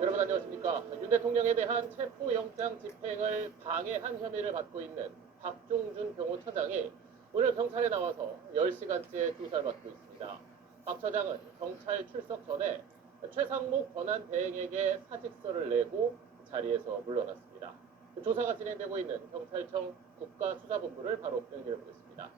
여러분 안녕하십니까? 윤 대통령에 대한 체포영장 집행을 방해한 혐의를 받고 있는 박종준 경호처장이 오늘 경찰에 나와서 10시간째 조사를 받고 있습니다. 박 처장은 경찰 출석 전에 최상목 권한대행에게 사직서를 내고 자리에서 물러났습니다. 조사가 진행되고 있는 경찰청 국가수사본부를 바로 연결해보겠습니다.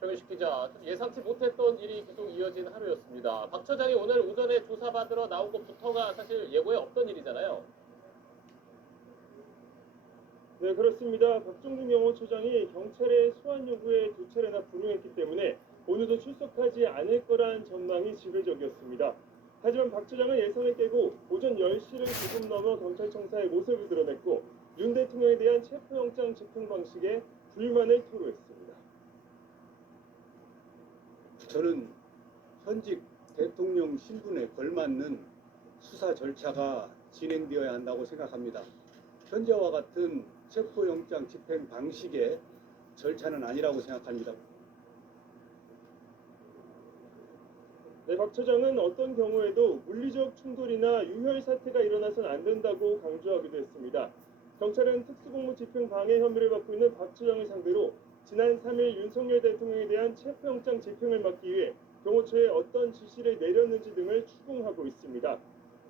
정유식 기자, 예상치 못했던 일이 계속 이어진 하루였습니다. 박 처장이 오늘 오전에 조사받으러 나온 것부터가 사실 예고에 없던 일이잖아요. 네, 그렇습니다. 박종준 경호처장이 경찰의 소환 요구에 두 차례나 불응했기 때문에 오늘도 출석하지 않을 거란 전망이 지배적이었습니다. 하지만 박 처장은 예상을 깨고 오전 10시를 조금 넘어 경찰청사에 모습을 드러냈고 윤 대통령에 대한 체포영장 집행 방식에 불만을 토로했습니다. 저는 현직 대통령 신분에 걸맞는 수사 절차가 진행되어야 한다고 생각합니다. 현재와 같은 체포영장 집행 방식의 절차는 아니라고 생각합니다. 네, 박 처장은 어떤 경우에도 물리적 충돌이나 유혈 사태가 일어나선 안 된다고 강조하기도 했습니다. 경찰은 특수공무 집행 방해 혐의를 받고 있는 박 처장을 상대로 지난 3일 윤석열 대통령에 대한 체포영장 집행을 막기 위해 경호처에 어떤 지시를 내렸는지 등을 추궁하고 있습니다.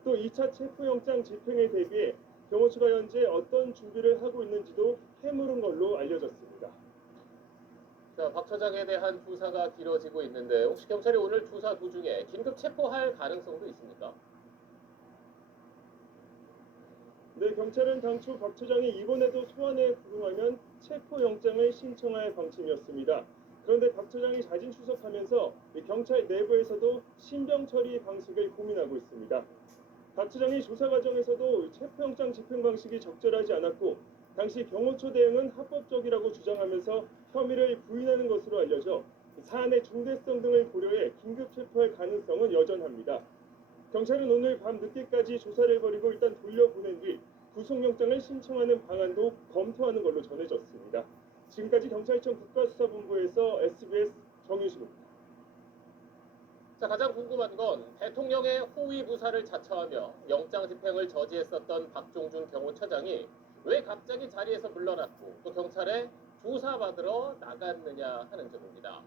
또 2차 체포영장 집행에 대비해 경호처가 현재 어떤 준비를 하고 있는지도 해물은 걸로 알려졌습니다. 자, 박 처장에 대한 조사가 길어지고 있는데 혹시 경찰이 오늘 조사 도중에 긴급 체포할 가능성도 있습니까? 네, 경찰은 당초 박 처장이 이번에도 소환에 불응하면 체포영장을 신청할 방침이었습니다. 그런데 박 처장이 자진 출석하면서 경찰 내부에서도 신병 처리 방식을 고민하고 있습니다. 박 처장이 조사 과정에서도 체포영장 집행 방식이 적절하지 않았고 당시 경호처 대응은 합법적이라고 주장하면서 혐의를 부인하는 것으로 알려져 사안의 중대성 등을 고려해 긴급 체포할 가능성은 여전합니다. 경찰은 오늘 밤 늦게까지 조사를 벌이고 일단 돌려보낸 뒤 구속영장을 신청하는 방안도 검토하는 걸로 전해졌습니다. 지금까지 경찰청 국가수사본부에서 SBS 정유식입니다. 자, 가장 궁금한 건 대통령의 호위 무사를 자처하며 영장 집행을 저지했었던 박종준 경호처장이 왜 갑자기 자리에서 물러났고 또 경찰에 조사받으러 나갔느냐 하는 점입니다.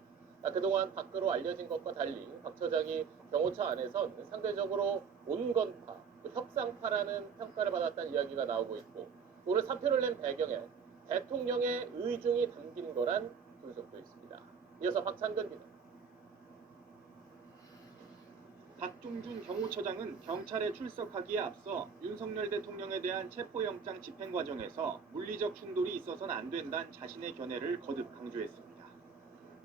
그동안 밖으로 알려진 것과 달리 박 처장이 경호처 안에선 상대적으로 온건파, 협상파라는 평가를 받았다는 이야기가 나오고 있고 오늘 사표를 낸 배경에 대통령의 의중이 담긴 거란 분석도 있습니다. 이어서 박찬근 기자. 박종준 경호처장은 경찰에 출석하기에 앞서 윤석열 대통령에 대한 체포영장 집행 과정에서 물리적 충돌이 있어서는 안 된다는 자신의 견해를 거듭 강조했습니다.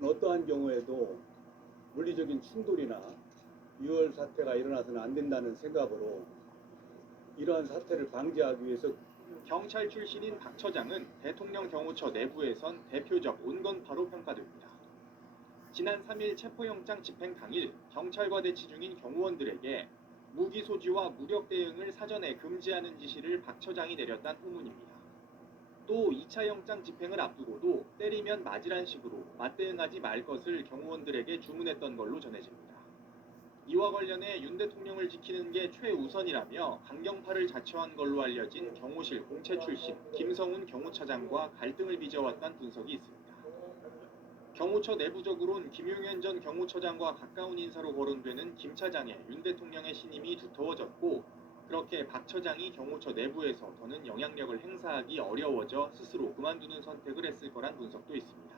어떠한 경우에도 물리적인 충돌이나 유혈 사태가 일어나서는 안 된다는 생각으로 이러한 사태를 방지하기 위해서 경찰 출신인 박 처장은 대통령 경호처 내부에선 대표적 온건파로 평가됩니다. 지난 3일 체포영장 집행 당일 경찰과 대치 중인 경호원들에게 무기 소지와 무력 대응을 사전에 금지하는 지시를 박 처장이 내렸다는 후문입니다. 또 2차 영장 집행을 앞두고도 때리면 맞으란 식으로 맞대응하지 말 것을 경호원들에게 주문했던 걸로 전해집니다. 이와 관련해 윤 대통령을 지키는 게 최우선이라며 강경파를 자처한 걸로 알려진 경호실 공채 출신 김성훈 경호차장과 갈등을 빚어왔다는 분석이 있습니다. 경호처 내부적으론 김용현 전 경호처장과 가까운 인사로 거론되는 김 차장의 윤 대통령의 신임이 두터워졌고 그렇게 박 처장이 경호처 내부에서 더는 영향력을 행사하기 어려워져 스스로 그만두는 선택을 했을 거란 분석도 있습니다.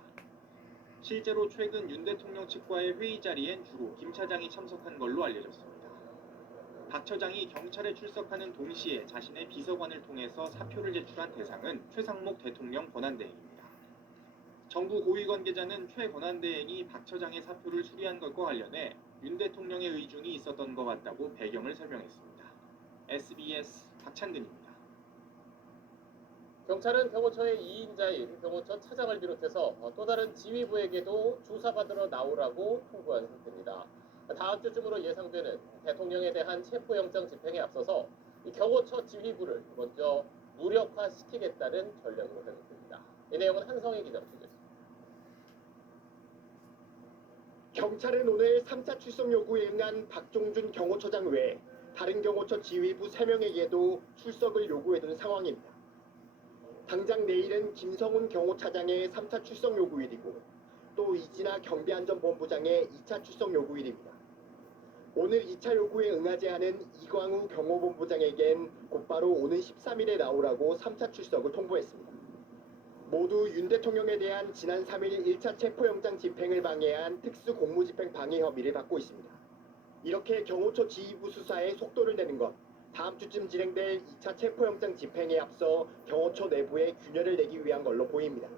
실제로 최근 윤 대통령 측과의 회의 자리엔 주로 김 차장이 참석한 걸로 알려졌습니다. 박 처장이 경찰에 출석하는 동시에 자신의 비서관을 통해서 사표를 제출한 대상은 최상목 대통령 권한대행입니다. 정부 고위 관계자는 최 권한대행이 박 처장의 사표를 수리한 것과 관련해 윤 대통령의 의중이 있었던 것 같다고 배경을 설명했습니다. SBS 박찬근입니다. 경찰은 경호처의 2인자인 경호처 차장을 비롯해서 또 다른 지휘부에게도 조사받으러 나오라고 통보한 상태입니다. 다음 주쯤으로 예상되는 대통령에 대한 체포영장 집행에 앞서서 이 경호처 지휘부를 먼저 무력화시키겠다는 전략으로 생각됩니다. 이 내용은 한성희 기자가 보겠습니다. 경찰은 오늘 3차 출석 요구에 응한 박종준 경호처장 외에 다른 경호처 지휘부 3명에게도 출석을 요구해둔 상황입니다. 당장 내일은 김성훈 경호차장의 3차 출석 요구일이고 또 이진아 경비안전본부장의 2차 출석 요구일입니다. 오늘 2차 요구에 응하지 않은 이광우 경호본부장에겐 곧바로 오는 13일에 나오라고 3차 출석을 통보했습니다. 모두 윤 대통령에 대한 지난 3일 1차 체포영장 집행을 방해한 특수공무집행 방해 혐의를 받고 있습니다. 이렇게 경호처 지휘부 수사에 속도를 내는 것, 다음 주쯤 진행될 2차 체포영장 집행에 앞서 경호처 내부에 균열을 내기 위한 걸로 보입니다.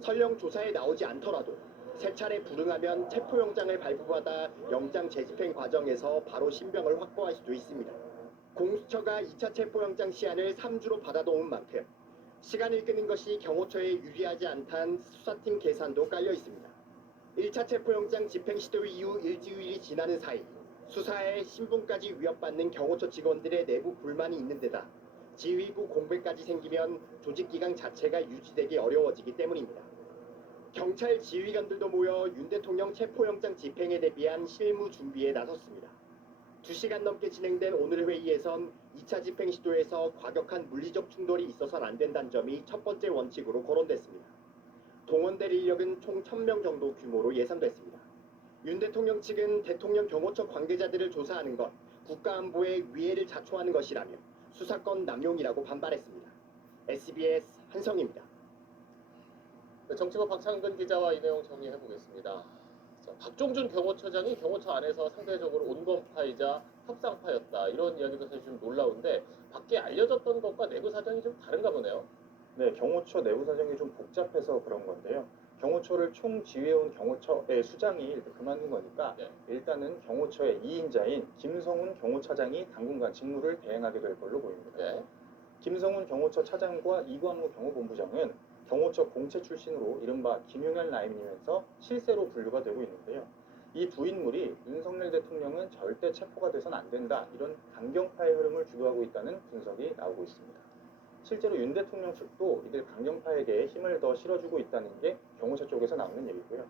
설령 조사에 나오지 않더라도 세 차례 불응하면 체포영장을 발부받아 영장 재집행 과정에서 바로 신병을 확보할 수도 있습니다. 공수처가 2차 체포영장 시한을 3주로 받아놓은 만큼 시간을 끄는 것이 경호처에 유리하지 않다는 수사팀 계산도 깔려 있습니다. 1차 체포영장 집행 시도 이후 일주일이 지나는 사이 수사에 신분까지 위협받는 경호처 직원들의 내부 불만이 있는 데다 지휘부 공백까지 생기면 조직기강 자체가 유지되기 어려워지기 때문입니다. 경찰 지휘관들도 모여 윤 대통령 체포영장 집행에 대비한 실무 준비에 나섰습니다. 2시간 넘게 진행된 오늘 회의에선 2차 집행 시도에서 과격한 물리적 충돌이 있어서는 안 된다는 점이 첫 번째 원칙으로 거론됐습니다. 동원될 인력은 총 1000명 정도 규모로 예상됐습니다. 윤 대통령 측은 대통령 경호처 관계자들을 조사하는 것, 국가안보에 위해를 자초하는 것이라며 수사권 남용이라고 반발했습니다. SBS 한성입니다. 정치부 박창근 기자와 이 내용 정리해보겠습니다. 박종준 경호처장이 경호처 안에서 상대적으로 온건파이자 협상파였다. 이런 이야기도 사실 좀 놀라운데 밖에 알려졌던 것과 내부 사정이 좀 다른가 보네요. 네, 경호처 내부 사정이 좀 복잡해서 그런 건데요. 경호처를 총지휘해온 경호처의 수장이 이렇게 그만둔 거니까 네. 일단은 경호처의 2인자인 김성훈 경호차장이 당분간 직무를 대행하게 될 걸로 보입니다. 네. 김성훈 경호처 차장과 이광우 경호본부장은 경호처 공채 출신으로 이른바 김용현 라인이면서 실세로 분류가 되고 있는데요. 이 두 인물이 윤석열 대통령은 절대 체포가 돼선 안 된다, 이런 강경파의 흐름을 주도하고 있다는 분석이 나오고 있습니다. 실제로 윤 대통령 측도 이들 강경파에게 힘을 더 실어주고 있다는 게 경호처 쪽에서 나오는 얘기고요.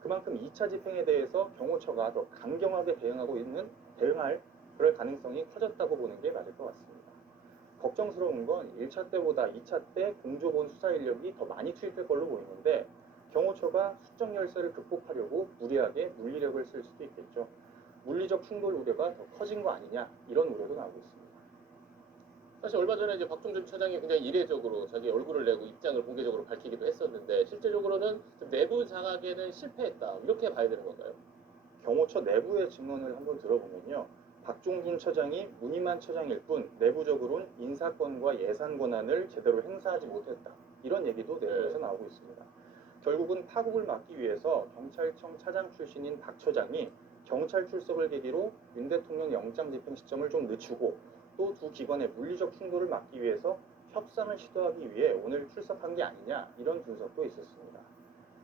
그만큼 2차 집행에 대해서 경호처가 더 강경하게 대응할 그럴 가능성이 커졌다고 보는 게 맞을 것 같습니다. 걱정스러운 건 1차 때보다 2차 때 공조본 수사 인력이 더 많이 투입될 걸로 보이는데 경호처가 수적 열세를 극복하려고 무리하게 물리력을 쓸 수도 있겠죠. 물리적 충돌 우려가 더 커진 거 아니냐, 이런 우려도 나오고 있습니다. 사실 얼마 전에 이제 박종준 처장이 굉장히 이례적으로 자기 얼굴을 내고 입장을 공개적으로 밝히기도 했었는데 실제적으로는 좀 내부 장악에는 실패했다, 이렇게 봐야 되는 건가요? 경호처 내부의 증언을 한번 들어보면요. 박종준 처장이 무임한 처장일 뿐 내부적으로는 인사권과 예산 권한을 제대로 행사하지 못했다, 이런 얘기도 내부에서 나오고 있습니다. 결국은 파국을 막기 위해서 경찰청 차장 출신인 박 처장이 경찰 출석을 계기로 윤 대통령 영장 집행 시점을 좀 늦추고 또 두 기관의 물리적 충돌을 막기 위해서 협상을 시도하기 위해 오늘 출석한 게 아니냐, 이런 분석도 있었습니다.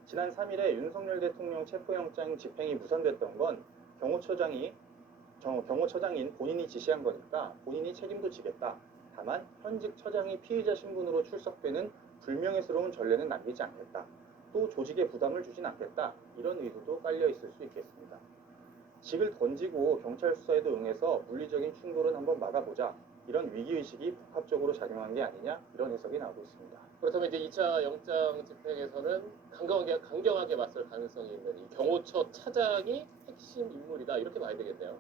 지난 3일에 윤석열 대통령 체포영장 집행이 무산됐던 건 경호처장인 본인이 지시한 거니까 본인이 책임도 지겠다. 다만 현직 처장이 피의자 신분으로 출석되는 불명예스러운 전례는 남기지 않겠다. 또 조직에 부담을 주진 않겠다. 이런 의도도 깔려 있을 수 있겠습니다. 직을 던지고 경찰 수사에도 응해서 물리적인 충돌은 한번 막아보자, 이런 위기의식이 복합적으로 작용한 게 아니냐, 이런 해석이 나오고 있습니다. 그렇다면 이제 2차 영장 집행에서는 강경하게 맞설 가능성이 있는 이 경호처 차장이 핵심 인물이다, 이렇게 봐야 되겠네요.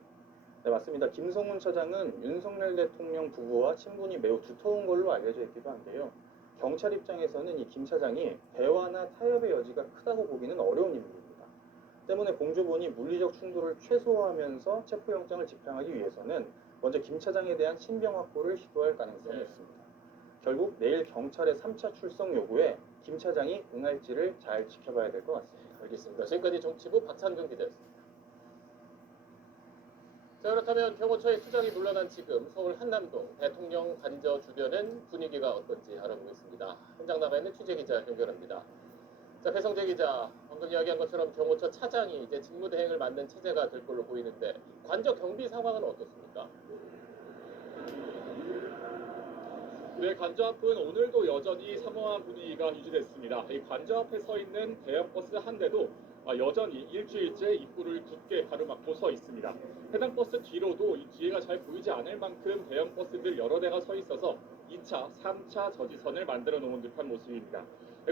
네, 맞습니다. 김성훈 처장은 윤석열 대통령 부부와 친분이 매우 두터운 걸로 알려져 있기도 한데요. 경찰 입장에서는 이 김 차장이 대화나 타협의 여지가 크다고 보기는 어려운 인물입니다. 때문에 공조본이 물리적 충돌을 최소화하면서 체포영장을 집행하기 위해서는 먼저 김 차장에 대한 신병 확보를 시도할 가능성이 있습니다. 결국 내일 경찰의 3차 출석 요구에 김 차장이 응할지를 잘 지켜봐야 될 것 같습니다. 알겠습니다. 지금까지 정치부 박찬근 기자였습니다. 자, 그렇다면 경호처의 수장이 물러난 지금 서울 한남동 대통령 관저 주변은 분위기가 어떤지 알아보겠습니다. 현장 남아 있는 취재 기자 연결합니다. 자, 배성재 기자, 방금 이야기한 것처럼 경호처 차장이 이제 직무대행을 맡는 체제가 될 걸로 보이는데 관저 경비 상황은 어떻습니까? 네, 관저 앞은 오늘도 여전히 삼엄한 분위기가 유지됐습니다. 이 관저 앞에 서 있는 대형 버스 한 대도 여전히 일주일째 입구를 굳게 가로막고 서 있습니다. 해당 버스 뒤로도 이 뒤에가 잘 보이지 않을 만큼 대형 버스들 여러 대가 서 있어서 2차, 3차 저지선을 만들어 놓은 듯한 모습입니다.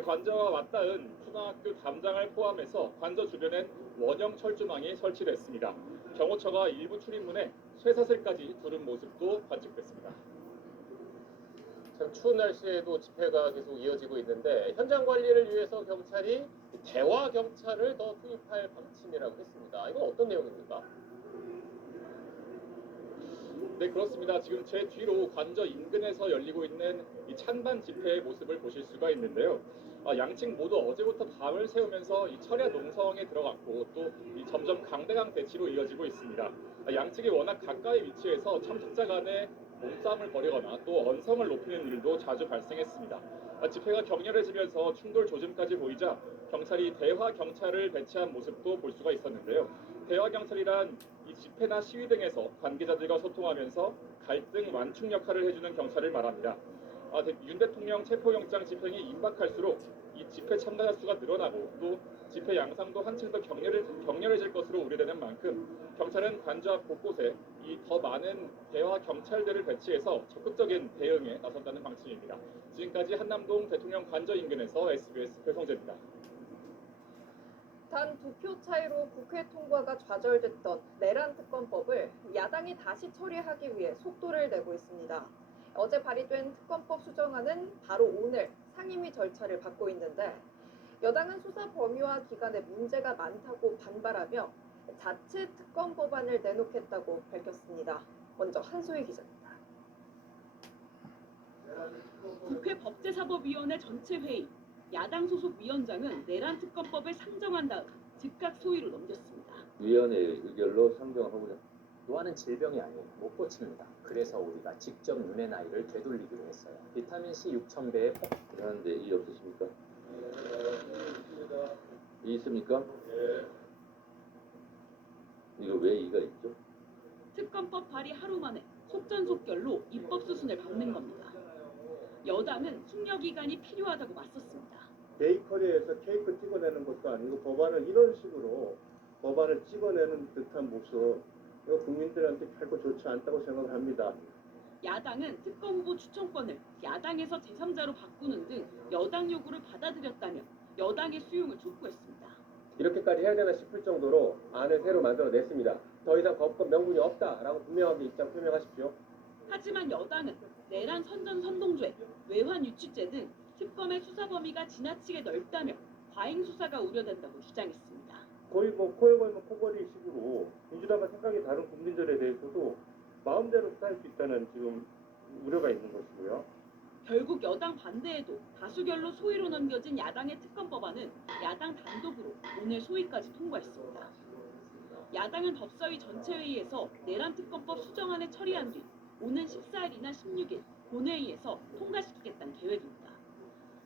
관저와 맞닿은 초등학교 담장을 포함해서 관저 주변엔 원형 철조망이 설치됐습니다. 경호처가 일부 출입문에 쇠사슬까지 두른 모습도 관측됐습니다. 참 추운 날씨에도 집회가 계속 이어지고 있는데 현장 관리를 위해서 경찰이 대화 경찰을 더 투입할 방침이라고 했습니다. 이건 어떤 내용입니까? 네, 그렇습니다. 지금 제 뒤로 관저 인근에서 열리고 있는 이 찬반 집회의 모습을 보실 수가 있는데요. 양측 모두 어제부터 밤을 새우면서 이 철야 농성에 들어갔고 또 이 점점 강대강 대치로 이어지고 있습니다. 양측이 워낙 가까이 위치해서 참석자 간에 몸싸움을 벌이거나 또 언성을 높이는 일도 자주 발생했습니다. 집회가 격렬해지면서 충돌 조짐까지 보이자 경찰이 대화 경찰을 배치한 모습도 볼 수가 있었는데요. 대화 경찰이란 이 집회나 시위 등에서 관계자들과 소통하면서 갈등 완충 역할을 해주는 경찰을 말합니다. 윤 대통령 체포영장 집행이 임박할수록 이 집회 참가자 수가 늘어나고 또 집회 양상도 한층 더 격렬해질 것으로 우려되는 만큼 경찰은 관저 앞 곳곳에 이 더 많은 대화 경찰들을 배치해서 적극적인 대응에 나선다는 방침입니다. 지금까지 한남동 대통령 관저 인근에서 SBS 배성재입니다. 단 2표 차이로 국회 통과가 좌절됐던 내란 특검법을 야당이 다시 처리하기 위해 속도를 내고 있습니다. 어제 발의된 특검법 수정안은 바로 오늘 상임위 절차를 받고 있는데 여당은 수사 범위와 기간에 문제가 많다고 반발하며 자체 특검 법안을 내놓겠다고 밝혔습니다. 먼저 한소희 기자입니다. 국회 법제사법위원회 전체 회의, 야당 소속 위원장은 내란 특검법을 상정한 다음 즉각 소위로 넘겼습니다. 위원회 의결로 상정하고자. 노화는 질병이 아닌 못 고칩니다. 그래서 우리가 직접 눈의 나이를 되돌리기로 했어요. 비타민 C 6,000배의 그런데 이 없으십니까? 이 있습니까? 이거 왜 이가 있죠? 특검법 발의 하루 만에 속전속결로 입법 수순을 밟는 겁니다. 여당은 숙려 기간이 필요하다고 맞섰습니다. 베이커리에서 케이크 찍어내는 것도 아니고 법안을 이런 식으로 법안을 찍어내는 듯한 모습, 이거 국민들한테 결코 좋지 않다고 생각을 합니다. 야당은 특검 후보 추천권을 야당에서 제3자로 바꾸는 등 여당 요구를 받아들였다며 여당의 수용을 촉구했습니다. 이렇게까지 해야 되나 싶을 정도로 안을 새로 만들어냈습니다. 더 이상 거부권 명분이 없다라고 분명하게 입장 표명하십시오. 하지만 여당은 내란 선전선동죄, 외환 유치죄 등 특검의 수사 범위가 지나치게 넓다며 과잉 수사가 우려된다고 주장했습니다. 거의 뭐 코에 걸면 코걸이 식으로 민주당과 생각이 다른 국민들에 대해서도 마음대로 수사할 수 있다는 지금 우려가 있는 것이고요. 결국 여당 반대에도 다수결로 소위로 넘겨진 야당의 특검 법안은 야당 단독으로 오늘 소위까지 통과했습니다. 야당은 법사위 전체 회의에서 내란 특검법 수정안을 처리한 뒤 오는 14일이나 16일 본회의에서 통과시키겠다는 계획입니다.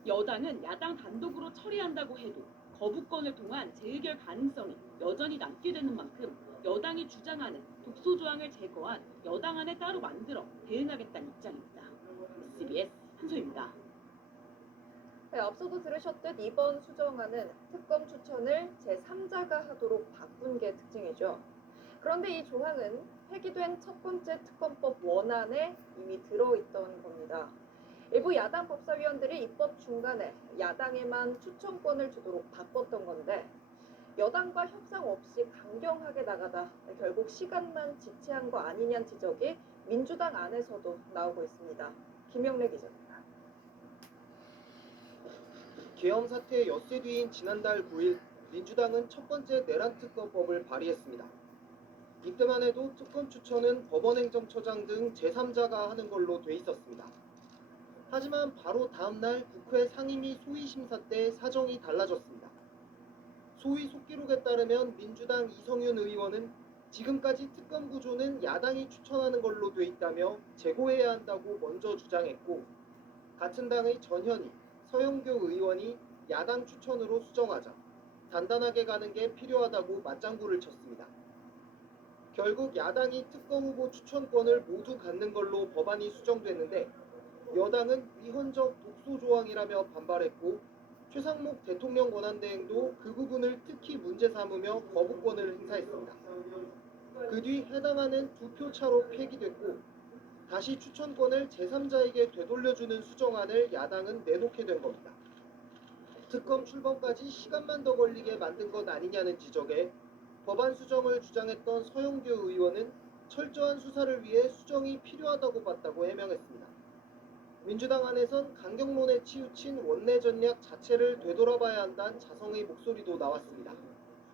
여당은 야당 단독으로 처리한다고 해도 거부권을 통한 재의결 가능성이 여전히 남게 되는 만큼 여당이 주장하는 독소 조항을 제거한 여당안을 따로 만들어 대응하겠다는 입장입니다. SBS 한소희입니다. 네, 앞서도 들으셨듯 이번 수정안은 특검 추천을 제3자가 하도록 바꾼 게 특징이죠. 그런데 이 조항은 폐기된 첫 번째 특검법 원안에 이미 들어있던 겁니다. 일부 야당 법사위원들이 입법 중간에 야당에만 추천권을 주도록 바꿨던 건데 여당과 협상 없이 강경하게 나가다 결국 시간만 지체한 거 아니냐는 지적이 민주당 안에서도 나오고 있습니다. 김영래 기자입니다. 계엄 사태 엿새 뒤인 지난달 9일 민주당은 첫 번째 내란 특검법을 발의했습니다. 이때만 해도 특검 추천은 법원행정처장 등 제3자가 하는 걸로 돼 있었습니다. 하지만 바로 다음 날 국회 상임위 소위 심사 때 사정이 달라졌습니다. 소위 속기록에 따르면 민주당 이성윤 의원은 지금까지 특검 구조는 야당이 추천하는 걸로 돼 있다며 재고해야 한다고 먼저 주장했고 같은 당의 전현희, 서영교 의원이 야당 추천으로 수정하자 단단하게 가는 게 필요하다고 맞장구를 쳤습니다. 결국 야당이 특검 후보 추천권을 모두 갖는 걸로 법안이 수정됐는데 여당은 위헌적 독소 조항이라며 반발했고 최상목 대통령 권한대행도 그 부분을 특히 문제 삼으며 거부권을 행사했습니다. 그 뒤 해당안은 2표 차로 폐기됐고 다시 추천권을 제3자에게 되돌려주는 수정안을 야당은 내놓게 된 겁니다. 특검 출범까지 시간만 더 걸리게 만든 것 아니냐는 지적에 법안 수정을 주장했던 서영교 의원은 철저한 수사를 위해 수정이 필요하다고 봤다고 해명했습니다. 민주당 안에선 강경론에 치우친 원내 전략 자체를 되돌아봐야 한다는 자성의 목소리도 나왔습니다.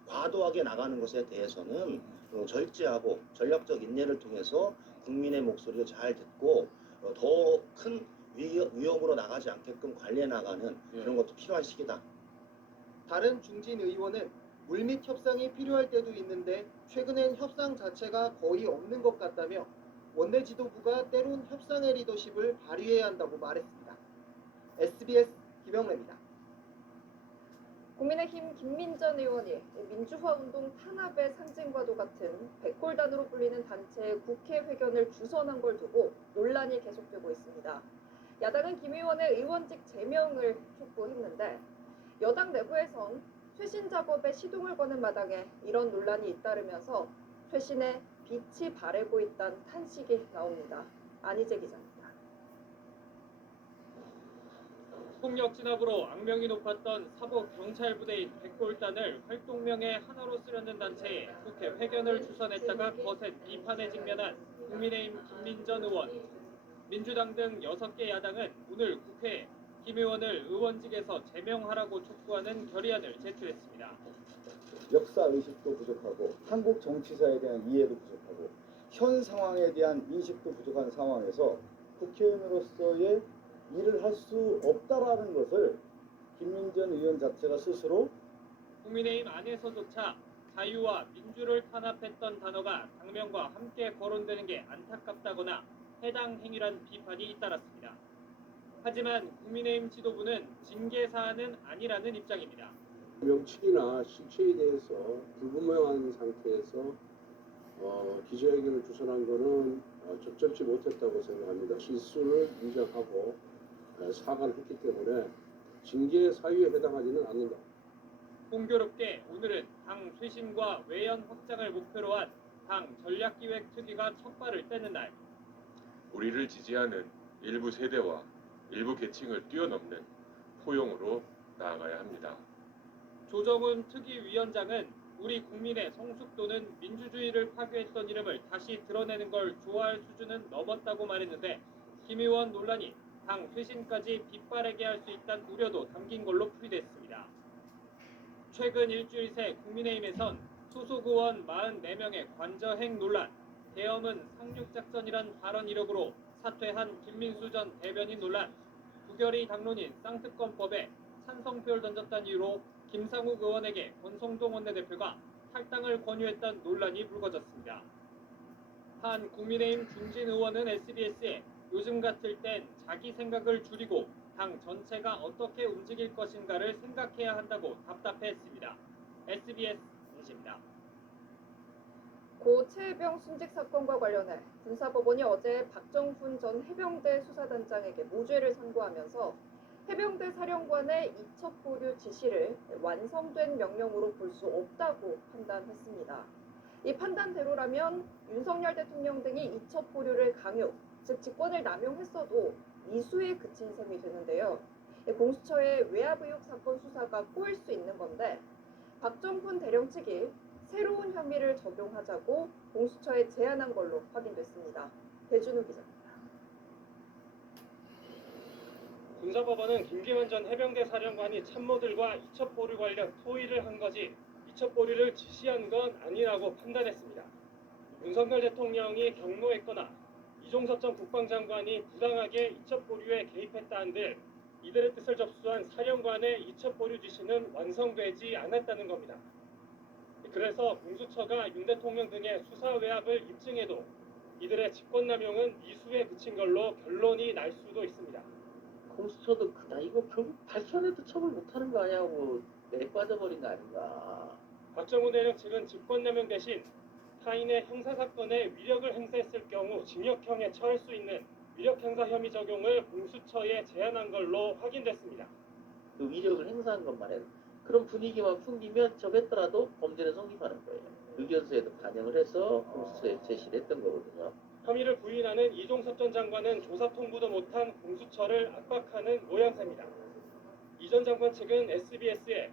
과도하게 나가는 것에 대해서는 절제하고 전략적 인내를 통해서 국민의 목소리를 잘 듣고 더 큰 위험으로 나가지 않게끔 관리해 나가는 그런 것도 필요한 시기다. 다른 중진 의원은 물밑 협상이 필요할 때도 있는데 최근엔 협상 자체가 거의 없는 것 같다며 원내 지도부가 때론 협상의 리더십을 발휘해야 한다고 말했습니다. SBS 김영래입니다. 국민의힘 김민전 의원이 민주화운동 탄압의 상징과도 같은 백골단으로 불리는 단체의 국회 회견을 주선한 걸 두고 논란이 계속되고 있습니다. 야당은 김 의원의 의원직 제명을 촉구했는데 여당 내부에선 쇄신 작업에 시동을 거는 마당에 이런 논란이 잇따르면서 쇄신에 빛이 바래고 있다는 탄식이 나옵니다. 안희재 기자입니다. 폭력 진압으로 악명이 높았던 사법 경찰부대인 백골단을 활동명의 하나로 쓰려는 단체에 국회 회견을 주선했다가 거센 비판에 직면한 국민의힘 김민전 의원. 민주당 등 6개 야당은 오늘 국회에 김 의원을 의원직에서 제명하라고 촉구하는 결의안을 제출했습니다. 역사 의식도 부족하고 한국 정치사에 대한 이해도 부족하고 현 상황에 대한 인식도 부족한 상황에서 국회의원으로서의 일을 할 수 없다라는 것을 김민전 의원 자체가 스스로 국민의힘 안에서조차 자유와 민주를 탄압했던 단어가 당명과 함께 거론되는 게 안타깝다거나 해당 행위란 비판이 잇따랐습니다. 하지만 국민의힘 지도부는 징계 사안은 아니라는 입장입니다. 명칭이나 실체에 대해서 불분명한 상태에서 기자회견을 주선한 것은 적절치 못했다고 생각합니다. 실수를 인정하고 사과를 했기 때문에 징계 사유에 해당하지는 않는다. 공교롭게 오늘은 당 쇄신과 외연 확장을 목표로 한 당 전략기획특위가 첫 발을 떼는 날. 우리를 지지하는 일부 세대와 일부 계층을 뛰어넘는 포용으로 나아가야 합니다. 조정훈 특위위원장은 우리 국민의 성숙도는 민주주의를 파괴했던 이름을 다시 드러내는 걸 좋아할 수준은 넘었다고 말했는데 김 의원 논란이 당 쇄신까지 빗바래게 할 수 있다는 우려도 담긴 걸로 풀이됐습니다. 최근 일주일 새 국민의힘에선 소속 의원 44명의 관저행 논란, 계엄은 상륙작전이란 발언 이력으로 사퇴한 김민수 전 대변인 논란, 부결의 당론인 쌍특검법에 찬성표를 던졌다는 이유로 김상욱 의원에게 권성동 원내대표가 탈당을 권유했다는 논란이 불거졌습니다. 한 국민의힘 중진 의원은 SBS에 요즘 같을 땐 자기 생각을 줄이고 당 전체가 어떻게 움직일 것인가를 생각해야 한다고 답답해했습니다. SBS 뉴스입니다. 고 최혜병 순직 사건과 관련해 군사법원이 어제 박정훈 전 해병대 수사단장에게 무죄를 선고하면서 해병대 사령관의 이첩 보류 지시를 완성된 명령으로 볼 수 없다고 판단했습니다. 이 판단대로라면 윤석열 대통령 등이 이첩 보류를 강요, 즉 직권을 남용했어도 미수에 그친 셈이 되는데요. 공수처의 외압 의혹 사건 수사가 꼬일 수 있는 건데 박정훈 대령 측이 새로운 혐의를 적용하자고 공수처에 제안한 걸로 확인됐습니다. 배준우 기자입니다. 군사법원은 김기현 전 해병대 사령관이 참모들과 이첩 보류 관련 토의를 한 거지 이첩 보류를 지시한 건 아니라고 판단했습니다. 윤석열 대통령이 경로했거나 이종섭 전 국방장관이 부당하게 이첩 보류에 개입했다 한들 이들의 뜻을 접수한 사령관의 이첩 보류 지시는 완성되지 않았다는 겁니다. 그래서 공수처가 윤 대통령 등의 수사 외압을 입증해도 이들의 직권남용은 미수에 그친 걸로 결론이 날 수도 있습니다. 공수처도 그다 이거 결국 발견해도 처벌 못하는 거 아니야 하고 내 빠져버린 거 아닌가. 박정훈 대령 측은 직권남용 대신 타인의 형사사건에 위력을 행사했을 경우 징역형에 처할 수 있는 위력 행사 혐의 적용을 공수처에 제안한 걸로 확인됐습니다. 그 위력을 행사한 것만 해도 그런 분위기만 풍기면 접했더라도 범죄는 성립하는 거예요. 의견서에도 반영을 해서 공수처에 제시를 했던 거거든요. 혐의를 부인하는 이종섭 전 장관은 조사 통보도 못한 공수처를 압박하는 모양새입니다. 이 전 장관 측은 SBS에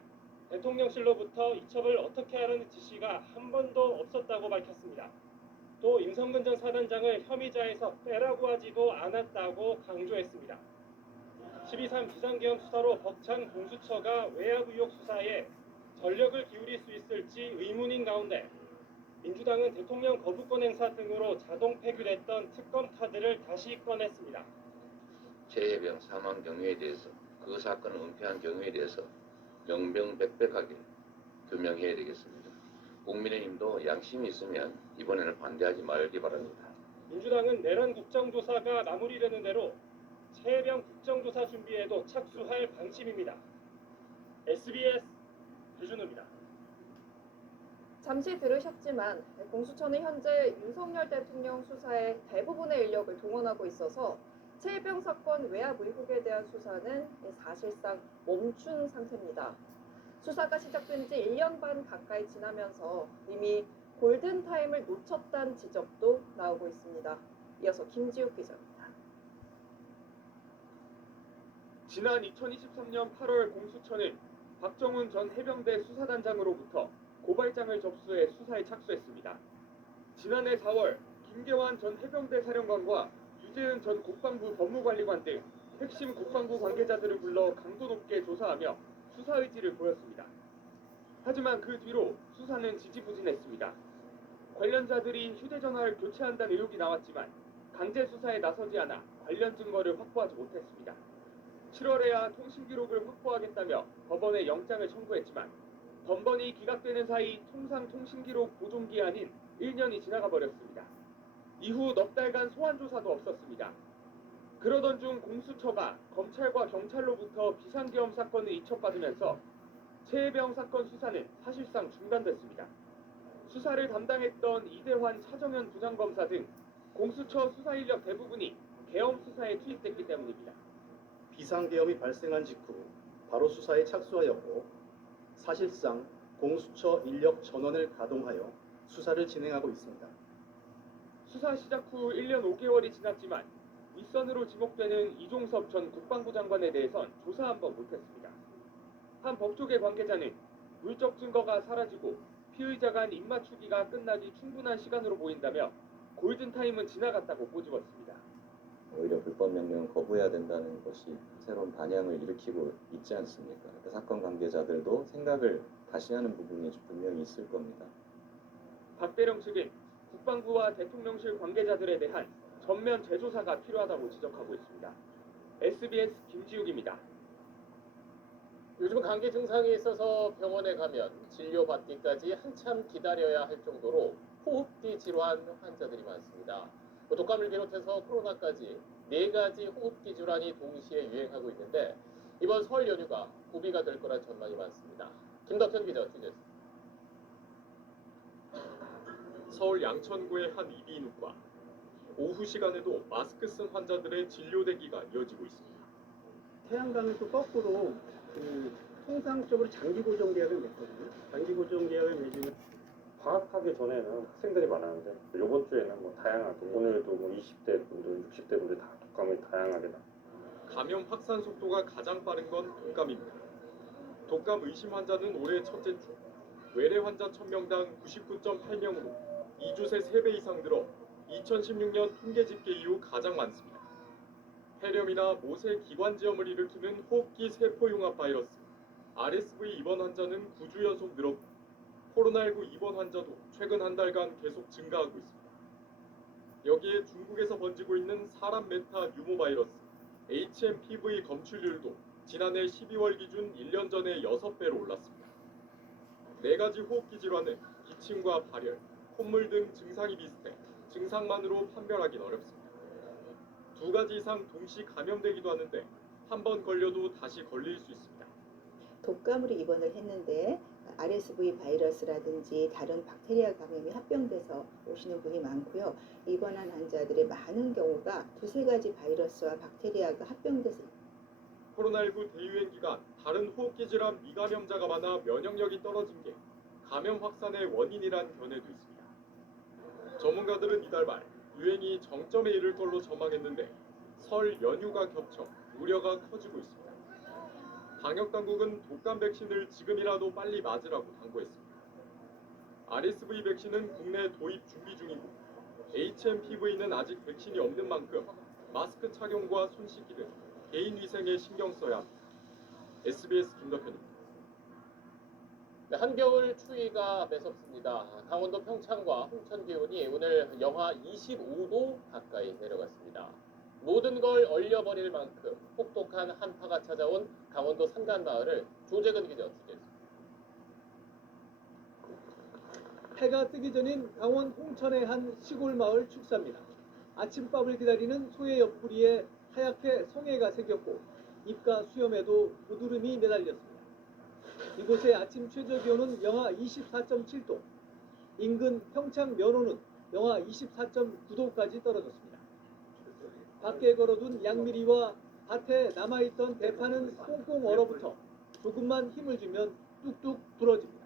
대통령실로부터 이첩을 어떻게 하라는 지시가 한 번도 없었다고 밝혔습니다. 또 임성근 전 사단장을 혐의자에서 빼라고 하지도 않았다고 강조했습니다. 12.3 비상계엄 수사로 벅찬 공수처가 외압 의혹 수사에 전력을 기울일 수 있을지 의문인 가운데 민주당은 대통령 거부권 행사 등으로 자동 폐기됐던 특검 카드를 다시 꺼냈습니다. 최혜병 사망 경위에 대해서 그 사건을 은폐한 경위에 대해서 명명백백하게 규명해야 되겠습니다. 국민의힘도 양심이 있으면 이번에는 반대하지 말기 바랍니다. 민주당은 내란 국정조사가 마무리되는 대로 최혜병 국정조사 준비에도 착수할 방침입니다. SBS 유준호입니다. 잠시 들으셨지만 공수처는 현재 윤석열 대통령 수사에 대부분의 인력을 동원하고 있어서 최혜병 사건 외압 의혹에 대한 수사는 사실상 멈춘 상태입니다. 수사가 시작된 지 1년 반 가까이 지나면서 이미 골든타임을 놓쳤다는 지적도 나오고 있습니다. 이어서 김지욱 기자입니다. 지난 2023년 8월 공수처는 박정훈 전 해병대 수사단장으로부터 고발장을 접수해 수사에 착수했습니다. 지난해 4월 김계환 전 해병대 사령관과 유재은 전 국방부 법무관리관 등 핵심 국방부 관계자들을 불러 강도 높게 조사하며 수사 의지를 보였습니다. 하지만 그 뒤로 수사는 지지부진했습니다. 관련자들이 휴대전화를 교체한다는 의혹이 나왔지만 강제 수사에 나서지 않아 관련 증거를 확보하지 못했습니다. 7월에야 통신기록을 확보하겠다며 법원에 영장을 청구했지만 번번이 기각되는 사이 통상통신기록 보존기한인 1년이 지나가 버렸습니다. 이후 넉 달간 소환조사도 없었습니다. 그러던 중 공수처가 검찰과 경찰로부터 비상계엄 사건을 이첩받으면서 최혜병 사건 수사는 사실상 중단됐습니다. 수사를 담당했던 이대환 차정현 부장검사 등 공수처 수사 인력 대부분이 계엄 수사에 투입됐기 때문입니다. 비상계엄이 발생한 직후 바로 수사에 착수하였고 사실상 공수처 인력 전원을 가동하여 수사를 진행하고 있습니다. 수사 시작 후 1년 5개월이 지났지만 윗선으로 지목되는 이종섭 전 국방부 장관에 대해선 조사 한번 못했습니다. 한 법조계 관계자는 물적 증거가 사라지고 피의자 간 입맞추기가 끝나기 충분한 시간으로 보인다며 골든타임은 지나갔다고 꼬집었습니다. 오히려 불법 명령을 거부해야 된다는 것이 새로운 반향을 일으키고 있지 않습니까? 사건 관계자들도 생각을 다시 하는 부분이 분명히 있을 겁니다. 박대령 측은 국방부와 대통령실 관계자들에 대한 전면 재조사가 필요하다고 지적하고 있습니다. SBS 김지욱입니다. 요즘 감기 증상이 있어서 병원에 가면 진료받기까지 한참 기다려야 할 정도로 호흡기 질환 환자들이 많습니다. 독감을 비롯해서 코로나까지 4가지 호흡기 질환이 동시에 유행하고 있는데 이번 설 연휴가 고비가 될 거란 전망이 많습니다. 김덕현 기자 취재했습니다. 서울 양천구의 한 이비인후과. 오후 시간에도 마스크 쓴 환자들의 진료 대기가 이어지고 있습니다. 태양광은 또 거꾸로 통상적으로 장기 고정 계약을 맺거든요. 장기 고정 계약을 맺으면 방학하기 전에는 학생들이 많았는데 이번 주에는 뭐 다양하게 오늘도 뭐 20대 분들, 60대 분들 다 독감이 다양하게 나. 감염 확산 속도가 가장 빠른 건 독감입니다. 독감 의심 환자는 올해 첫째 주 외래 환자 1000명당 99.8명으로 2주 새 3배 이상 늘어 2016년 통계 집계 이후 가장 많습니다. 폐렴이나 모세 기관지염을 일으키는 호흡기 세포융합 바이러스 RSV 입원 환자는 9주 연속 늘었고 코로나19 입원 환자도 최근 한 달간 계속 증가하고 있습니다. 여기에 중국에서 번지고 있는 사람 메타 유모 바이러스 HMPV 검출률도 지난해 12월 기준 1년 전에 6배로 올랐습니다. 4가지 호흡기 질환은 기침과 발열, 콧물 등 증상이 비슷해 증상만으로 판별하기는 어렵습니다. 2가지 이상 동시 감염되기도 하는데 한 번 걸려도 다시 걸릴 수 있습니다. 독감으로 입원을 했는데 RSV 바이러스라든지 다른 박테리아 감염이 합병돼서 오시는 분이 많고요. 입원한 환자들의 많은 경우가 두세 가지 바이러스와 박테리아가 합병돼서 코로나19 대유행 기간 다른 호흡기 질환 미감염자가 많아 면역력이 떨어진 게 감염 확산의 원인이란 견해도 있습니다. 전문가들은 이달 말 유행이 정점에 이를 걸로 전망했는데 설 연휴가 겹쳐 우려가 커지고 있습니다. 방역당국은 독감 백신을 지금이라도 빨리 맞으라고 당부했습니다. RSV 백신은 국내 도입 준비 중이고 HMPV는 아직 백신이 없는 만큼 마스크 착용과 손 씻기 등 개인 위생에 신경 써야 합니다. SBS 김덕현입니다. 네, 한겨울 추위가 매섭습니다. 강원도 평창과 홍천 기온이 오늘 영하 25도 가까이 내려갔습니다. 모든 걸 얼려버릴 만큼 혹독한 한파가 찾아온 강원도 산간마을을 조재근 기자 취재했습니다. 해가 뜨기 전인 강원 홍천의 한 시골 마을 축사입니다. 아침밥을 기다리는 소의 옆구리에 하얗게 성애가 생겼고 입과 수염에도 고드름이 매달렸습니다. 이곳의 아침 최저 기온은 영하 24.7도, 인근 평창 면호는 영하 24.9도까지 떨어졌습니다. 밖에 걸어둔 양미리와 밭에 남아있던 대파는 꽁꽁 얼어붙어 조금만 힘을 주면 뚝뚝 부러집니다.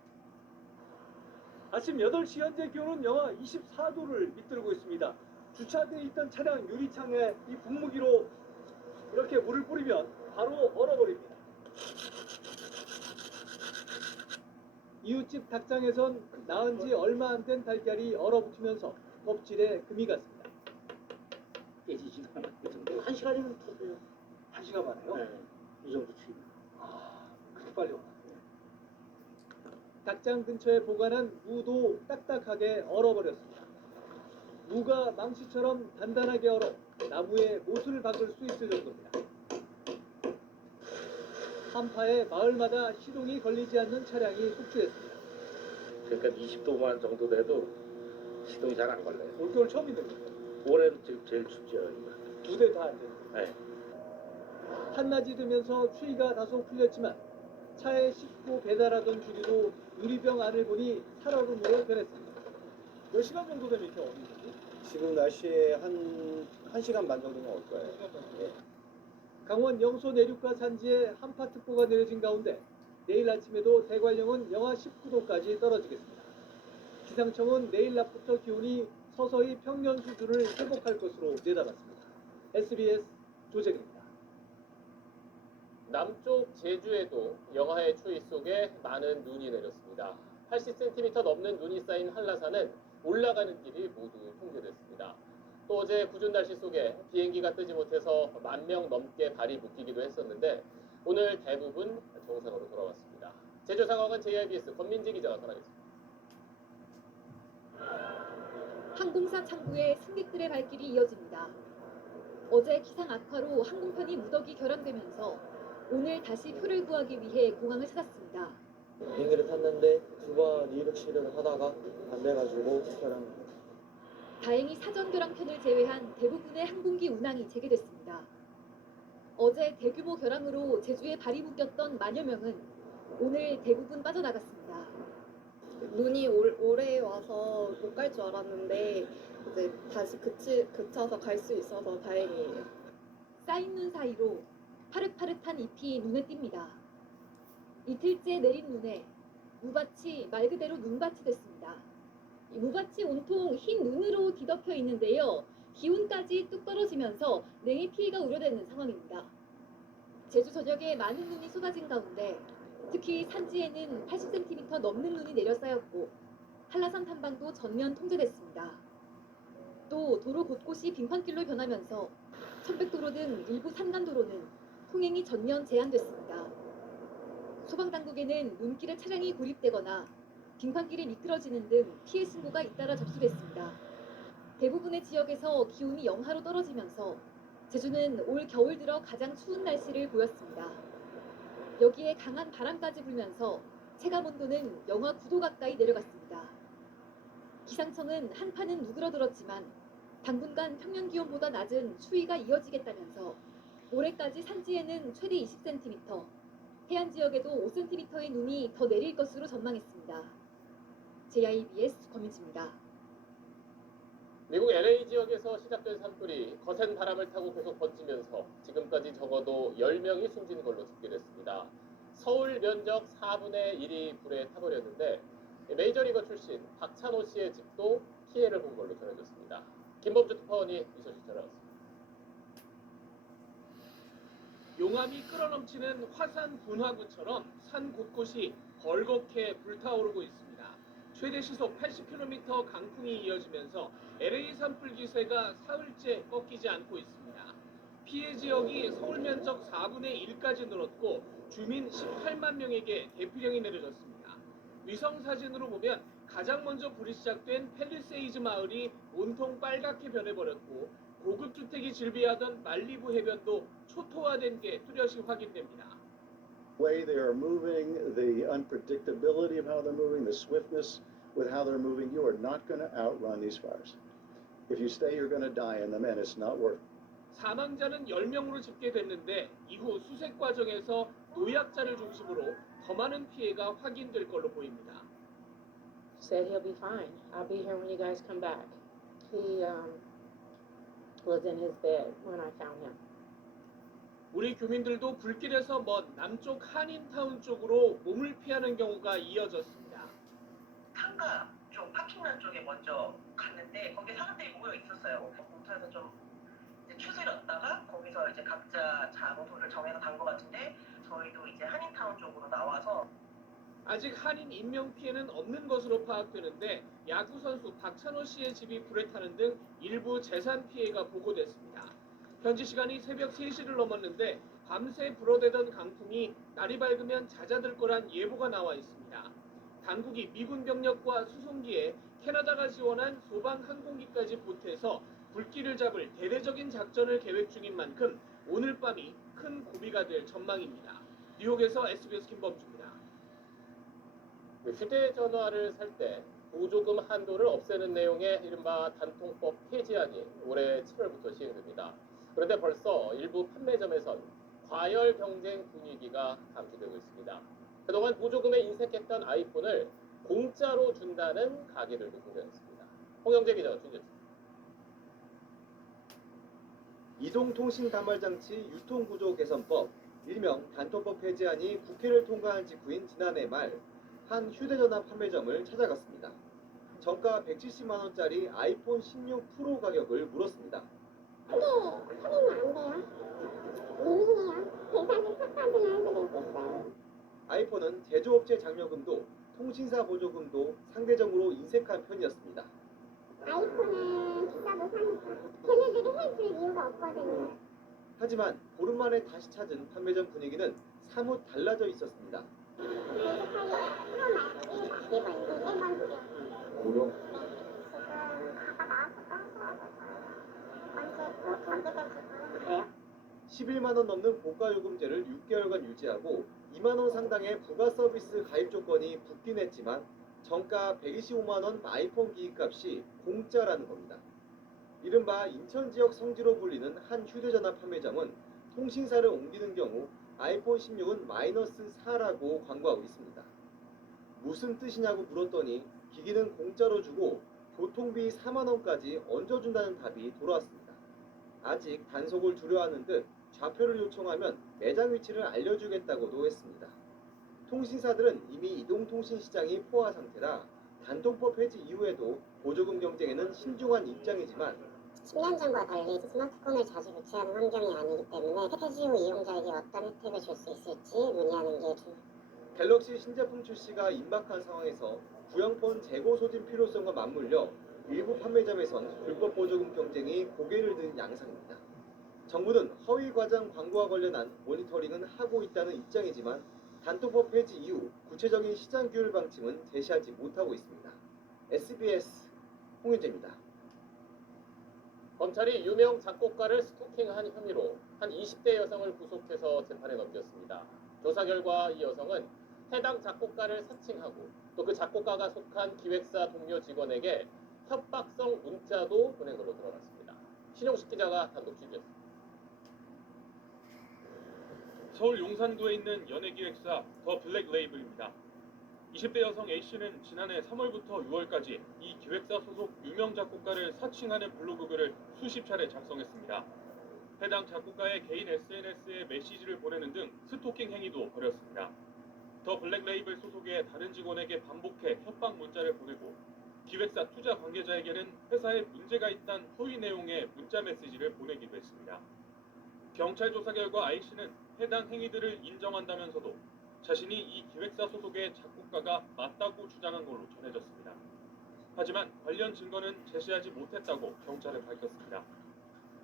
아침 8시 현재 기온은 영하 24도를 밑들고 있습니다. 주차되어 있던 차량 유리창에 이 분무기로 이렇게 물을 뿌리면 바로 얼어버립니다. 이웃집 닭장에선 낳은 지 얼마 안 된 달걀이 얼어붙으면서 껍질에 금이 갔습니다. 깨지지도 않아요. 한 시간이면 터져요. 1시간 만에요? 네. 이 정도 추위. 그렇게 빨리 오나? 닭장 근처에 보관한 무도 딱딱하게 얼어버렸습니다. 무가 망치처럼 단단하게 얼어 나무에 못을 박을 수 있을 정도입니다. 한파에 마을마다 시동이 걸리지 않는 차량이 속출했습니다. 그러니까 20도만 정도 돼도 시동이 잘 안 걸려요. 올겨울 처음 있는 거예요. 올해는 제일 춥죠. 이거. 두 대 다 안 돼요. 네. 한낮이 되면서 추위가 다소 풀렸지만 차에 싣고 배달하던 주기도 유리병 안을 보니 살얼음으로 변했습니다. 몇 시간 정도 되면 이렇게 얼는 거지? 지금 날씨에 한 1시간 반 정도면 올 거예요. 예. 강원 영서 내륙과 산지에 한파특보가 내려진 가운데 내일 아침에도 대관령은 영하 19도까지 떨어지겠습니다. 기상청은 내일 낮부터 기온이 서서히 평년 수준을 회복할 것으로 내다봤습니다. SBS 조재근입니다. 남쪽 제주에도 영하의 추위 속에 많은 눈이 내렸습니다. 80cm 넘는 눈이 쌓인 한라산은 올라가는 길이 모두 통제됐습니다. 또 어제 궂은 날씨 속에 비행기가 뜨지 못해서 10,000명 넘게 발이 묶이기도 했었는데 오늘 대부분 정상으로 돌아왔습니다. 제주 상황은 JIBS 권민지 기자가 전하겠습니다. 항공사 창구에 승객들의 발길이 이어집니다. 어제 기상 악화로 항공편이 무더기 결항되면서 오늘 다시 표를 구하기 위해 공항을 찾았습니다. 비행기를 탔는데 두 번 이륙시를 하다가 안 돼가지고 결항. 다행히 사전 결항편을 제외한 대부분의 항공기 운항이 재개됐습니다. 어제 대규모 결항으로 제주에 발이 묶였던 만여 명은 오늘 대부분 빠져나갔습니다. 눈이 올해 와서 못 갈 줄 알았는데 이제 다시 그쳐서 갈 수 있어서 다행이에요. 쌓인 눈 사이로 파릇파릇한 잎이 눈에 띕니다. 이틀째 내린 눈에 무밭이 말 그대로 눈밭이 됐습니다. 이 무밭이 온통 흰 눈으로 뒤덮여 있는데요. 기온까지 뚝 떨어지면서 냉해 피해가 우려되는 상황입니다. 제주 전역에 많은 눈이 쏟아진 가운데 특히 산지에는 80cm 넘는 눈이 내려 쌓였고 한라산 탐방도 전면 통제됐습니다. 또 도로 곳곳이 빙판길로 변하면서 천백도로 등 일부 산간도로는 통행이 전면 제한됐습니다. 소방당국에는 눈길에 차량이 고립되거나 빙판길이 미끄러지는 등 피해 신고가 잇따라 접수됐습니다. 대부분의 지역에서 기온이 영하로 떨어지면서 제주는 올 겨울 들어 가장 추운 날씨를 보였습니다. 여기에 강한 바람까지 불면서 체감온도는 영하 9도 가까이 내려갔습니다. 기상청은 한파는 누그러들었지만 당분간 평년 기온보다 낮은 추위가 이어지겠다면서 올해까지 산지에는 최대 20cm, 해안 지역에도 5cm의 눈이 더 내릴 것으로 전망했습니다. JIBS 권민지입니다. 미국 LA 지역에서 시작된 산불이 거센 바람을 타고 계속 번지면서 지금까지 적어도 10명이 숨진 걸로 집계됐습니다. 서울 면적 4분의 1이 불에 타버렸는데 메이저리거 출신 박찬호 씨의 집도 피해를 본 걸로 전해졌습니다. 김범주 특파원이 이 소식 전해왔습니다. 용암이 끌어넘치는 화산 분화구처럼 산 곳곳이 벌겋게 불타오르고 있습니다. 최대 시속 80km 강풍이 이어지면서 LA 산불 기세가 사흘째 꺾이지 않고 있습니다. 피해 지역이 서울 면적 4분의 1까지 늘었고 주민 18만 명에게 대피령이 내려졌습니다. 위성 사진으로 보면 가장 먼저 불이 시작된 팰리세이즈 마을이 온통 빨갛게 변해버렸고 고급 주택이 즐비하던 말리부 해변도 초토화된 게 뚜렷이 확인됩니다. way they are moving, the unpredictability of how they're moving, the swiftness with how they're moving, you are not going to outrun these fires. If you stay, you're going to die in them, and it's not worth it. 사망자는 10명으로 집계됐는데 이후 수색 과정에서 노약자를 중심으로 더 많은 피해가 확인될 걸로 보입니다. Said he'll be fine. I'll be here when you guys come back. He was in his bed when I found him. 우리 교민들도 불길에서 먼 남쪽 한인타운 쪽으로 몸을 피하는 경우가 이어졌습니다. 상가 쪽 파킹란 쪽에 먼저 갔는데 거기에 사람들이 모여 있었어요. 공터에서 좀 추스렸다가 거기서 이제 각자 장소를 정해서 간 것 같은데 저희도 이제 한인타운 쪽으로 나와서 아직 한인 인명 피해는 없는 것으로 파악되는데 야구 선수 박찬호 씨의 집이 불에 타는 등 일부 재산 피해가 보고됐습니다. 현지 시간이 새벽 3시를 넘었는데 밤새 불어대던 강풍이 날이 밝으면 잦아들 거란 예보가 나와 있습니다. 당국이 미군 병력과 수송기에 캐나다가 지원한 소방 항공기까지 보태서 불길을 잡을 대대적인 작전을 계획 중인 만큼 오늘 밤이 큰 고비가 될 전망입니다. 뉴욕에서 SBS 김범주입니다. 휴대전화를 살 때 보조금 한도를 없애는 내용의 이른바 단통법 폐지안이 올해 7월부터 시행됩니다. 그런데 벌써 일부 판매점에선 과열 경쟁 분위기가 감지되고 있습니다. 그동안 보조금에 인색했던 아이폰을 공짜로 준다는 가게들도 등장했습니다. 홍영재 기자가 준비했습니다. 이동통신단말장치 유통구조 개선법, 일명 단통법 폐지안이 국회를 통과한 직후인 지난해 말 한 휴대전화 판매점을 찾아갔습니다. 정가 170만 원짜리 아이폰 16 프로 가격을 물었습니다. 그게 할인이 안 돼요. 미미해요. 계산을 삭제는 해드리고 있어요. 아이폰은 제조업체 장려금도 통신사 보조금도 상대적으로 인색한 편이었습니다. 아이폰은 비싸도 사니까 걔네들이 해줄 이유가 없거든요. 하지만 보름 만에 다시 찾은 판매점 분위기는 사뭇 달라져 있었습니다. 무료? 11만 원 넘는 고가 요금제를 6개월간 유지하고 2만 원 상당의 부가 서비스 가입 조건이 붙긴 했지만 정가 125만 원 아이폰 기기값이 공짜라는 겁니다. 이른바 인천 지역 성지로 불리는 한 휴대전화 판매점은 통신사를 옮기는 경우 아이폰 16은 마이너스 4라고 광고하고 있습니다. 무슨 뜻이냐고 물었더니 기기는 공짜로 주고 교통비 4만 원까지 얹어준다는 답이 돌아왔습니다. 아직 단속을 두려워하는 듯 좌표를 요청하면 매장 위치를 알려주겠다고도 했습니다. 통신사들은 이미 이동통신 시장이 포화 상태라 단통법 폐지 이후에도 보조금 경쟁에는 신중한 입장이지만 10년 전과 달리 스마트폰을 자주 교체하는 환경이 아니기 때문에 폐지 후 이용자에게 어떤 혜택을 줄 수 있을지 논의하는 게 중요합니다. 갤럭시 신제품 출시가 임박한 상황에서 구형폰 재고 소진 필요성과 맞물려 일부 판매점에선 불법 보조금 경쟁이 고개를 든 양상입니다. 정부는 허위 과장 광고와 관련한 모니터링은 하고 있다는 입장이지만 단통법 폐지 이후 구체적인 시장 규율 방침은 제시하지 못하고 있습니다. SBS 홍윤재입니다. 검찰이 유명 작곡가를 스토킹한 혐의로 한 20대 여성을 구속해서 재판에 넘겼습니다. 조사 결과 이 여성은 해당 작곡가를 사칭하고 또 그 작곡가가 속한 기획사 동료 직원에게 협박성 문자도 보낸 걸로 드러났습니다. 신용식 기자가 단독 취재했습니다. 서울 용산구에 있는 연예기획사 더 블랙 레이블입니다. 20대 여성 A씨는 지난해 3월부터 6월까지 이 기획사 소속 유명 작곡가를 사칭하는 블로그글을 수십 차례 작성했습니다. 해당 작곡가의 개인 SNS에 메시지를 보내는 등 스토킹 행위도 벌였습니다. 더 블랙 레이블 소속의 다른 직원에게 반복해 협박 문자를 보내고 기획사 투자 관계자에게는 회사에 문제가 있다는 허위 내용의 문자 메시지를 보내기도 했습니다. 경찰 조사 결과 A씨는 해당 행위들을 인정한다면서도 자신이 이 기획사 소속의 작곡가가 맞다고 주장한 걸로 전해졌습니다. 하지만 관련 증거는 제시하지 못했다고 경찰은 밝혔습니다.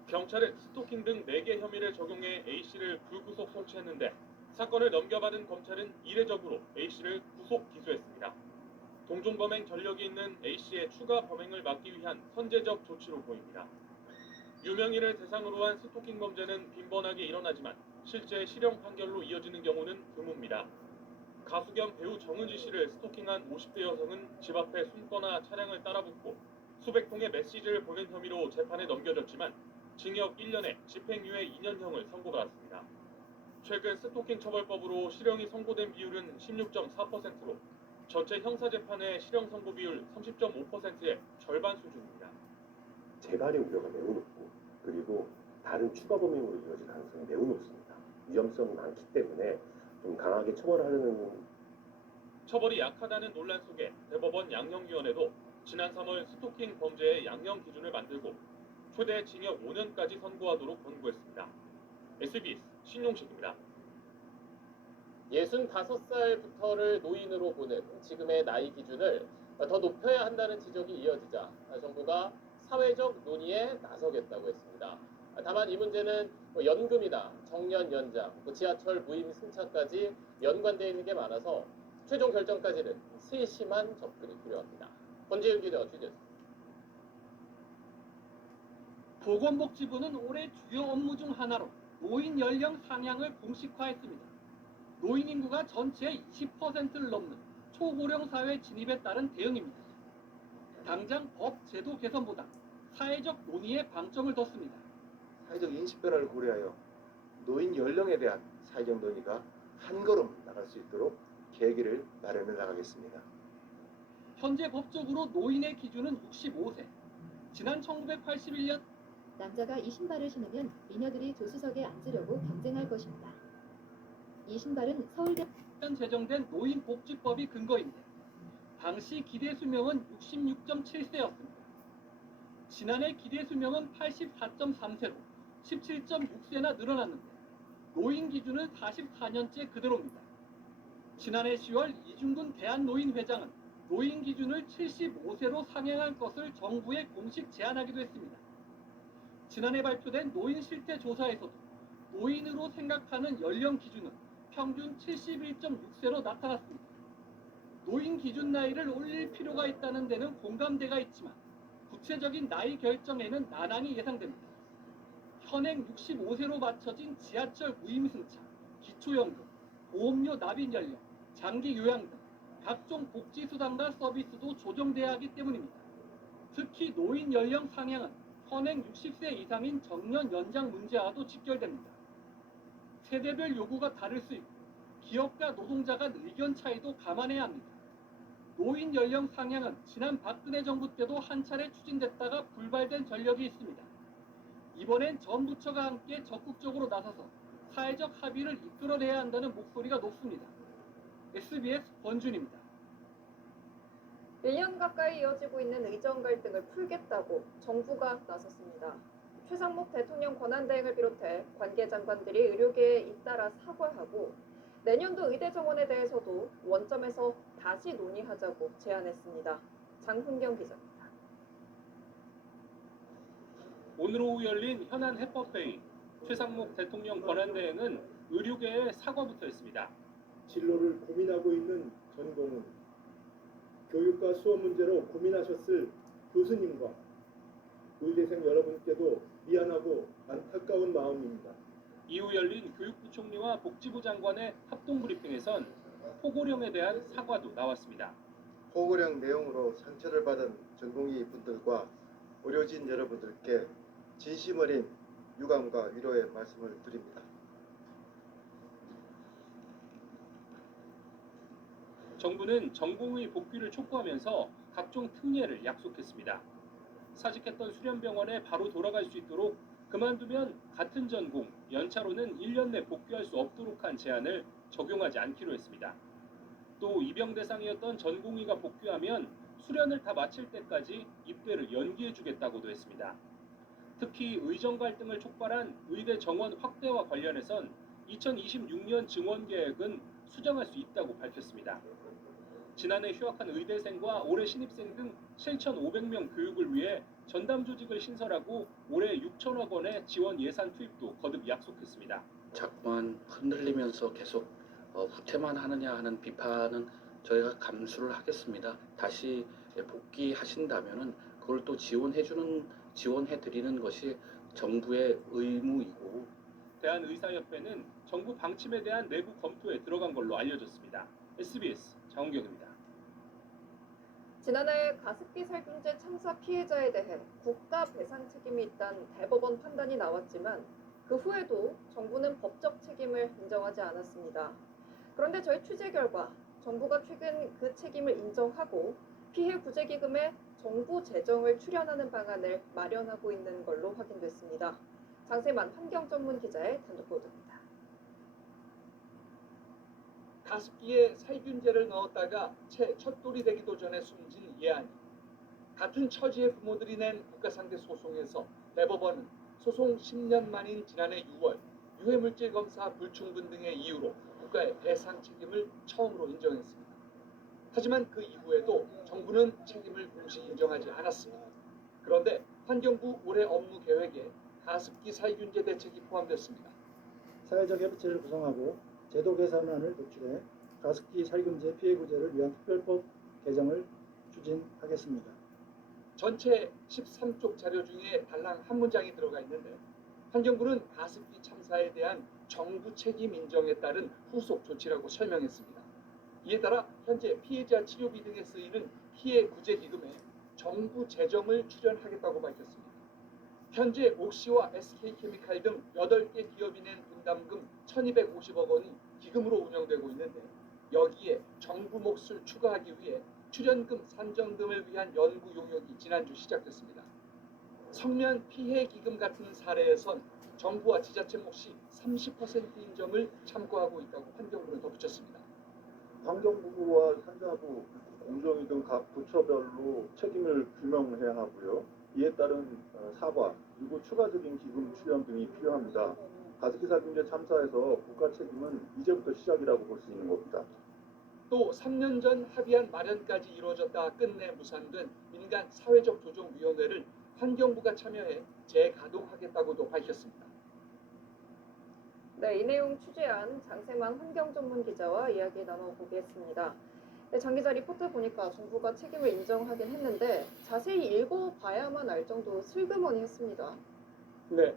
경찰은 스토킹 등 4개 혐의를 적용해 A씨를 불구속 송치했는데 사건을 넘겨받은 검찰은 이례적으로 A씨를 구속 기소했습니다. 동종범행 전력이 있는 A씨의 추가 범행을 막기 위한 선제적 조치로 보입니다. 유명인을 대상으로 한 스토킹 범죄는 빈번하게 일어나지만 실제 실형 판결로 이어지는 경우는 드뭅니다. 가수 겸 배우 정은지 씨를 스토킹한 50대 여성은 집 앞에 숨거나 차량을 따라붙고 수백 통의 메시지를 보낸 혐의로 재판에 넘겨졌지만 징역 1년에 집행유예 2년형을 선고받았습니다. 최근 스토킹 처벌법으로 실형이 선고된 비율은 16.4%로 전체 형사재판의 실형 선고 비율 30.5%의 절반 수준입니다. 재발의 우려가 매우 높고 그리고 다른 추가 범행으로 이어질 가능성이 매우 높습니다. 위험성이 많기 때문에 좀 강하게 처벌하려는 처벌이 약하다는 논란 속에 대법원 양형위원회도 지난 3월 스토킹 범죄의 양형 기준을 만들고 최대 징역 5년까지 선고하도록 권고했습니다. SBS 신용식입니다. 65살부터를 노인으로 보는 지금의 나이 기준을 더 높여야 한다는 지적이 이어지자 정부가 사회적 논의에 나서겠다고 했습니다. 다만 이 문제는 연금이나 정년 연장, 지하철 무임 승차까지 연관되어 있는 게 많아서 최종 결정까지는 세심한 접근이 필요합니다. 권재윤 기자가 취재했습니다. 보건복지부는 올해 주요 업무 중 하나로 노인 연령 상향을 공식화했습니다. 노인 인구가 전체의 20%를 넘는 초고령 사회 진입에 따른 대응입니다. 당장 법 제도 개선보다 사회적 논의에 방점을 뒀습니다. 사회적 인식 변화를 고려하여 노인 연령에 대한 사회적 논의가 한 걸음 나갈 수 있도록 계기를 마련해 나가겠습니다. 현재 법적으로 노인의 기준은 65세. 지난 1981년 남자가 이 신발을 신으면 미녀들이 조수석에 앉으려고 경쟁할 것입니다. 이 신발은 서울대 제정된 노인복지법이 근거인데 당시 기대 수명은 66.7세였습니다. 지난해 기대 수명은 84.3세로 17.6세나 늘어났는데 노인 기준은 44년째 그대로입니다. 지난해 10월 이중근 대한노인회장은 노인 기준을 75세로 상향할 것을 정부에 공식 제안하기도 했습니다. 지난해 발표된 노인 실태 조사에서도 노인으로 생각하는 연령 기준은 평균 71.6세로 나타났습니다. 노인 기준 나이를 올릴 필요가 있다는 데는 공감대가 있지만 구체적인 나이 결정에는 난항이 예상됩니다. 현행 65세로 맞춰진 지하철 무임승차, 기초연금, 보험료 납입 연령, 장기 요양 등 각종 복지수당과 서비스도 조정돼야 하기 때문입니다. 특히 노인 연령 상향은 현행 60세 이상인 정년 연장 문제와도 직결됩니다. 세대별 요구가 다를 수 있고 기업과 노동자 간 의견 차이도 감안해야 합니다. 노인 연령 상향은 지난 박근혜 정부 때도 한 차례 추진됐다가 불발된 전력이 있습니다. 이번엔 전 부처가 함께 적극적으로 나서서 사회적 합의를 이끌어내야 한다는 목소리가 높습니다. SBS 권준입니다. 1년 가까이 이어지고 있는 의정 갈등을 풀겠다고 정부가 나섰습니다. 최상목 대통령 권한대행을 비롯해 관계 장관들이 의료계에 잇따라 사과하고 내년도 의대 정원에 대해서도 원점에서 다시 논의하자고 제안했습니다. 장훈경 기자입니다. 오늘 오후 열린 현안 해법회의, 최상목 대통령 권한대행은 의료계에 사과부터 했습니다. 진로를 고민하고 있는 전공은 교육과 수업 문제로 고민하셨을 교수님과 의대생 여러분께도 미안하고 안타까운 마음입니다. 이후 열린 교육부 총리와 복지부 장관의 합동 브리핑에선 포고령에 대한 사과도 나왔습니다. 포고령 내용으로 상처를 받은 전공의 분들과 의료진 여러분들께 진심 어린 유감과 위로의 말씀을 드립니다. 정부는 전공의 복귀를 촉구하면서 각종 특례를 약속했습니다. 사직했던 수련병원에 바로 돌아갈 수 있도록 그만두면 같은 전공, 연차로는 1년 내 복귀할 수 없도록 한 제한을 적용하지 않기로 했습니다. 또 입영 대상이었던 전공의가 복귀하면 수련을 다 마칠 때까지 입대를 연기해주겠다고도 했습니다. 특히 의정 갈등을 촉발한 의대 정원 확대와 관련해선 2026년 증원 계획은 수정할 수 있다고 밝혔습니다. 지난해 휴학한 의대생과 올해 신입생 등 7,500명 교육을 위해 전담 조직을 신설하고 올해 6천억 원의 지원 예산 투입도 거듭 약속했습니다. 자꾸만 흔들리면서 계속 후퇴만 하느냐 하는 비판은 저희가 감수를 하겠습니다. 다시 복귀하신다면은 그걸 또 지원해드리는 것이 정부의 의무이고. 대한의사협회는 정부 방침에 대한 내부 검토에 들어간 걸로 알려졌습니다. SBS 장훈경입니다. 지난해 가습기 살균제 참사 피해자에 대해 국가 배상 책임이 있다는 대법원 판단이 나왔지만 그 후에도 정부는 법적 책임을 인정하지 않았습니다. 그런데 저희 취재 결과 정부가 최근 그 책임을 인정하고 피해 구제 기금에 정부 재정을 출연하는 방안을 마련하고 있는 걸로 확인됐습니다. 장세만 환경 전문 기자의 단독 보도입니다. 가습기에 살균제를 넣었다가 채 첫 돌이 되기도 전에 숨진 예안이. 같은 처지의 부모들이 낸 국가상대 소송에서 대법원은 소송 10년 만인 지난해 6월 유해물질 검사 불충분 등의 이유로 국가의 배상 책임을 처음으로 인정했습니다. 하지만 그 이후에도 정부는 책임을 공식 인정하지 않았습니다. 그런데 환경부 올해 업무 계획에 가습기 살균제 대책이 포함됐습니다. 사회적 협의체를 구성하고 제도 개선안을 도출해 가습기 살균제 피해 구제를 위한 특별법 개정을 추진하겠습니다. 전체 13쪽 자료 중에 달랑 한 문장이 들어가 있는데 환경부는 가습기 참사에 대한 정부 책임 인정에 따른 후속 조치라고 설명했습니다. 이에 따라 현재 피해자 치료비 등에 쓰이는 피해 구제 기금에 정부 재정을 출연하겠다고 밝혔습니다. 현재 옥시와 SK케미칼 등 8개 기업이 낸 분담금 1,250억 원이 기금으로 운영되고 있는데 여기에 정부 몫을 추가하기 위해 출연금 산정 등을 위한 연구 용역이 지난주 시작됐습니다. 성면 피해 기금 같은 사례에선 정부와 지자체 몫이 30% 인정을 참고하고 있다고 환경부는 덧붙였습니다. 환경부와 산자부, 공정위 등 각 부처별로 책임을 규명해야 하고요. 이에 따른 사과 그리고 추가적인 기금 출연 등이 필요합니다. 가습기 살균제 참사에서 국가 책임은 이제부터 시작이라고 볼 수 있는 겁니다. 또 3년 전 합의안 마련까지 이루어졌다 끝내 무산된 민간 사회적 조정위원회를 환경부가 참여해 재가동하겠다고도 밝혔습니다. 네, 이 내용 취재한 장세만 환경 전문 기자와 이야기 나눠보겠습니다. 네, 장 기자 리포트 보니까 정부가 책임을 인정하긴 했는데 자세히 읽어봐야만 알 정도 슬그머니 했습니다. 네,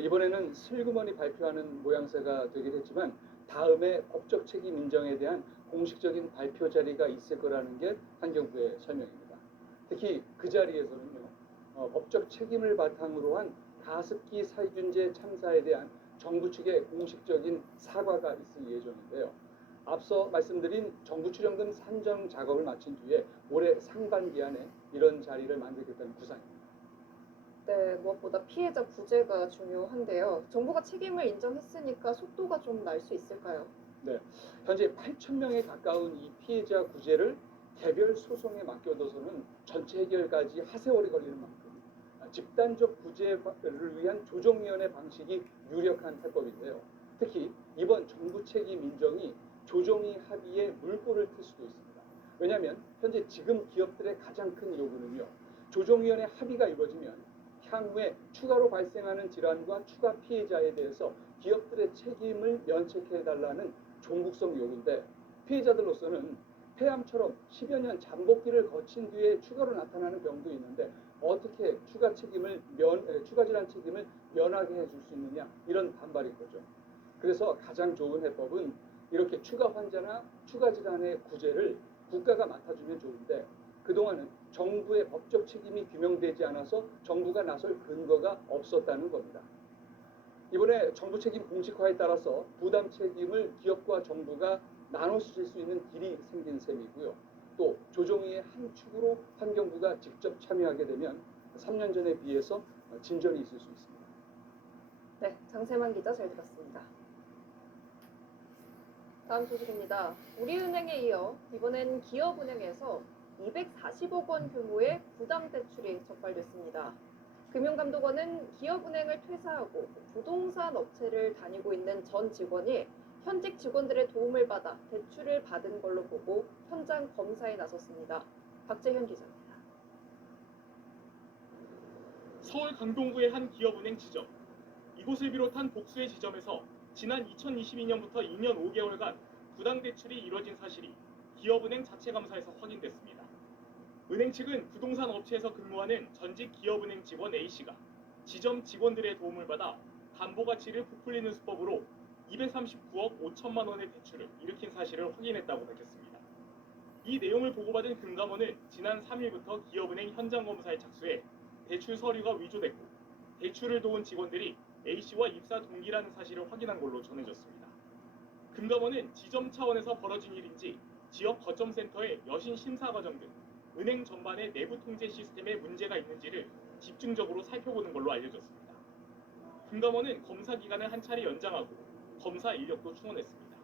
이번에는 슬그머니 발표하는 모양새가 되긴 했지만 다음에 법적 책임 인정에 대한 공식적인 발표 자리가 있을 거라는 게 환경부의 설명입니다. 특히 그 자리에서는요, 법적 책임을 바탕으로 한 가습기 살균제 참사에 대한 정부 측의 공식적인 사과가 있을 예정인데요. 앞서 말씀드린 정부 출연금 산정 작업을 마친 뒤에 올해 상반기 안에 이런 자리를 만들겠다는 구상입니다. 네, 무엇보다 피해자 구제가 중요한데요. 정부가 책임을 인정했으니까 속도가 좀 날 수 있을까요? 네, 현재 8,000명에 가까운 이 피해자 구제를 개별 소송에 맡겨둬서는 전체 해결까지 하세월이 걸리는 만큼 집단적 구제를 위한 조정위원회 방식이 유력한 해법인데요. 특히 이번 정부 책임 인정이 조정위 합의에 물꼬를 틀 수도 있습니다. 왜냐하면 현재 지금 기업들의 가장 큰 요구는요, 조정위원회 합의가 이루어지면 향후에 추가로 발생하는 질환과 추가 피해자에 대해서 기업들의 책임을 면책해달라는 종국성 요구인데 피해자들로서는 폐암처럼 10여 년 잠복기를 거친 뒤에 추가로 나타나는 병도 있는데 어떻게 추가 질환 책임을 면하게 해줄 수 있느냐 이런 반발인 거죠. 그래서 가장 좋은 해법은 이렇게 추가 환자나 추가 질환의 구제를 국가가 맡아주면 좋은데 그동안은 정부의 법적 책임이 규명되지 않아서 정부가 나설 근거가 없었다는 겁니다. 이번에 정부 책임 공식화에 따라서 부담 책임을 기업과 정부가 나눠 쓰실 수 있는 길이 생긴 셈이고요. 또 조정의 한 축으로 환경부가 직접 참여하게 되면 3년 전에 비해서 진전이 있을 수 있습니다. 네, 장세만 기자 잘 들었습니다. 다음 소식입니다. 우리은행에 이어 이번엔 기업은행에서 240억 원 규모의 부당 대출이 적발됐습니다. 금융감독원은 기업은행을 퇴사하고 부동산 업체를 다니고 있는 전 직원이 현직 직원들의 도움을 받아 대출을 받은 걸로 보고 현장 검사에 나섰습니다. 박재현 기자입니다. 서울 강동구의 한 기업은행 지점. 이곳을 비롯한 복수의 지점에서 지난 2022년부터 2년 5개월간 부당 대출이 이뤄진 사실이 기업은행 자체 감사에서 확인됐습니다. 은행 측은 부동산 업체에서 근무하는 전직 기업은행 직원 A씨가 지점 직원들의 도움을 받아 담보 가치를 부풀리는 수법으로 239억 5천만 원의 대출을 일으킨 사실을 확인했다고 밝혔습니다. 이 내용을 보고받은 금감원은 지난 3일부터 기업은행 현장 검사에 착수해 대출 서류가 위조됐고 대출을 도운 직원들이 A씨와 입사 동기라는 사실을 확인한 걸로 전해졌습니다. 금감원은 지점 차원에서 벌어진 일인지 지역 거점센터의 여신 심사 과정 등 은행 전반의 내부 통제 시스템에 문제가 있는지를 집중적으로 살펴보는 걸로 알려졌습니다. 금감원은 검사 기간을 한 차례 연장하고 검사 인력도 충원했습니다.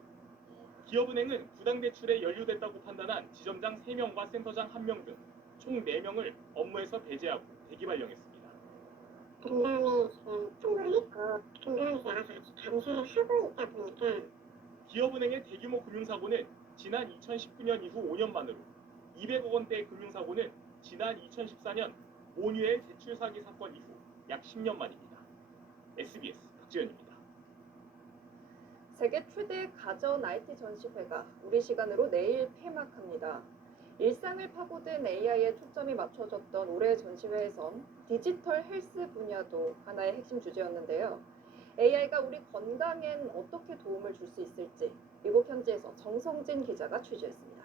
기업은행은 부당대출에 연루됐다고 판단한 지점장 3명과 센터장 1명 등 총 4명을 업무에서 배제하고 대기 발령했습니다. 금감이 지금 통보를 했고 금감에서 알아서 감사를 하고 있다 보니까 기업은행의 대규모 금융사고는 지난 2019년 이후 5년 만으로 200억 원대의 금융사고는 지난 2014년 모뉴엘 대출 사기 사건 이후 약 10년 만입니다. SBS 박지현입니다. 세계 최대 가전 IT 전시회가 우리 시간으로 내일 폐막합니다. 일상을 파고든 AI에 초점이 맞춰졌던 올해 전시회에선 디지털 헬스 분야도 하나의 핵심 주제였는데요. AI가 우리 건강엔 어떻게 도움을 줄 수 있을지 미국 현지에서 정성진 기자가 취재했습니다.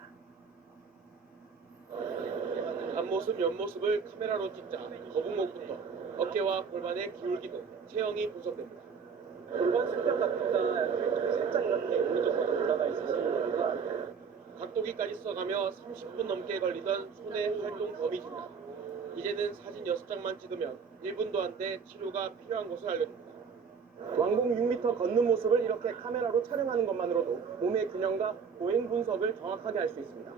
앞모습, 옆모습을 카메라로 찍자 거북목부터 어깨와 골반의 기울기 등 체형이 분석됩니다. 골반 수평 각도가 살짝 이렇게 오른쪽으로 올라가 있으시는 거니까 각도기까지 써가며 30분 넘게 걸리던 손의 활동 범위 증가. 이제는 사진 6장만 찍으면 1분도 안 돼 치료가 필요한 것을 알려줍니다. 왕복 6m 걷는 모습을 이렇게 카메라로 촬영하는 것만으로도 몸의 균형과 보행 분석을 정확하게 할 수 있습니다.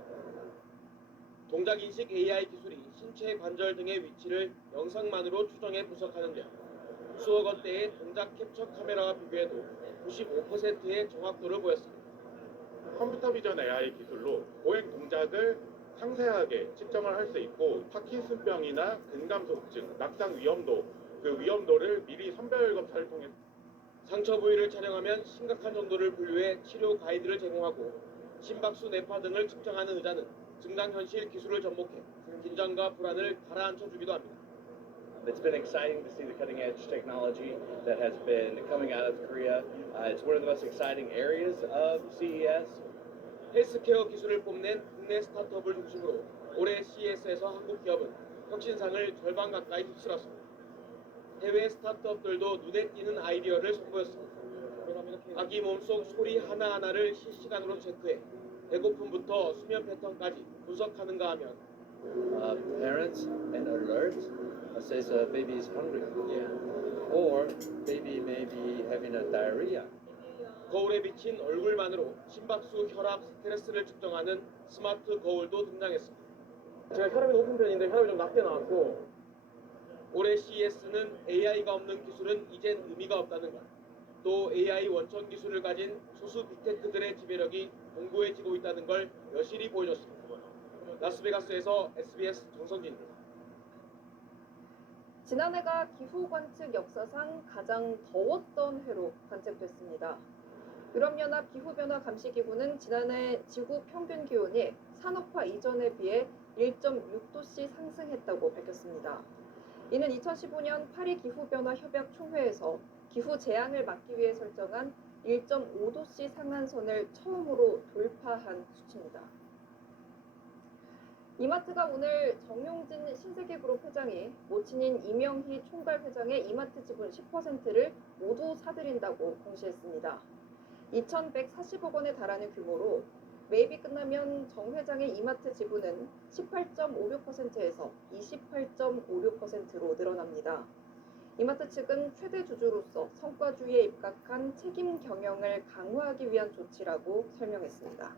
동작 인식 AI 기술이 신체 관절 등의 위치를 영상만으로 추정해 분석하는데 수억 원대의 동작 캡처 카메라와 비교해도 95%의 정확도를 보였습니다. 컴퓨터 비전 AI 기술로 보행 동작을 상세하게 측정을 할 수 있고 파킨슨병이나 근감소증, 낙상 위험도 그 위험도를 미리 선별 검사를 통해 상처 부위를 촬영하면 심각한 정도를 분류해 치료 가이드를 제공하고 심박수, 뇌파 등을 측정하는 의자는 증강현실 기술을 접목해 긴장과 불안을 가라앉혀주기도 합니다. It's been exciting to see the cutting edge technology that has been coming out of Korea. It's one of the most exciting areas of CES. 헬스케어 기술을 뽐낸 국내 스타트업을 중심으로 올해 CES에서 한국 기업은 혁신상을 절반 가까이 휩쓸었습니다. 해외 스타트업들도 눈에 띄는 아이디어를 선보였습니다. 아기 몸속 소리 하나하나를 실시간으로 체크해 배고픔부터 수면 패턴까지 분석하는가 하면 Parents and alert says baby is hungry, or baby may be having a diarrhea. 거울에 비친 얼굴만으로 심박수, 혈압, 스트레스를 측정하는 스마트 거울도 등장했습니다. 제가 혈압이 높은 편인데 혈압이 좀 낮게 나왔고 올해 CES는 AI가 없는 기술은 이젠 의미가 없다는 것. 또 AI 원천 기술을 가진 소수 빅테크들의 지배력이 공고해지고 있다는 걸 여실히 보여줬습니다. 라스베가스에서 SBS 정성진입니다. 지난해가 기후 관측 역사상 가장 더웠던 해로 관측됐습니다. 유럽연합 기후변화 감시기구는 지난해 지구 평균 기온이 산업화 이전에 비해 1.6도씩 상승했다고 밝혔습니다. 이는 2015년 파리 기후변화 협약 총회에서 기후 재앙을 막기 위해 설정한 1.5도씨 상한선을 처음으로 돌파한 수치입니다. 이마트가 오늘 정용진 신세계그룹 회장이 모친인 이명희 총괄 회장의 이마트 지분 10%를 모두 사들인다고 공시했습니다. 2,140억 원에 달하는 규모로 매입이 끝나면 정 회장의 이마트 지분은 18.56%에서 28.56%로 늘어납니다. 이마트 측은 최대 주주로서 성과주의에 입각한 책임 경영을 강화하기 위한 조치라고 설명했습니다.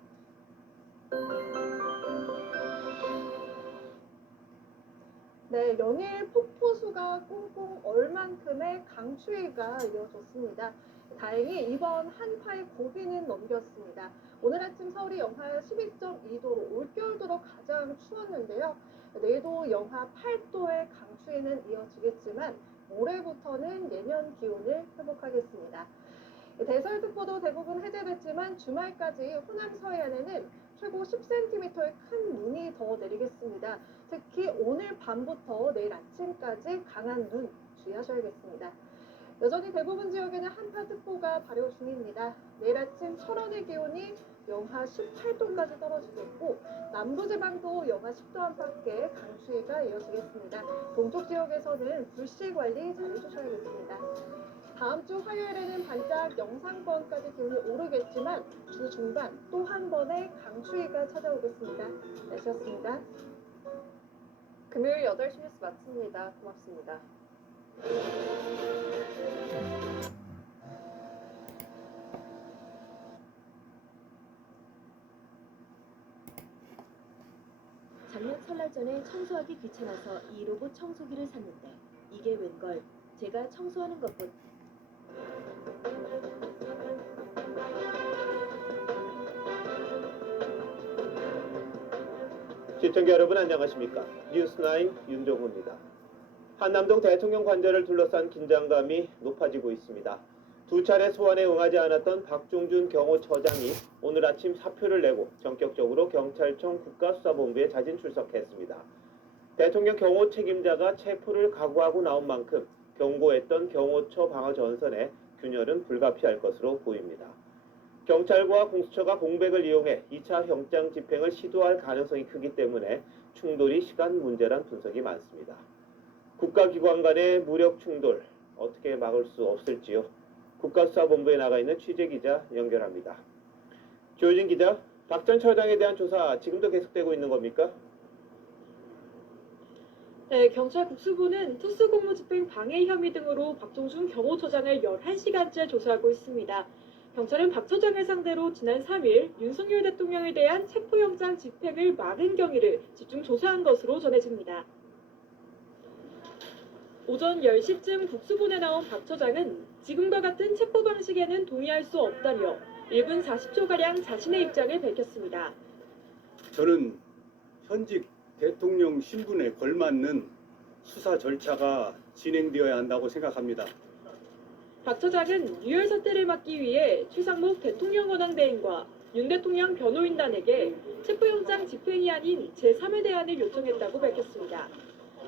네, 연일 폭포수가 꽁꽁 얼 만큼의 강추위가 이어졌습니다. 다행히 이번 한파의 고비는 넘겼습니다. 오늘 아침 서울이 영하 12.2도로 올겨울 들어 가장 추웠는데요. 내일도 영하 8도의 강추위는 이어지겠지만 모레부터는 예년 기온을 회복하겠습니다. 대설특보도 대부분 해제됐지만 주말까지 호남 서해안에는 최고 10cm의 큰 눈이 더 내리겠습니다. 특히 오늘 밤부터 내일 아침까지 강한 눈 주의하셔야겠습니다. 여전히 대부분 지역에는 한파특보가 발효 중입니다. 내일 아침 철원의 기온이 영하 18도까지 떨어지겠고 남부지방도 영하 10도 안팎의 강추위가 이어지겠습니다. 동쪽 지역에서는 불씨 관리 잘 해주셔야겠습니다. 다음 주 화요일에는 반짝 영상권까지 기온이 오르겠지만 주 중반 또 한 번의 강추위가 찾아오겠습니다. 날씨였습니다. 금요일 8시 뉴스 마칩니다. 고맙습니다. 작년 설날 전에 청소하기 귀찮아서 이 로봇 청소기를 샀는데 이게 웬걸 제가 청소하는 것보다 시청자 여러분 안녕하십니까? 뉴스9 윤종호입니다. 한남동 대통령 관저를 둘러싼 긴장감이 높아지고 있습니다. 두 차례 소환에 응하지 않았던 박종준 경호처장이 오늘 아침 사표를 내고 전격적으로 경찰청 국가수사본부에 자진 출석했습니다. 대통령 경호 책임자가 체포를 각오하고 나온 만큼 경고했던 경호처 방어 전선에 균열은 불가피할 것으로 보입니다. 경찰과 공수처가 공백을 이용해 2차 영장 집행을 시도할 가능성이 크기 때문에 충돌이 시간 문제란 분석이 많습니다. 국가기관 간의 무력 충돌 어떻게 막을 수 없을지요? 국가수사본부에 나가 있는 취재기자 연결합니다. 조효진 기자, 박 전 처장에 대한 조사 지금도 계속되고 있는 겁니까? 네, 경찰 국수부는 특수공무집행 방해 혐의 등으로 박종준 경호처장을 11시간째 조사하고 있습니다. 경찰은 박 처장을 상대로 지난 3일 윤석열 대통령에 대한 체포영장 집행을 막은 경위를 집중 조사한 것으로 전해집니다. 오전 10시쯤 국수본에 나온 박 처장은 지금과 같은 체포 방식에는 동의할 수 없다며 1분 40초가량 자신의 입장을 밝혔습니다. 저는 현직 대통령 신분에 걸맞는 수사 절차가 진행되어야 한다고 생각합니다. 박 처장은 유혈 사태를 막기 위해 최상목 대통령 원앙대행과 윤 대통령 변호인단에게 체포영장 집행이 아닌 제3의 대안을 요청했다고 밝혔습니다.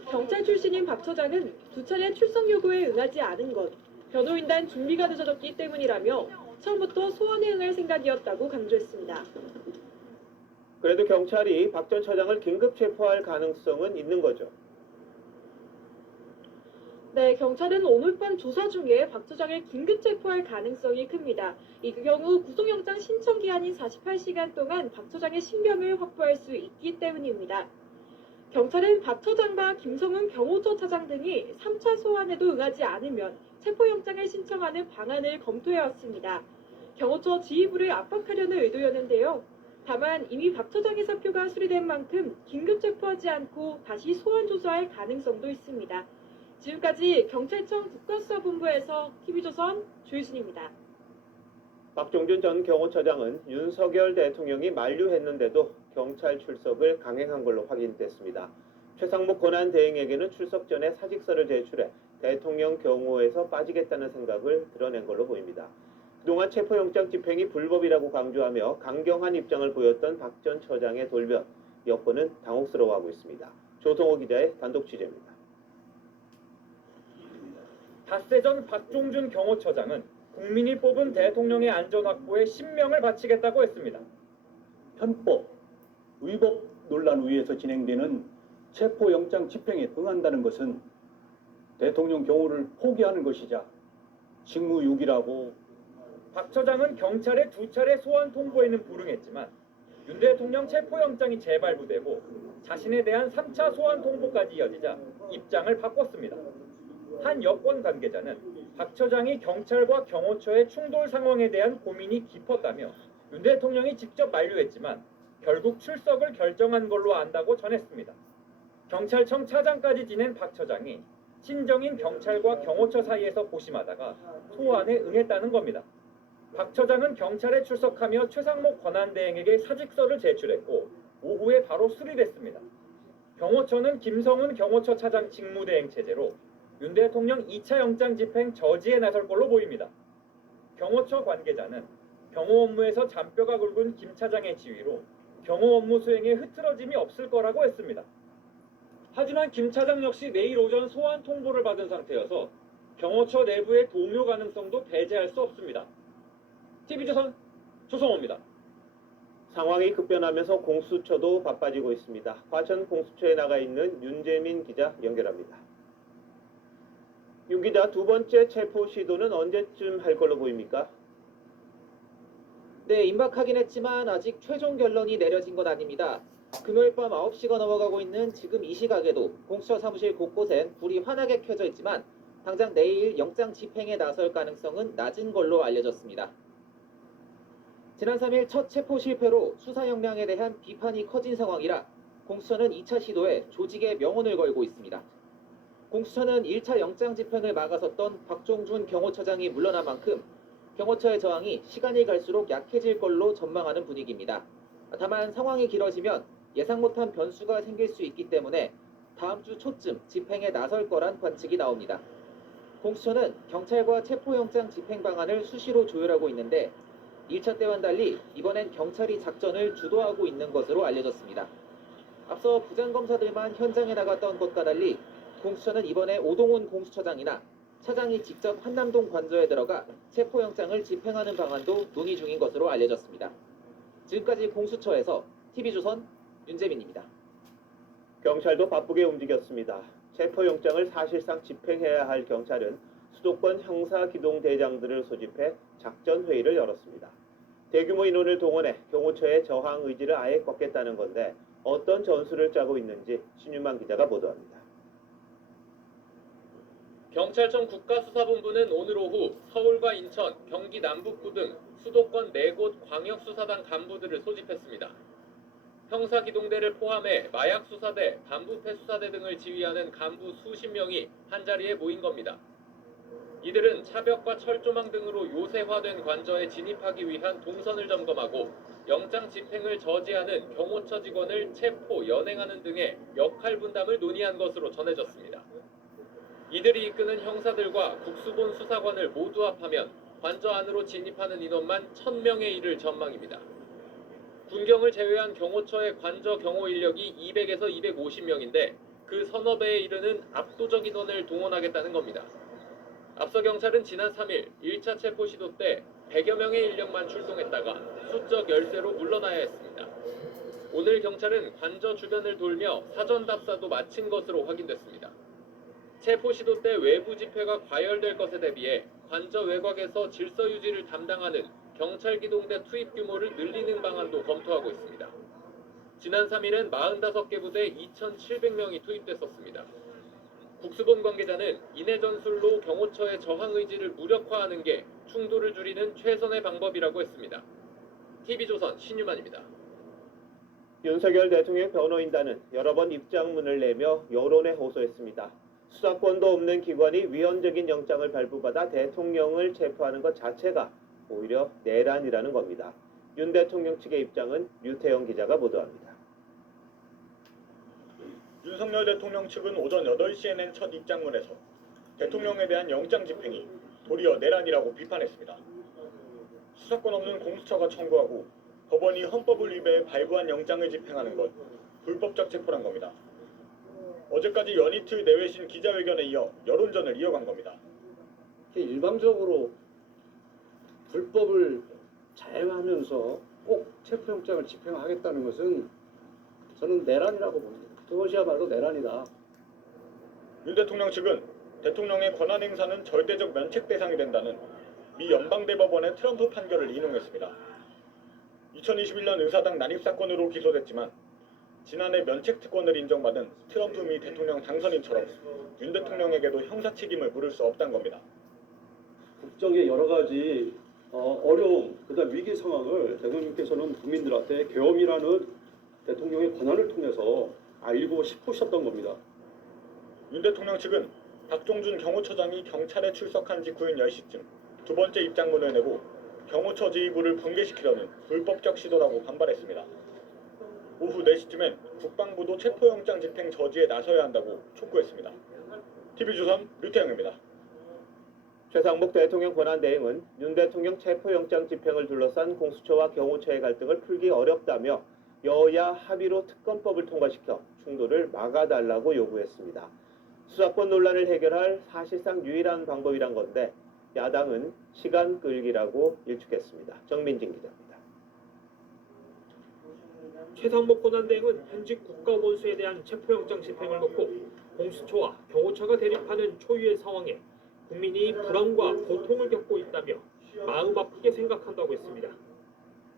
경찰 출신인 박 처장은 두 차례 출석 요구에 응하지 않은 것, 변호인단 준비가 늦어졌기 때문이라며 처음부터 소환에 응할 생각이었다고 강조했습니다. 그래도 경찰이 박 전 처장을 긴급 체포할 가능성은 있는 거죠? 네, 경찰은 오늘 밤 조사 중에 박 처장을 긴급 체포할 가능성이 큽니다. 이 경우 구속영장 신청 기한인 48시간 동안 박 처장의 신병을 확보할 수 있기 때문입니다. 경찰은 박 처장과 김성훈 경호처 차장 등이 3차 소환에도 응하지 않으면 체포영장을 신청하는 방안을 검토해왔습니다. 경호처 지휘부를 압박하려는 의도였는데요. 다만 이미 박 처장의 사표가 수리된 만큼 긴급 체포하지 않고 다시 소환 조사할 가능성도 있습니다. 지금까지 경찰청 국가수사본부에서 TV조선 조유진입니다. 박종준 전 경호처장은 윤석열 대통령이 만류했는데도 경찰 출석을 강행한 걸로 확인됐습니다. 최상목 권한대행에게는 출석 전에 사직서를 제출해 대통령 경호에서 빠지겠다는 생각을 드러낸 걸로 보입니다. 그동안 체포영장 집행이 불법이라고 강조하며 강경한 입장을 보였던 박 전 처장의 돌변, 여권은 당혹스러워하고 있습니다. 조성호 기자의 단독 취재입니다. 닷새 전 박종준 경호처장은 국민이 뽑은 대통령의 안전 확보에 신명을 바치겠다고 했습니다. 편법, 위법 논란 위에서 진행되는 체포영장 집행에 응한다는 것은 대통령 경호를 포기하는 것이자 직무유기라고 박 처장은 경찰에 2차례 소환 통보에는 불응했지만 윤 대통령 체포영장이 재발부되고 자신에 대한 3차 소환 통보까지 이어지자 입장을 바꿨습니다. 한 여권 관계자는 박 처장이 경찰과 경호처의 충돌 상황에 대한 고민이 깊었다며 윤 대통령이 직접 만류했지만 결국 출석을 결정한 걸로 안다고 전했습니다. 경찰청 차장까지 지낸 박 처장이 친정인 경찰과 경호처 사이에서 고심하다가 소환에 응했다는 겁니다. 박 처장은 경찰에 출석하며 최상목 권한대행에게 사직서를 제출했고 오후에 바로 수리됐습니다. 경호처는 김성훈 경호처 차장 직무대행 체제로 윤 대통령 2차 영장 집행 저지에 나설 걸로 보입니다. 경호처 관계자는 경호 업무에서 잔뼈가 굵은 김 차장의 지휘로 경호 업무 수행에 흐트러짐이 없을 거라고 했습니다. 하지만 김 차장 역시 내일 오전 소환 통보를 받은 상태여서 경호처 내부의 동요 가능성도 배제할 수 없습니다. TV조선 조성호입니다. 상황이 급변하면서 공수처도 바빠지고 있습니다. 과천 공수처에 나가 있는 윤재민 기자 연결합니다. 윤 기자, 두 번째 체포 시도는 언제쯤 할 걸로 보입니까? 네, 임박하긴 했지만 아직 최종 결론이 내려진 건 아닙니다. 금요일 밤 9시가 넘어가고 있는 지금 이 시각에도 공수처 사무실 곳곳엔 불이 환하게 켜져 있지만 당장 내일 영장 집행에 나설 가능성은 낮은 걸로 알려졌습니다. 지난 3일 첫 체포 실패로 수사 역량에 대한 비판이 커진 상황이라 공수처는 2차 시도에 조직의 명운을 걸고 있습니다. 공수처는 1차 영장 집행을 막아섰던 박종준 경호처장이 물러난 만큼 경호처의 저항이 시간이 갈수록 약해질 걸로 전망하는 분위기입니다. 다만 상황이 길어지면 예상 못한 변수가 생길 수 있기 때문에 다음 주 초쯤 집행에 나설 거란 관측이 나옵니다. 공수처는 경찰과 체포영장 집행 방안을 수시로 조율하고 있는데 1차 때와는 달리 이번엔 경찰이 작전을 주도하고 있는 것으로 알려졌습니다. 앞서 부장검사들만 현장에 나갔던 것과 달리 공수처는 이번에 오동훈 공수처장이나 차장이 직접 한남동 관저에 들어가 체포영장을 집행하는 방안도 논의 중인 것으로 알려졌습니다. 지금까지 공수처에서 TV조선 윤재민입니다. 경찰도 바쁘게 움직였습니다. 체포영장을 사실상 집행해야 할 경찰은 수도권 형사기동대장들을 소집해 작전회의를 열었습니다. 대규모 인원을 동원해 경호처의 저항 의지를 아예 꺾겠다는 건데 어떤 전술을 짜고 있는지 신유만 기자가 보도합니다. 경찰청 국가수사본부는 오늘 오후 서울과 인천, 경기 남북부 등 수도권 4곳 광역수사단 간부들을 소집했습니다. 형사기동대를 포함해 마약수사대, 반부패수사대 등을 지휘하는 간부 수십 명이 한자리에 모인 겁니다. 이들은 차벽과 철조망 등으로 요새화된 관저에 진입하기 위한 동선을 점검하고 영장 집행을 저지하는 경호처 직원을 체포, 연행하는 등의 역할 분담을 논의한 것으로 전해졌습니다. 이들이 이끄는 형사들과 국수본 수사관을 모두 합하면 관저 안으로 진입하는 인원만 1000명에 이를 전망입니다. 군경을 제외한 경호처의 관저 경호 인력이 200에서 250명인데 그 서너 배에 이르는 압도적 인원을 동원하겠다는 겁니다. 앞서 경찰은 지난 3일 1차 체포 시도 때 100여 명의 인력만 출동했다가 수적 열세로 물러나야 했습니다. 오늘 경찰은 관저 주변을 돌며 사전 답사도 마친 것으로 확인됐습니다. 체포 시도 때 외부 집회가 과열될 것에 대비해 관저 외곽에서 질서 유지를 담당하는 경찰 기동대 투입 규모를 늘리는 방안도 검토하고 있습니다. 지난 3일엔 45개 부대 2,700명이 투입됐었습니다. 국수본 관계자는 이내 전술로 경호처의 저항 의지를 무력화하는 게 충돌을 줄이는 최선의 방법이라고 했습니다. TV조선 신유만입니다. 윤석열 대통령 변호인단은 여러 번 입장문을 내며 여론에 호소했습니다. 수사권도 없는 기관이 위헌적인 영장을 발부받아 대통령을 체포하는 것 자체가 오히려 내란이라는 겁니다. 윤 대통령 측의 입장은 류태영 기자가 보도합니다. 윤석열 대통령 측은 오전 8시에 낸 첫 입장문에서 대통령에 대한 영장 집행이 도리어 내란이라고 비판했습니다. 수사권 없는 공수처가 청구하고 법원이 헌법을 위배해 발부한 영장을 집행하는 건 불법적 체포란 겁니다. 어제까지 연이틀 내외신 기자회견에 이어 여론전을 이어간 겁니다. 일방적으로 불법을 자행하면서 꼭 체포영장을 집행하겠다는 것은 저는 내란이라고 봅니다. 그것이야말로 내란이다. 윤 대통령 측은 대통령의 권한 행사는 절대적 면책 대상이 된다는 미 연방대법원의 트럼프 판결을 인용했습니다. 2021년 의사당 난입 사건으로 기소됐지만 지난해 면책 특권을 인정받은 트럼프 미 대통령 당선인처럼 윤 대통령에게도 형사 책임을 물을 수 없다는 겁니다. 국정의 여러 가지 어려움, 그다음 위기 상황을 대통령께서는 국민들한테 계엄이라는 대통령의 권한을 통해서 알고 싶으셨던 겁니다. 윤 대통령 측은 박종준 경호처장이 경찰에 출석한 직후인 10시쯤 두 번째 입장문을 내고 경호처 지휘부를 붕괴시키려는 불법적 시도라고 반발했습니다. 오후 4시쯤엔 국방부도 체포영장 집행 저지에 나서야 한다고 촉구했습니다. TV조선 류태영입니다. 최상목 대통령 권한대행은 윤 대통령 체포영장 집행을 둘러싼 공수처와 경호처의 갈등을 풀기 어렵다며 여야 합의로 특검법을 통과시켜 충돌을 막아달라고 요구했습니다. 수사권 논란을 해결할 사실상 유일한 방법이란 건데 야당은 시간 끌기라고 일축했습니다. 정민진 기자입니다. 최상목 권한대행은 현직 국가원수에 대한 체포영장 집행을 놓고 공수처와 경호처가 대립하는 초유의 상황에 국민이 불안과 고통을 겪고 있다며 마음 아프게 생각한다고 했습니다.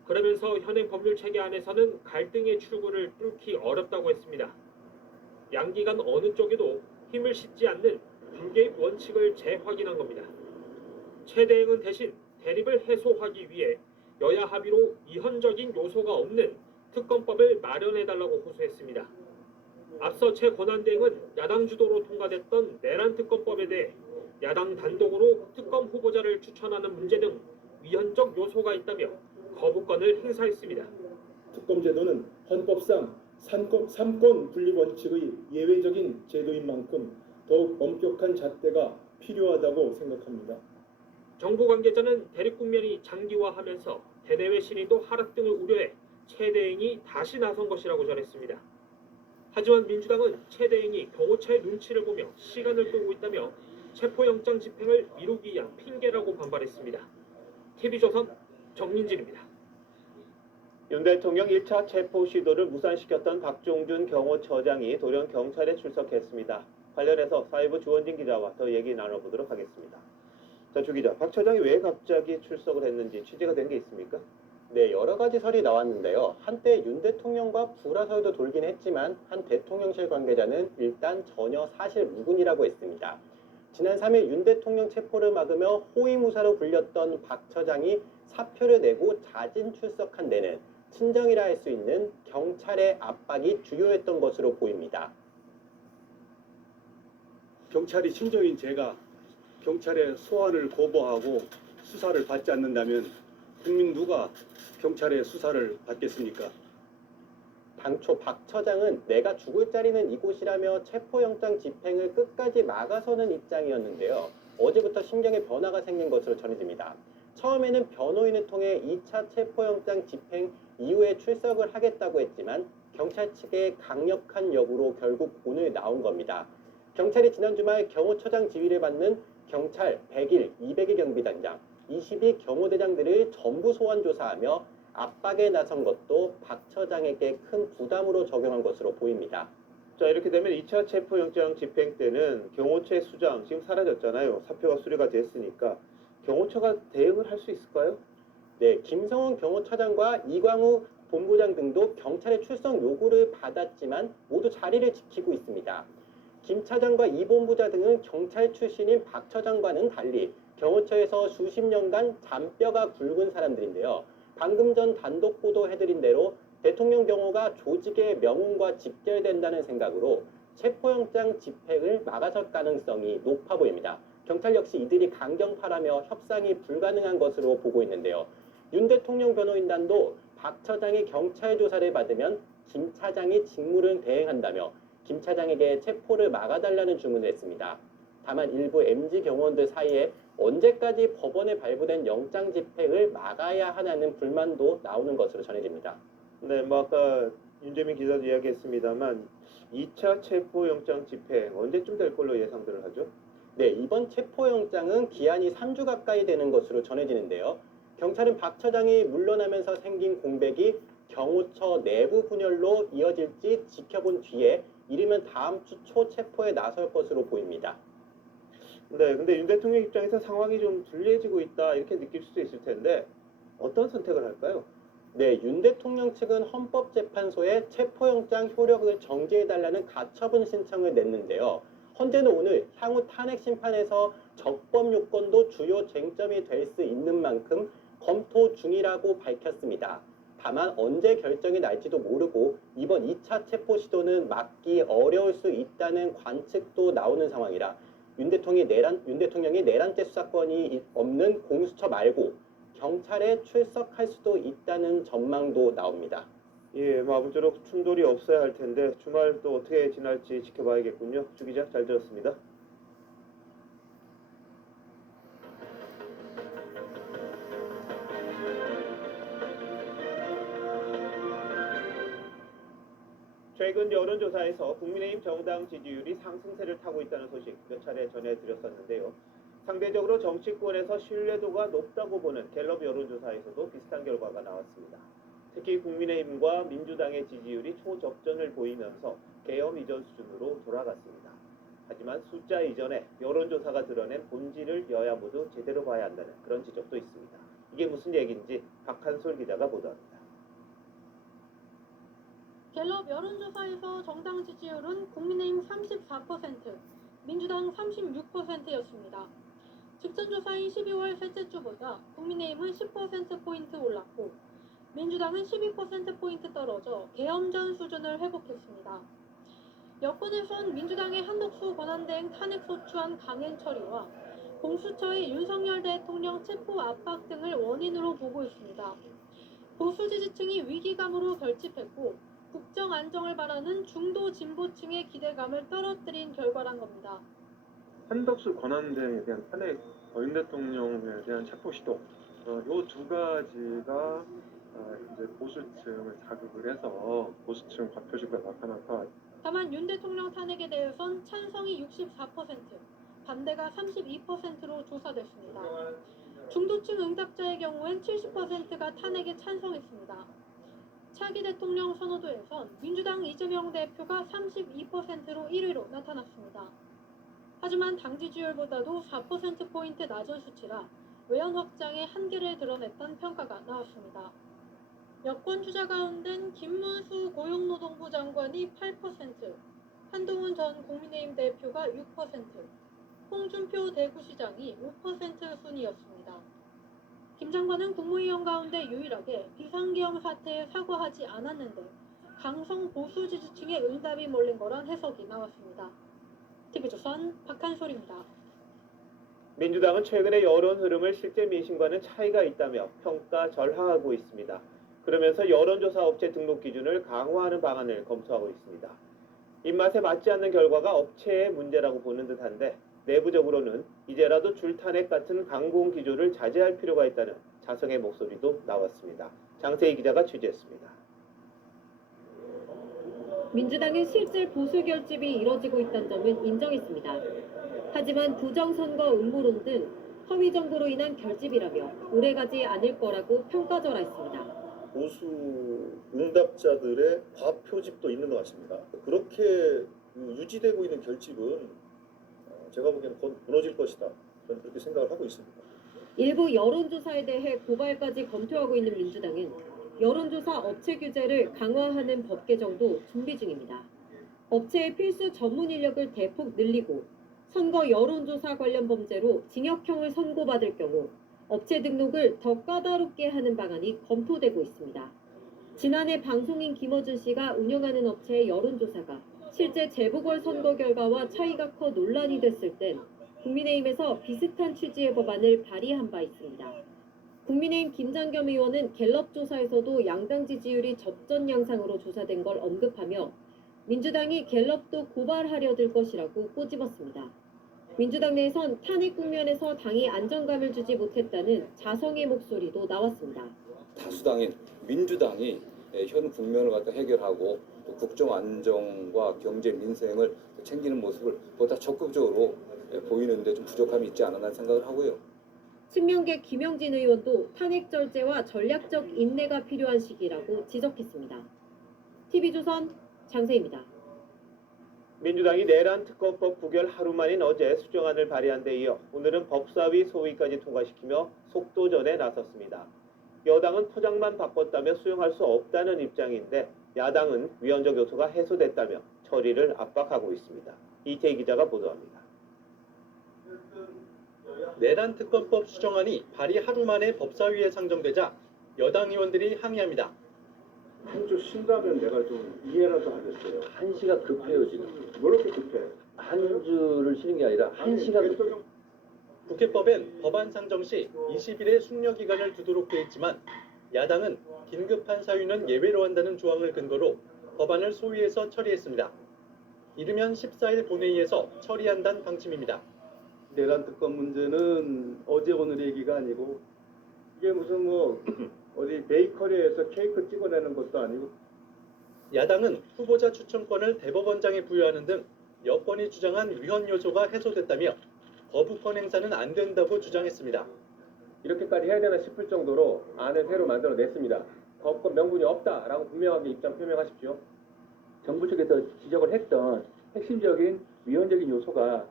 그러면서 현행 법률 체계 안에서는 갈등의 출구를 뚫기 어렵다고 했습니다. 양기간 어느 쪽에도 힘을 싣지 않는 불개입 원칙을 재확인한 겁니다. 최 대행은 대신 대립을 해소하기 위해 여야 합의로 이헌적인 요소가 없는 특검법을 마련해달라고 호소했습니다. 앞서 최 권한대행은 야당 주도로 통과됐던 내란 특검법에 대해 야당 단독으로 특검 후보자를 추천하는 문제 등 위헌적 요소가 있다며 거부권을 행사했습니다. 특검 제도는 헌법상 삼권 분립 원칙의 예외적인 제도인 만큼 더욱 엄격한 잣대가 필요하다고 생각합니다. 정부 관계자는 대립 국면이 장기화하면서 대내외 신의도 하락 등을 우려해 최 대행이 다시 나선 것이라고 전했습니다. 하지만 민주당은 최 대행이 경호처의 눈치를 보며 시간을 끌고 있다며 체포영장 집행을 미루기 위한 핑계라고 반발했습니다. TV조선 정민진입니다. 윤 대통령 1차 체포 시도를 무산시켰던 박종준 경호처장이 돌연 경찰에 출석했습니다. 관련해서 사회부 주원진 기자와 더 얘기 나눠보도록 하겠습니다. 자, 주 기자, 박 처장이 왜 갑자기 출석을 했는지 취재가 된 게 있습니까? 네, 여러 가지 설이 나왔는데요. 한때 윤 대통령과 불화설도 돌긴 했지만 한 대통령실 관계자는 일단 전혀 사실 무근이라고 했습니다. 지난 3일 윤 대통령 체포를 막으며 호위무사로 불렸던 박 처장이 사표를 내고 자진 출석한 데는 친정이라 할 수 있는 경찰의 압박이 주요했던 것으로 보입니다. 경찰이 친정인 제가 경찰의 소환을 거부하고 수사를 받지 않는다면 국민 누가 경찰의 수사를 받겠습니까? 당초 박 처장은 내가 죽을 자리는 이곳이라며 체포영장 집행을 끝까지 막아서는 입장이었는데요. 어제부터 심경의 변화가 생긴 것으로 전해집니다. 처음에는 변호인을 통해 2차 체포영장 집행 이후에 출석을 하겠다고 했지만 경찰 측의 강력한 요구로 결국 오늘 나온 겁니다. 경찰이 지난 주말 경호처장 지휘를 받는 경찰 100일, 200일 경비단장, 22 경호대장들을 전부 소환 조사하며 압박에 나선 것도 박 처장에게 큰 부담으로 적용한 것으로 보입니다. 자, 이렇게 되면 2차 체포영장 집행 때는 경호처의 수장 지금 사라졌잖아요. 사표가 수리가 됐으니까 경호처가 대응을 할 수 있을까요? 네, 김성원 경호처장과 이광우 본부장 등도 경찰의 출석 요구를 받았지만 모두 자리를 지키고 있습니다. 김 차장과 이 본부장 등은 경찰 출신인 박 처장과는 달리 경호처에서 수십 년간 잔뼈가 굵은 사람들인데요. 방금 전 단독 보도해드린 대로 대통령 경호가 조직의 명운과 직결된다는 생각으로 체포영장 집행을 막아설 가능성이 높아 보입니다. 경찰 역시 이들이 강경파라며 협상이 불가능한 것으로 보고 있는데요. 윤 대통령 변호인단도 박 처장이 경찰 조사를 받으면 김 차장이 직무를 대행한다며 김 차장에게 체포를 막아달라는 주문을 했습니다. 다만 일부 MG 경호원들 사이에 언제까지 법원에 발부된 영장 집행을 막아야 하냐는 불만도 나오는 것으로 전해집니다. 네, 뭐 아까 윤재민 기자도 이야기했습니다만 2차 체포영장 집행 언제쯤 될 걸로 예상들을 하죠? 네, 이번 체포영장은 기한이 3주 가까이 되는 것으로 전해지는데요. 경찰은 박 처장이 물러나면서 생긴 공백이 경호처 내부 분열로 이어질지 지켜본 뒤에 이르면 다음 주 초 체포에 나설 것으로 보입니다. 네, 근데 윤 대통령 입장에서 상황이 좀 불리해지고 있다 이렇게 느낄 수도 있을 텐데 어떤 선택을 할까요? 네, 윤 대통령 측은 헌법재판소에 체포영장 효력을 정지해달라는 가처분 신청을 냈는데요. 헌재는 오늘 향후 탄핵 심판에서 적법 요건도 주요 쟁점이 될 수 있는 만큼 검토 중이라고 밝혔습니다. 다만 언제 결정이 날지도 모르고 이번 2차 체포 시도는 막기 어려울 수 있다는 관측도 나오는 상황이라 윤 대통령이 내란죄 수사권이 없는 공수처 말고 경찰에 출석할 수도 있다는 전망도 나옵니다. 예, 아무쪼록 충돌이 없어야 할 텐데 주말 또 어떻게 지날지 지켜봐야겠군요. 주 기자 잘 들었습니다. 최근 여론조사에서 국민의힘 정당 지지율이 상승세를 타고 있다는 소식 몇 차례 전해드렸었는데요. 상대적으로 정치권에서 신뢰도가 높다고 보는 갤럽 여론조사에서도 비슷한 결과가 나왔습니다. 특히 국민의힘과 민주당의 지지율이 초접전을 보이면서 계엄 이전 수준으로 돌아갔습니다. 하지만 숫자 이전에 여론조사가 드러낸 본질을 여야 모두 제대로 봐야 한다는 그런 지적도 있습니다. 이게 무슨 얘기인지 박한솔 기자가 보도합니다. 갤럽 여론조사에서 정당 지지율은 국민의힘 34%, 민주당 36%였습니다. 직전조사인 12월 셋째 주보다 국민의힘은 10%포인트 올랐고 민주당은 12%포인트 떨어져 계엄 전 수준을 회복했습니다. 여권에선 민주당의 한덕수 권한대행 탄핵 소추안 강행 처리와 공수처의 윤석열 대통령 체포 압박 등을 원인으로 보고 있습니다. 보수 지지층이 위기감으로 결집했고 국정 안정을 바라는 중도 진보층의 기대감을 떨어뜨린 결과란 겁니다. 한덕수 권한대행에 대한 탄핵, 윤 대통령에 대한 체포 시도, 이 두 가지가 이제 보수층을 자극을 해서 보수층 과표주가 나타났다. 다만 윤 대통령 탄핵에 대해선 찬성이 64%, 반대가 32%로 조사됐습니다. 중도층 응답자의 경우엔 70%가 탄핵에 찬성했습니다. 차기 대통령 선호도에선 민주당 이재명 대표가 32%로 1위로 나타났습니다. 하지만 당 지지율보다도 4%포인트 낮은 수치라 외연 확장의 한계를 드러냈다는 평가가 나왔습니다. 여권 주자 가운데는 김문수 고용노동부 장관이 8%, 한동훈 전 국민의힘 대표가 6%, 홍준표 대구시장이 5% 순이었습니다. 김 장관은 국무위원 가운데 유일하게 비상계엄 사태에 사과하지 않았는데 강성 보수 지지층의 응답이 몰린 거란 해석이 나왔습니다. TV조선 박한솔입니다. 민주당은 최근의 여론 흐름을 실제 민심과는 차이가 있다며 평가 절하하고 있습니다. 그러면서 여론조사 업체 등록 기준을 강화하는 방안을 검토하고 있습니다. 입맛에 맞지 않는 결과가 업체의 문제라고 보는 듯한데 내부적으로는 이제라도 줄탄핵 같은 강공 기조를 자제할 필요가 있다는 자성의 목소리도 나왔습니다. 장세희 기자가 취재했습니다. 민주당은 실제 보수 결집이 이뤄지고 있다는 점은 인정했습니다. 하지만 부정선거 음모론 등 허위 정보로 인한 결집이라며 오래가지 않을 거라고 평가절하했습니다. 보수 응답자들의 과표집도 있는 것 같습니다. 그렇게 유지되고 있는 결집은 제가 보기에는 곧 무너질 것이다. 저는 그렇게 생각을 하고 있습니다. 일부 여론조사에 대해 고발까지 검토하고 있는 민주당은 여론조사 업체 규제를 강화하는 법 개정도 준비 중입니다. 업체의 필수 전문 인력을 대폭 늘리고 선거 여론조사 관련 범죄로 징역형을 선고받을 경우 업체 등록을 더 까다롭게 하는 방안이 검토되고 있습니다. 지난해 방송인 김어준 씨가 운영하는 업체의 여론조사가 실제 재보궐선거 결과와 차이가 커 논란이 됐을 땐 국민의힘에서 비슷한 취지의 법안을 발의한 바 있습니다. 국민의힘 김장겸 의원은 갤럽 조사에서도 양당 지지율이 접전 양상으로 조사된 걸 언급하며 민주당이 갤럽도 고발하려 들 것이라고 꼬집었습니다. 민주당 내에선 탄핵 국면에서 당이 안정감을 주지 못했다는 자성의 목소리도 나왔습니다. 다수당인 민주당이 현 국면을 갖다 해결하고 또 국정 안정과 경제 민생을 챙기는 모습을 보다 적극적으로 보이는데 좀 부족함이 있지 않았나 생각을 하고요. 친명계 김영진 의원도 탄핵 절제와 전략적 인내가 필요한 시기라고 지적했습니다. TV조선 장세희입니다. 민주당이 내란 특검법 부결 하루 만인 어제 수정안을 발의한 데 이어 오늘은 법사위 소위까지 통과시키며 속도전에 나섰습니다. 여당은 포장만 바꿨다며 수용할 수 없다는 입장인데 야당은 위헌적 요소가 해소됐다며 처리를 압박하고 있습니다. 이태희 기자가 보도합니다. 내란 특검법 수정안이 발의 하루 만에 법사위에 상정되자 여당 의원들이 항의합니다. 한 주 쉰다면 내가 좀 이해라도 하겠어요. 한 시가 급해요 지금. 뭐 이렇게 급해? 한 주를 쉬는 게 아니라 한 시가 급해요. 국회법엔 법안 상정 시 20일의 숙려 기간을 두도록 돼 있지만 야당은 긴급한 사유는 예외로 한다는 조항을 근거로 법안을 소위에서 처리했습니다. 이르면 14일 본회의에서 처리한다는 방침입니다. 내란 특검 문제는 어제 오늘 얘기가 아니고 이게 무슨 뭐 어디 베이커리에서 케이크 찍어내는 것도 아니고. 야당은 후보자 추천권을 대법원장에 부여하는 등 여권이 주장한 위헌 요소가 해소됐다며 거부권 행사는 안 된다고 주장했습니다. 이렇게까지 해야 되나 싶을 정도로 안을 새로 만들어냈습니다. 거부권 명분이 없다라고 분명하게 입장 표명하십시오. 정부 측에서 지적을 했던 핵심적인 위헌적인 요소가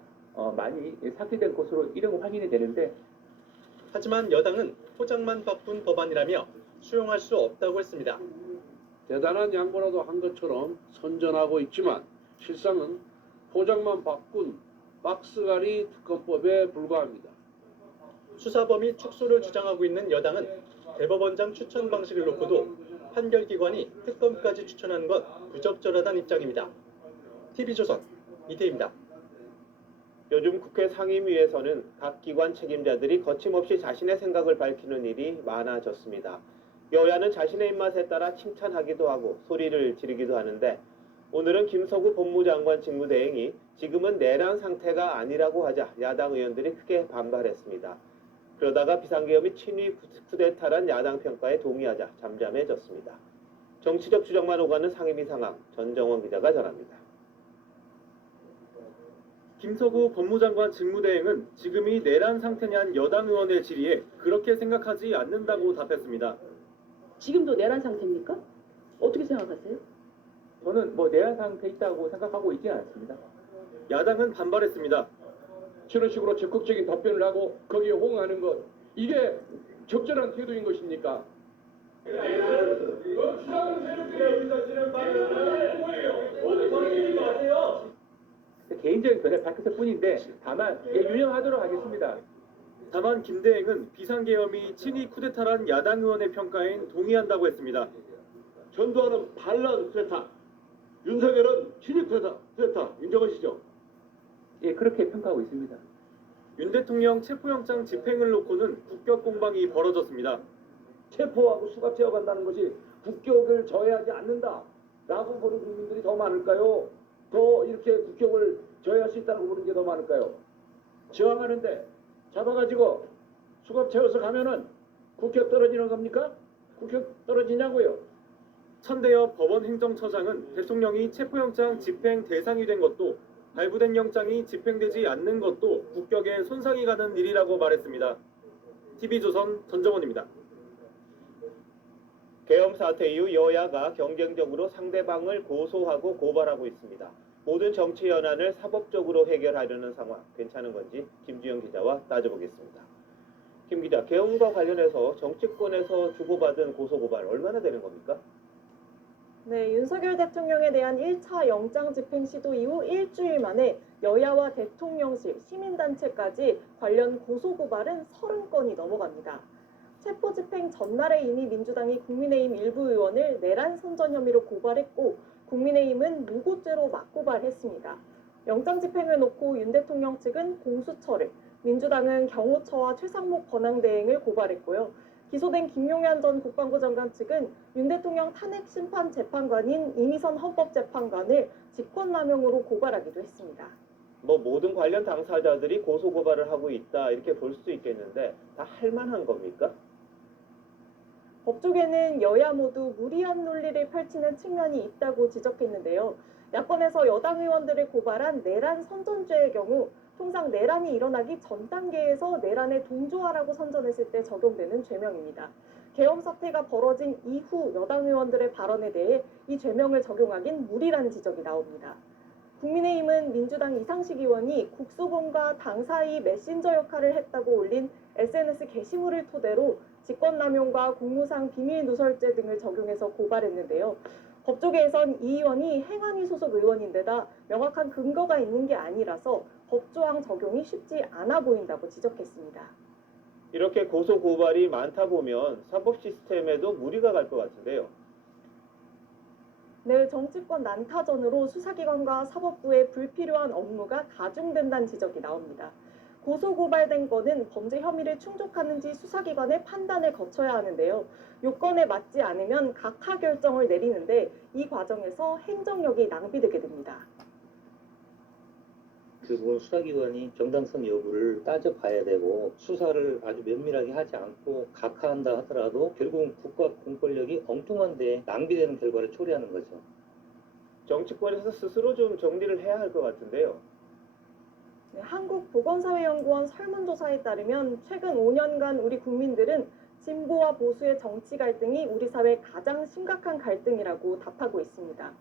많이 삭제된 것으로 이런 거 확인이 되는데 하지만 여당은 포장만 바꾼 법안이라며 수용할 수 없다고 했습니다. 대단한 양보라도 한 것처럼 선전하고 있지만 실상은 포장만 바꾼 박스갈이 특검법에 불과합니다. 수사 범위 축소를 주장하고 있는 여당은 대법원장 추천 방식을 놓고도 판결기관이 특검까지 추천하는 건 부적절하다는 입장입니다. TV조선 이태희입니다. 요즘 국회 상임위에서는 각 기관 책임자들이 거침없이 자신의 생각을 밝히는 일이 많아졌습니다. 여야는 자신의 입맛에 따라 칭찬하기도 하고 소리를 지르기도 하는데 오늘은 김석우 법무장관 직무대행이 지금은 내란 상태가 아니라고 하자 야당 의원들이 크게 반발했습니다. 그러다가 비상계엄이 친위 쿠데타란 야당 평가에 동의하자 잠잠해졌습니다. 정치적 주장만 오가는 상임위 상황 전정원 기자가 전합니다. 김석우 법무장관 직무대행은 지금이 내란 상태냐는 여당 의원의 질의에 그렇게 생각하지 않는다고 답했습니다. 지금도 내란 상태입니까? 어떻게 생각하세요? 저는 뭐 내란 상태에 있다고 생각하고 있지 않습니다. 야당은 반발했습니다. 저런 식으로 적극적인 답변을 하고 거기에 호응하는 것 이게 적절한 태도인 것입니까? 개인적인 견해를 밝혔을 뿐인데 다만 유념하도록 하겠습니다. 다만 김대행은 비상계엄이 친위 쿠데타란 야당 의원의 평가엔 동의한다고 했습니다. 전두환은 반란 쿠데타, 윤석열은 친위 쿠데타 인정하시죠? 예, 그렇게 평가하고 있습니다. 윤 대통령 체포영장 집행을 놓고는 국격 공방이 벌어졌습니다. 체포하고 수갑 채워간다는 것이 국격을 저해하지 않는다라고 보는 국민들이 더 많을까요? 더 이렇게 국격을 저해할 수 있다고 보는 게 더 많을까요? 저항하는데 잡아가지고 수갑 채워서 가면은 국격 떨어지는 겁니까? 국격 떨어지냐고요? 천대엽 법원행정처장은 대통령이 체포영장 집행 대상이 된 것도 발부된 영장이 집행되지 않는 것도 국격에 손상이 가는 일이라고 말했습니다. TV조선 전정원입니다. 계엄 사태 이후 여야가 경쟁적으로 상대방을 고소하고 고발하고 있습니다. 모든 정치 현안을 사법적으로 해결하려는 상황 괜찮은 건지 김주영 기자와 따져보겠습니다. 김 기자, 계엄과 관련해서 정치권에서 주고받은 고소고발 얼마나 되는 겁니까? 네, 윤석열 대통령에 대한 1차 영장 집행 시도 이후 일주일 만에 여야와 대통령실, 시민단체까지 관련 고소고발은 30건이 넘어갑니다. 체포 집행 전날에 이미 민주당이 국민의힘 일부 의원을 내란 선전 혐의로 고발했고 국민의힘은 무고죄로 맞고발했습니다. 영장 집행을 놓고 윤 대통령 측은 공수처를, 민주당은 경호처와 최상목 권한대행을 고발했고요. 기소된 김용현 전 국방부 장관 측은 윤 대통령 탄핵 심판 재판관인 이미선 헌법재판관을 직권남용으로 고발하기도 했습니다. 모든 관련 당사자들이 고소고발을 하고 있다 이렇게 볼 수 있겠는데 다 할만한 겁니까? 법조계는 여야 모두 무리한 논리를 펼치는 측면이 있다고 지적했는데요. 야권에서 여당 의원들을 고발한 내란 선전죄의 경우 통상 내란이 일어나기 전 단계에서 내란에 동조하라고 선전했을 때 적용되는 죄명입니다. 계엄 사태가 벌어진 이후 여당 의원들의 발언에 대해 이 죄명을 적용하긴 무리란 지적이 나옵니다. 국민의힘은 민주당 이상식 의원이 국수본과 당 사이 메신저 역할을 했다고 올린 SNS 게시물을 토대로 직권남용과 공무상 비밀 누설죄 등을 적용해서 고발했는데요. 법조계에선 이 의원이 행안위 소속 의원인데다 명확한 근거가 있는 게 아니라서 법조항 적용이 쉽지 않아 보인다고 지적했습니다. 이렇게 고소 고발이 많다 보면 사법 시스템에도 무리가 갈 것 같은데요. 네, 정치권 난타전으로 수사기관과 사법부의 불필요한 업무가 가중된다는 지적이 나옵니다. 고소고발된 건은 범죄 혐의를 충족하는지 수사기관의 판단을 거쳐야 하는데요. 요건에 맞지 않으면 각하 결정을 내리는데 이 과정에서 행정력이 낭비되게 됩니다. 그 부분 수사기관이 정당성 여부를 따져봐야 되고 수사를 아주 면밀하게 하지 않고 각하한다 하더라도 결국은 국가 공권력이 엉뚱한 데 낭비되는 결과를 초래하는 거죠. 정치권에서 스스로 좀 정리를 해야 할 것 같은데요. 네, 한국보건사회연구원 설문조사에 따르면 최근 5년간 우리 국민들은 진보와 보수의 정치 갈등이 우리 사회 가장 심각한 갈등이라고 답하고 있습니다.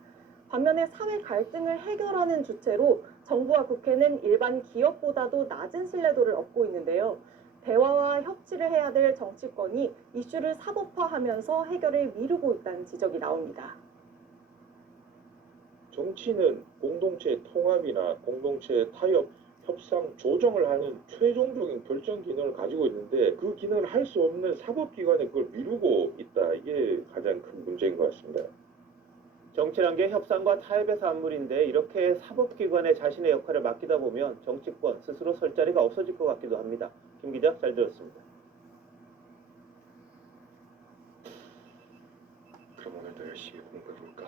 반면에 사회 갈등을 해결하는 주체로 정부와 국회는 일반 기업보다도 낮은 신뢰도를 얻고 있는데요. 대화와 협치를 해야 될 정치권이 이슈를 사법화하면서 해결을 미루고 있다는 지적이 나옵니다. 정치는 공동체 통합이나 공동체 타협, 협상, 조정을 하는 최종적인 결정 기능을 가지고 있는데 그 기능을 할 수 없는 사법기관에 그걸 미루고 있다. 이게 가장 큰 문제인 것 같습니다. 정치란 게 협상과 타협의 산물인데 이렇게 사법기관에 자신의 역할을 맡기다 보면 정치권 스스로 설 자리가 없어질 것 같기도 합니다. 김 기자 잘 들었습니다. 그럼 오늘도 열심히 공부해볼까?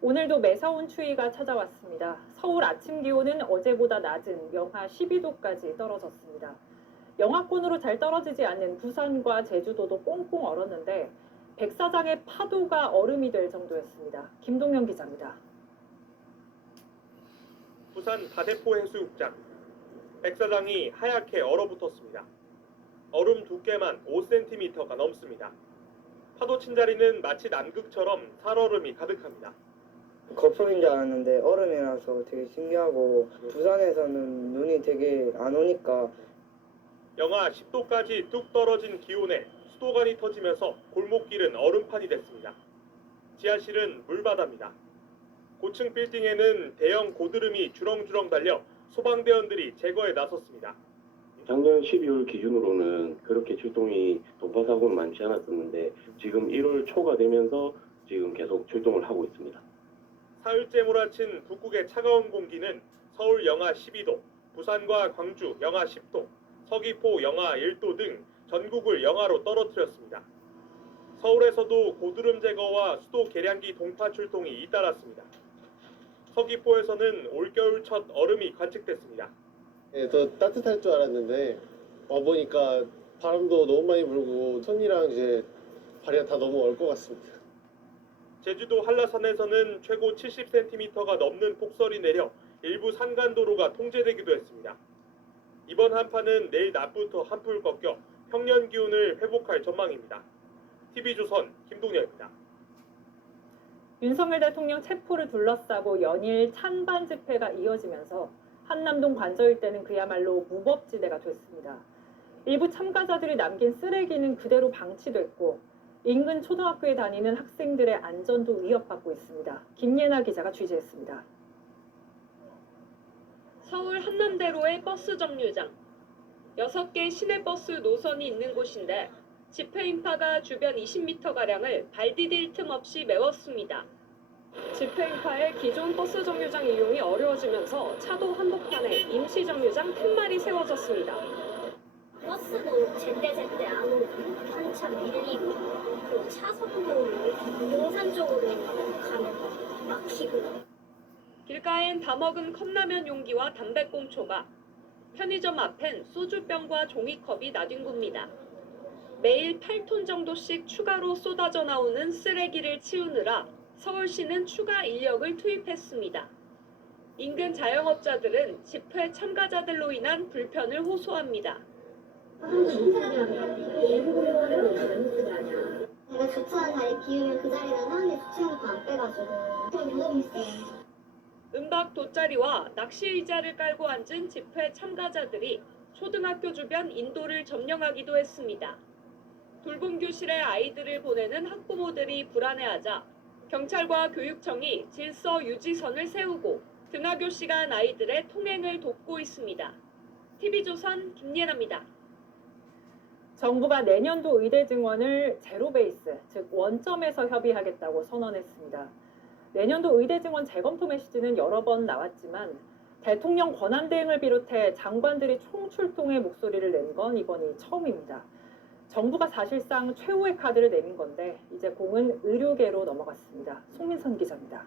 오늘도 매서운 추위가 찾아왔습니다. 서울 아침 기온은 어제보다 낮은 영하 12도까지 떨어졌습니다. 영하권으로 잘 떨어지지 않는 부산과 제주도도 꽁꽁 얼었는데 백사장의 파도가 얼음이 될 정도였습니다. 김동현 기자입니다. 부산 다대포 해수욕장. 백사장이 하얗게 얼어붙었습니다. 얼음 두께만 5cm가 넘습니다. 파도 친 자리는 마치 남극처럼 살얼음이 가득합니다. 거품인 줄 알았는데 얼음이라서 되게 신기하고 부산에서는 눈이 되게 안 오니까 영하 10도까지 뚝 떨어진 기온에 수도관이 터지면서 골목길은 얼음판이 됐습니다. 지하실은 물바다입니다. 고층 빌딩에는 대형 고드름이 주렁주렁 달려 소방대원들이 제거에 나섰습니다. 작년 12월 기준으로는 그렇게 출동이 동파 사고는 많지 않았었는데 지금 1월 초가 되면서 지금 계속 출동을 하고 있습니다. 사흘째 몰아친 북극의 차가운 공기는 서울 영하 12도, 부산과 광주 영하 10도, 서귀포 영하 1도 등 전국을 영하로 떨어뜨렸습니다. 서울에서도 고드름 제거와 수도 계량기 동파 출동이 잇따랐습니다. 서귀포에서는 올겨울 첫 얼음이 관측됐습니다. 예, 더 따뜻할 줄 알았는데 와보니까 바람도 너무 많이 불고 손이랑 이제 발이 다 너무 얼 것 같습니다. 제주도 한라산에서는 최고 70cm가 넘는 폭설이 내려 일부 산간도로가 통제되기도 했습니다. 이번 한파는 내일 낮부터 한풀 꺾여 평년 기온을 회복할 전망입니다. TV조선 김동현입니다. 윤석열 대통령 체포를 둘러싸고 연일 찬반 집회가 이어지면서 한남동 관저 일대는 그야말로 무법지대가 됐습니다. 일부 참가자들이 남긴 쓰레기는 그대로 방치됐고 인근 초등학교에 다니는 학생들의 안전도 위협받고 있습니다. 김예나 기자가 취재했습니다. 서울 한남대로의 버스 정류장. 6개 시내버스 노선이 있는 곳인데 집회 인파가 주변 20m가량을 발 디딜 틈 없이 메웠습니다. 집회 인파에 기존 버스 정류장 이용이 어려워지면서 차도 한복판에 임시 정류장 팻말이 세워졌습니다. 버스도 제때제때 안 오고 한참 밀리고 그리고 차선도 용산 쪽으로 가면 막히고 길가엔 다 먹은 컵라면 용기와 담배꽁초가, 편의점 앞엔 소주병과 종이컵이 나뒹굽니다. 매일 8톤 정도씩 추가로 쏟아져 나오는 쓰레기를 치우느라 서울시는 추가 인력을 투입했습니다. 인근 자영업자들은 집회 참가자들로 인한 불편을 호소합니다. 내가 주차한 자리 비우면 그 자리에다 사람들이 주차해놓고 안 빼가지고 너무 비싸요. 은박 돗자리와 낚시 의자를 깔고 앉은 집회 참가자들이 초등학교 주변 인도를 점령하기도 했습니다. 돌봄 교실에 아이들을 보내는 학부모들이 불안해하자 경찰과 교육청이 질서 유지선을 세우고 등하교 시간 아이들의 통행을 돕고 있습니다. TV조선 김예나입니다. 정부가 내년도 의대 증원을 제로 베이스, 즉 원점에서 협의하겠다고 선언했습니다. 내년도 의대 증원 재검토 메시지는 여러 번 나왔지만 대통령 권한 대행을 비롯해 장관들이 총출동의 목소리를 낸 건 이번이 처음입니다. 정부가 사실상 최후의 카드를 내민 건데 이제 공은 의료계로 넘어갔습니다. 송민선 기자입니다.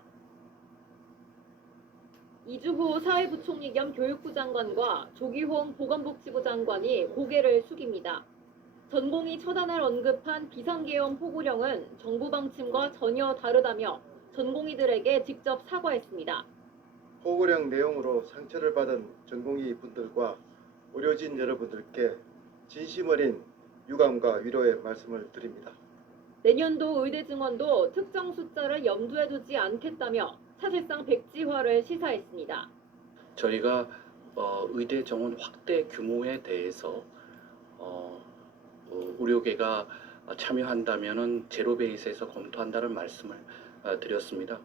이주호 사회부총리 겸 교육부 장관과 조기홍 보건복지부 장관이 고개를 숙입니다. 전공의 처단을 언급한 비상계엄 포고령은 정부 방침과 전혀 다르다며 전공의들에게 직접 사과했습니다. 포고령 내용으로 상처를 받은 전공의 분들과 의료진 여러분들께 진심 어린 유감과 위로의 말씀을 드립니다. 내년도 의대 증원도 특정 숫자를 염두에 두지 않겠다며 사실상 백지화를 시사했습니다. 저희가 의대 정원 확대 규모에 대해서 의료계가 참여한다면은 제로 베이스에서 검토한다는 말씀을 드렸습니다.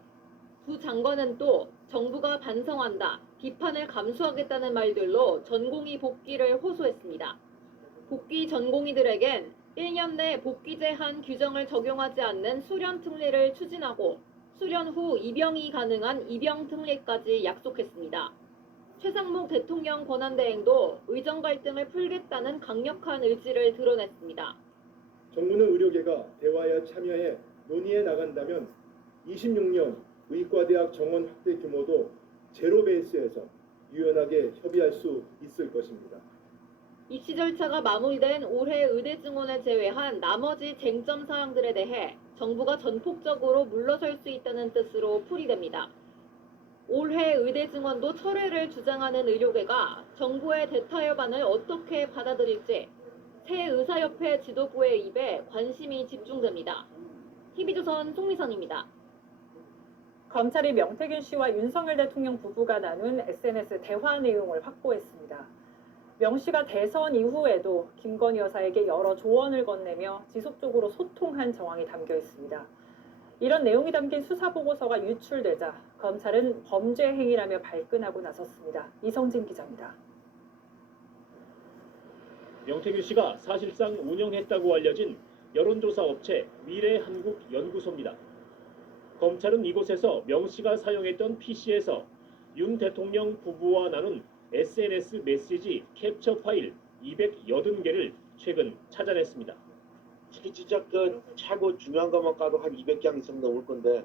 두 장관은 또 정부가 반성한다, 비판을 감수하겠다는 말들로 전공의 복귀를 호소했습니다. 복귀 전공의들에겐 1년 내 복귀 제한 규정을 적용하지 않는 수련 특례를 추진하고 수련 후 입영이 가능한 입영 특례까지 약속했습니다. 최상목 대통령 권한대행도 의정 갈등을 풀겠다는 강력한 의지를 드러냈습니다. 정부는 의료계가 대화에 참여해 논의해 나간다면 26년 의과대학 정원 확대 규모도 제로 베이스에서 유연하게 협의할 수 있을 것입니다. 입시 절차가 마무리된 올해 의대 증원을 제외한 나머지 쟁점 사항들에 대해 정부가 전폭적으로 물러설 수 있다는 뜻으로 풀이됩니다. 올해 의대 증원도 철회를 주장하는 의료계가 정부의 대타협안을 어떻게 받아들일지 새 의사협회 지도부의 입에 관심이 집중됩니다. TV조선 송미선입니다. 검찰이 명태균 씨와 윤석열 대통령 부부가 나눈 SNS 대화 내용을 확보했습니다. 명 씨가 대선 이후에도 김건희 여사에게 여러 조언을 건네며 지속적으로 소통한 정황이 담겨 있습니다. 이런 내용이 담긴 수사보고서가 유출되자 검찰은 범죄 행위라며 발끈하고 나섰습니다. 이성진 기자입니다. 명태균 씨가 사실상 운영했다고 알려진 여론조사 업체 미래한국연구소입니다. 검찰은 이곳에서 명 씨가 사용했던 PC에서 윤 대통령 부부와 나눈 SNS 메시지 캡처 파일 280개를 최근 찾아냈습니다. 진짜 그 최고 중요한 것만 까도 한 200장 이상 넘을 건데.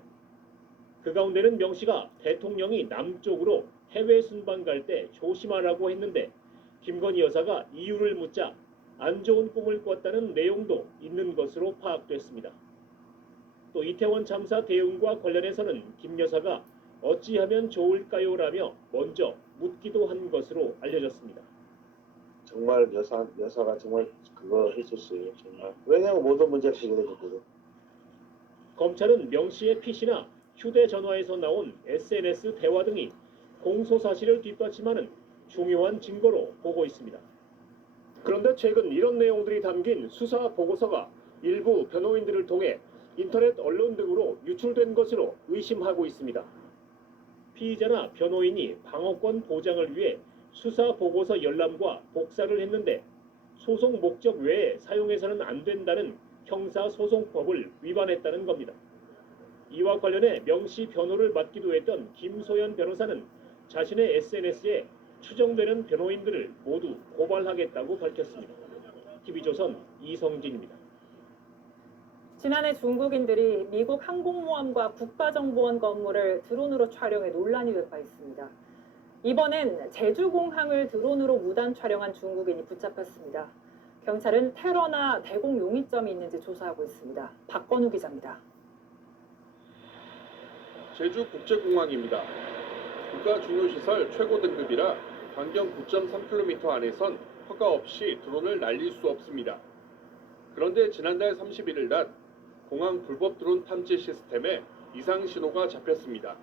그 가운데는 명 씨가 대통령이 남쪽으로 해외 순방 갈 때 조심하라고 했는데 김건희 여사가 이유를 묻자 안 좋은 꿈을 꿨다는 내용도 있는 것으로 파악됐습니다. 또 이태원 참사 대응과 관련해서는 김 여사가 어찌하면 좋을까요? 라며 먼저 묻기도 한 것으로 알려졌습니다. 정말 여사가 정말 그거 했었어요. 정말. 왜냐하면 모든 문제가 해결되거든. 검찰은 명 씨의 PC나 휴대전화에서 나온 SNS 대화 등이 공소 사실을 뒷받침하는 중요한 증거로 보고 있습니다. 그런데 최근 이런 내용들이 담긴 수사 보고서가 일부 변호인들을 통해 인터넷 언론 등으로 유출된 것으로 의심하고 있습니다. 피의자나 변호인이 방어권 보장을 위해 수사 보고서 열람과 복사를 했는데 소송 목적 외에 사용해서는 안 된다는 형사소송법을 위반했다는 겁니다. 이와 관련해 명시 변호를 맡기도 했던 김소연 변호사는 자신의 SNS에 추정되는 변호인들을 모두 고발하겠다고 밝혔습니다. TV조선 이성진입니다. 지난해 중국인들이 미국 항공모함과 국가정보원 건물을 드론으로 촬영해 논란이 될 바 있습니다. 이번엔 제주공항을 드론으로 무단 촬영한 중국인이 붙잡혔습니다. 경찰은 테러나 대공 용의점이 있는지 조사하고 있습니다. 박건우 기자입니다. 제주국제공항입니다. 국가 중요시설 최고 등급이라 반경 9.3km 안에선 허가 없이 드론을 날릴 수 없습니다. 그런데 지난달 31일 낮 공항 불법 드론 탐지 시스템에 이상 신호가 잡혔습니다.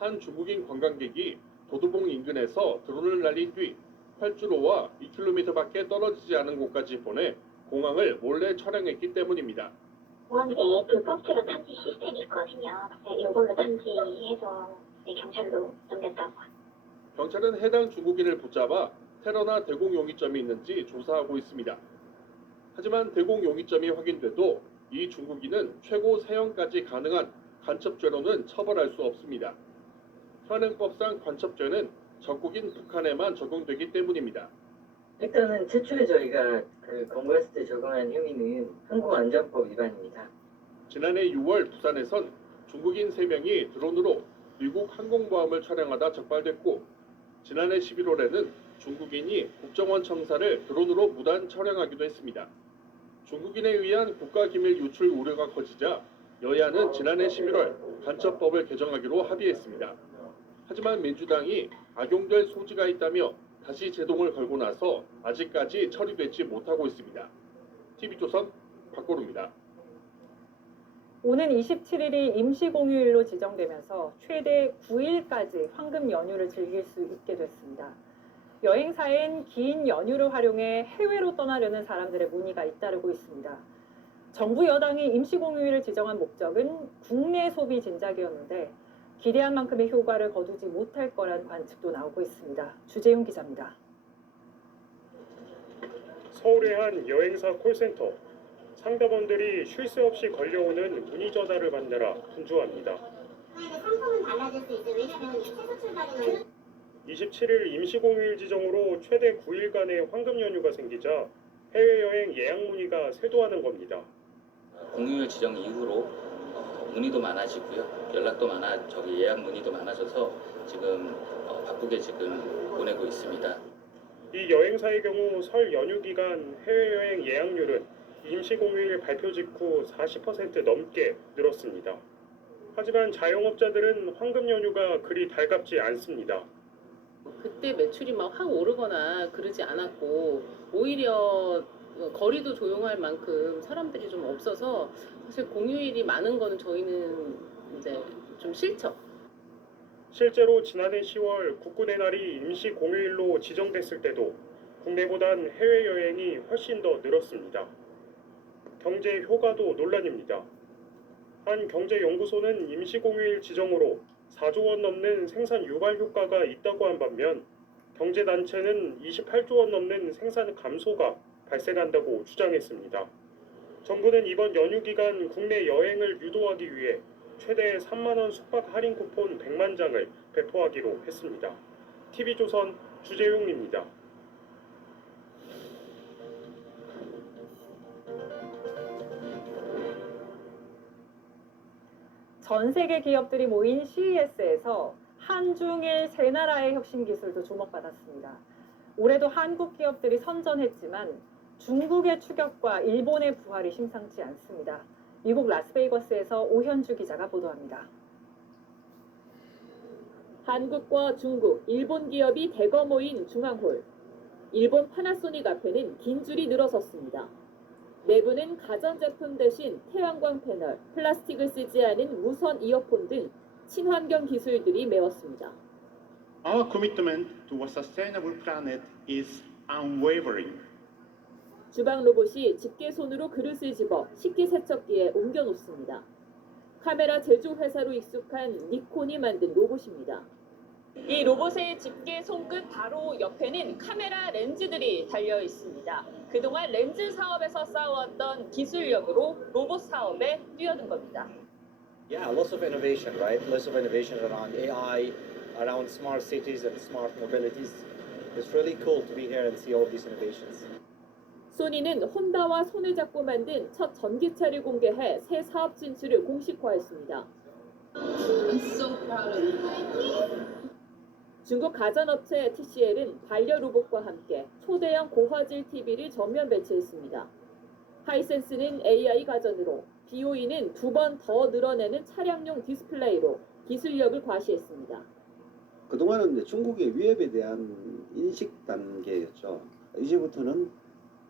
한 중국인 관광객이 도두봉 인근에서 드론을 날린 뒤 활주로와 2km밖에 떨어지지 않은 곳까지 보내 공항을 몰래 촬영했기 때문입니다. 공항에 불법 드론 탐지 시스템이 있거든요. 이걸로 탐지해서 경찰로 넘겼다고. 경찰은 해당 중국인을 붙잡아 테러나 대공 용의점이 있는지 조사하고 있습니다. 하지만 대공 용의점이 확인돼도 이 중국인은 최고 3형까지 가능한 간첩죄로는 처벌할 수 없습니다. 현행법상 간첩죄는 적국인 북한에만 적용되기 때문입니다. 일단은 최초에 저희가 검거했을 때 적용한 혐의는 항공안전법 위반입니다. 지난해 6월 부산에선 중국인 3명이 드론으로 미국 항공모함을 촬영하다 적발됐고 지난해 11월에는 중국인이 국정원 청사를 드론으로 무단 촬영하기도 했습니다. 중국인에 의한 국가기밀 유출 우려가 커지자 여야는 지난해 11월 간첩법을 개정하기로 합의했습니다. 하지만 민주당이 악용될 소지가 있다며 다시 제동을 걸고 나서 아직까지 처리되지 못하고 있습니다. TV조선 박고루입니다. 오는 27일이 임시공휴일로 지정되면서 최대 9일까지 황금 연휴를 즐길 수 있게 됐습니다. 여행사엔 긴 연휴를 활용해 해외로 떠나려는 사람들의 문의가 잇따르고 있습니다. 정부 여당이 임시공휴일을 지정한 목적은 국내 소비 진작이었는데 기대한 만큼의 효과를 거두지 못할 거란 관측도 나오고 있습니다. 주재용 기자입니다. 서울의 한 여행사 콜센터. 상담원들이 쉴 새 없이 걸려오는 문의 전화를 받느라 분주합니다. 상품은 달라질 수 있어요. 왜냐면 최소 출발이면 27일 임시공휴일 지정으로 최대 9일간의 황금 연휴가 생기자 해외여행 예약 문의가 쇄도하는 겁니다. 공휴일 지정 이후로 문의도 많아지고요. 연락도 예약 문의도 많아져서 지금 바쁘게 지금 보내고 있습니다. 이 여행사의 경우 설 연휴 기간 해외여행 예약률은 임시공휴일 발표 직후 40% 넘게 늘었습니다. 하지만 자영업자들은 황금 연휴가 그리 달갑지 않습니다. 그때 매출이 막 확 오르거나 그러지 않았고 오히려 거리도 조용할 만큼 사람들이 좀 없어서 사실 공휴일이 많은 거는 저희는 이제 좀 싫죠. 실제로 지난해 10월 국군의 날이 임시 공휴일로 지정됐을 때도 국내보단 해외여행이 훨씬 더 늘었습니다. 경제 효과도 논란입니다. 한 경제연구소는 임시 공휴일 지정으로 4조 원 넘는 생산 유발 효과가 있다고 한 반면 경제단체는 28조 원 넘는 생산 감소가 발생한다고 주장했습니다. 정부는 이번 연휴 기간 국내 여행을 유도하기 위해 최대 3만 원 숙박 할인 쿠폰 100만 장을 배포하기로 했습니다. TV조선 주재용입니다. 전 세계 기업들이 모인 CES에서 한중일 세 나라의 혁신 기술도 주목받았습니다. 올해도 한국 기업들이 선전했지만 중국의 추격과 일본의 부활이 심상치 않습니다. 미국 라스베이거스에서 오현주 기자가 보도합니다. 한국과 중국, 일본 기업이 대거 모인 중앙홀. 일본 파나소닉 앞에는 긴 줄이 늘어섰습니다. 내부는 가전제품 대신 태양광 패널, 플라스틱을 쓰지 않은 무선 이어폰 등 친환경 기술들이 메웠습니다. Our commitment to a sustainable planet is unwavering. 주방 로봇이 집게손으로 그릇을 집어 식기세척기에 옮겨놓습니다. 카메라 제조 회사로 익숙한 니콘이 만든 로봇입니다. 이 로봇의 집게 손끝 바로 옆에는 카메라 렌즈들이 달려 있습니다. 그동안 렌즈 사업에서 쌓아왔던 기술력으로 로봇 사업에 뛰어든 겁니다. Yeah, lots of innovation, right? Lots of innovation around AI, around smart cities and smart mobilities. It's really cool to be here and see all these innovations. 소니는 혼다와 손을 잡고 만든 첫 전기차를 공개해 새 사업 진출을 공식화했습니다. I'm so proud of you. 중국 가전업체 TCL은 반려 로봇과 함께 초대형 고화질 TV를 전면 배치했습니다. 하이센스는 AI 가전으로, BOE는 2번 더 늘어내는 차량용 디스플레이로 기술력을 과시했습니다. 그동안은 중국의 위협에 대한 인식 단계였죠. 이제부터는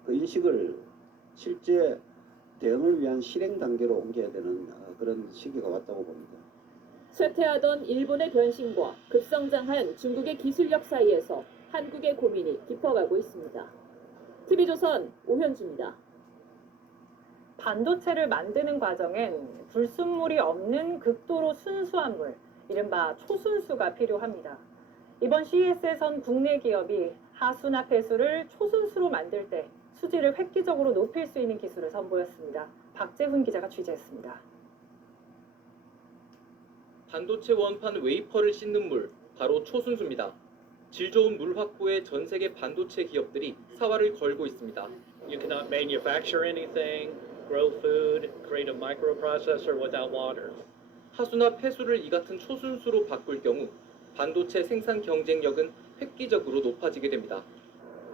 그 인식을 실제 대응을 위한 실행 단계로 옮겨야 되는 그런 시기가 왔다고 봅니다. 쇠퇴하던 일본의 변신과 급성장한 중국의 기술력 사이에서 한국의 고민이 깊어가고 있습니다. TV조선 오현주입니다. 반도체를 만드는 과정엔 불순물이 없는 극도로 순수한 물, 이른바 초순수가 필요합니다. 이번 CES에선 국내 기업이 하수나 폐수를 초순수로 만들 때 수질을 획기적으로 높일 수 있는 기술을 선보였습니다. 박재훈 기자가 취재했습니다. 반도체 원판 웨이퍼를 씻는 물, 바로 초순수입니다. 질 좋은 물 확보에 전 세계 반도체 기업들이 사활을 걸고 있습니다. You cannot manufacture anything, grow food, create a microprocessor without water. 하수나 폐수를 이 같은 초순수로 바꿀 경우 반도체 생산 경쟁력은 획기적으로 높아지게 됩니다.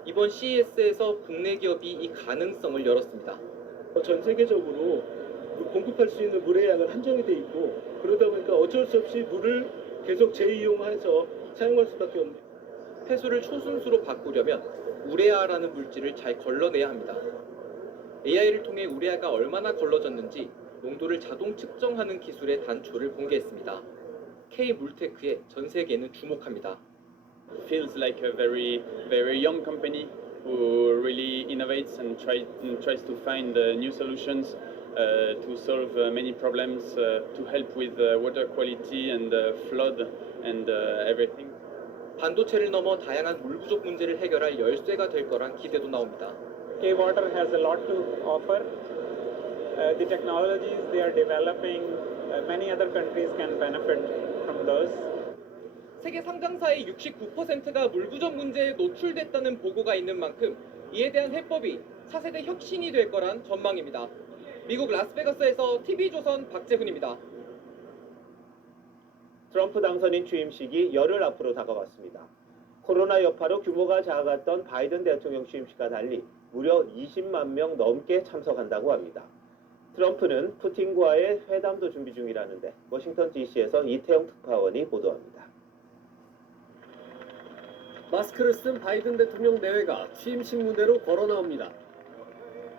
이번 CES에서 국내 기업이 이 가능성을 열었습니다. 전 세계적으로 공급할 수 있는 물의 양은 한정이 돼 있고 그러다 보니까 어쩔 수 없이 물을 계속 재이용해서 사용할 수밖에 없는. 폐수를 초순수로 바꾸려면 우레아라는 물질을 잘 걸러내야 합니다. AI를 통해 우레아가 얼마나 걸러졌는지 농도를 자동 측정하는 기술의 단초를 공개했습니다. K물테크에 전 세계는 주목합니다. Feels like a very young company who really innovates and tries to find new solutions to solve many problems to help with water quality and flood and everything. 반도체를 넘어 다양한 물 부족 문제를 해결할 열쇠가 될 거란 기대도 나옵니다. K-Water has a lot to offer. The technologies they are developing, many other countries can benefit from those. 세계 상장사의 69%가 물 부족 문제에 노출됐다는 보고가 있는 만큼 이에 대한 해법이 차세대 혁신이 될 거란 전망입니다. 미국 라스베가스에서 TV조선 박재훈입니다. 트럼프 당선인 취임식이 열흘 앞으로 다가왔습니다. 코로나 여파로 규모가 작았던 바이든 대통령 취임식과 달리 무려 20만 명 넘게 참석한다고 합니다. 트럼프는 푸틴과의 회담도 준비 중이라는데 워싱턴 DC에서 이태영 특파원이 보도합니다. 마스크를 쓴 바이든 대통령 내외가 취임식 무대로 걸어 나옵니다.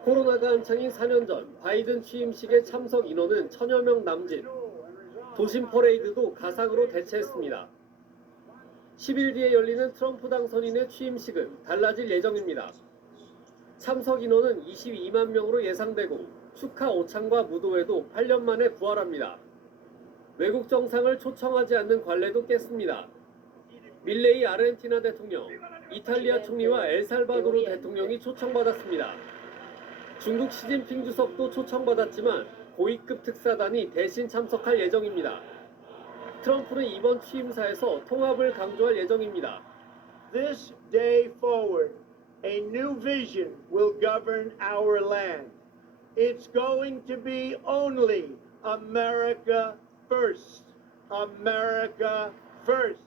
코로나가 한창인 4년 전 바이든 취임식의 참석 인원은 1000여 명 남짓. 도심 퍼레이드도 가상으로 대체했습니다. 10일 뒤에 열리는 트럼프 당선인의 취임식은 달라질 예정입니다. 참석 인원은 22만 명으로 예상되고 축하 오찬과 무도회도 8년 만에 부활합니다. 외국 정상을 초청하지 않는 관례도 깼습니다. 밀레이 아르헨티나 대통령, 이탈리아 총리와 엘살바도르 대통령이 초청받았습니다. 중국 시진핑 주석도 초청받았지만 고위급 특사단이 대신 참석할 예정입니다. 트럼프는 이번 취임사에서 통합을 강조할 예정입니다. This day forward, a new vision will govern our land. It's going to be only America first. America first.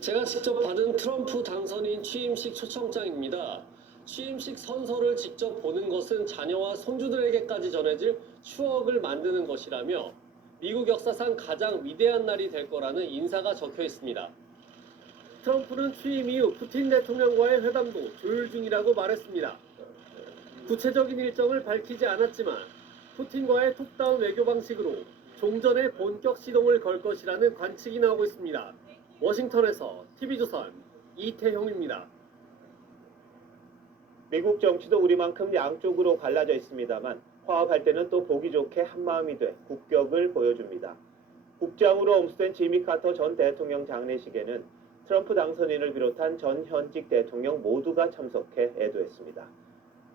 제가 직접 받은 트럼프 당선인 취임식 초청장입니다. 취임식 선서를 직접 보는 것은 자녀와 손주들에게까지 전해질 추억을 만드는 것이라며 미국 역사상 가장 위대한 날이 될 거라는 인사가 적혀 있습니다. 트럼프는 취임 이후 푸틴 대통령과의 회담도 조율 중이라고 말했습니다. 구체적인 일정을 밝히지 않았지만 푸틴과의 톱다운 외교 방식으로 종전의 본격 시동을 걸 것이라는 관측이 나오고 있습니다. 워싱턴에서 TV조선 이태형입니다. 미국 정치도 우리만큼 양쪽으로 갈라져 있습니다만 화합할 때는 또 보기 좋게 한마음이 돼 국격을 보여줍니다. 국장으로 엄수된 지미 카터 전 대통령 장례식에는 트럼프 당선인을 비롯한 전 현직 대통령 모두가 참석해 애도했습니다.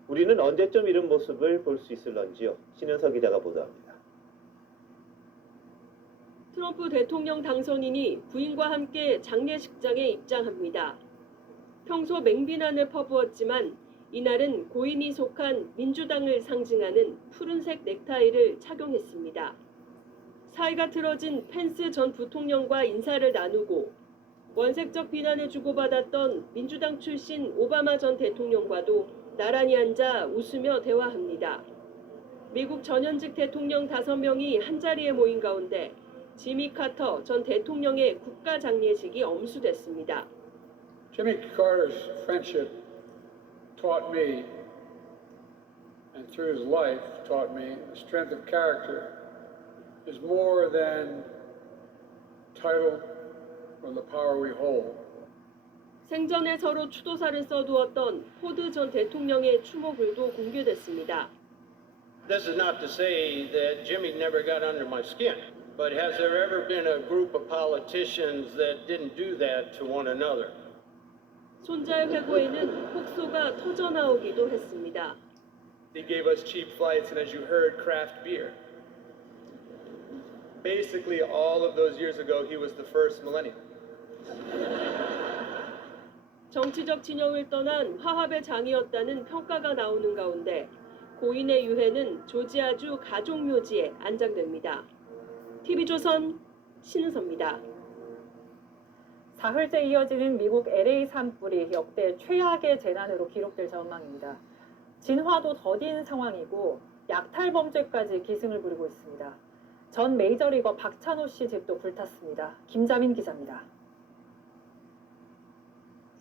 우리는 언제쯤 이런 모습을 볼 수 있을런지요. 신은석 기자가 보도합니다. 트럼프 대통령 당선인이 부인과 함께 장례식장에 입장합니다. 평소 맹비난을 퍼부었지만 이날은 고인이 속한 민주당을 상징하는 푸른색 넥타이를 착용했습니다. 사이가 틀어진 펜스 전 부통령과 인사를 나누고 원색적 비난을 주고받았던 민주당 출신 오바마 전 대통령과도 나란히 앉아 웃으며 대화합니다. 미국 전현직 대통령 5명이 한자리에 모인 가운데 지미 카터 전 대통령의 국가 장례식이 엄수됐습니다. Jimmy Carter's friendship taught me, and through his life taught me, the strength of character is more than title or the power we hold. 생전에 서로 추도사를 써두었던 포드 전 대통령의 추모글도 공개됐습니다. This is not to say that Jimmy never got under my skin, but has there ever been a group of politicians that didn't do that to one another? 손자의 회고에는 폭소가 터져나오기도 했습니다. He gave us cheap flights and, as you heard, craft beer. Basically, all of those years ago, he was the first millennium. 정치적 진영을 떠난 화합의 장이었다는 평가가 나오는 가운데 고인의 유해는 조지아주 가족묘지에 안장됩니다. TV조선 신은서입니다. 사흘째 이어지는 미국 LA 산불이 역대 최악의 재난으로 기록될 전망입니다. 진화도 더딘 상황이고 약탈 범죄까지 기승을 부리고 있습니다. 전 메이저리거 박찬호 씨 집도 불탔습니다. 김자민 기자입니다.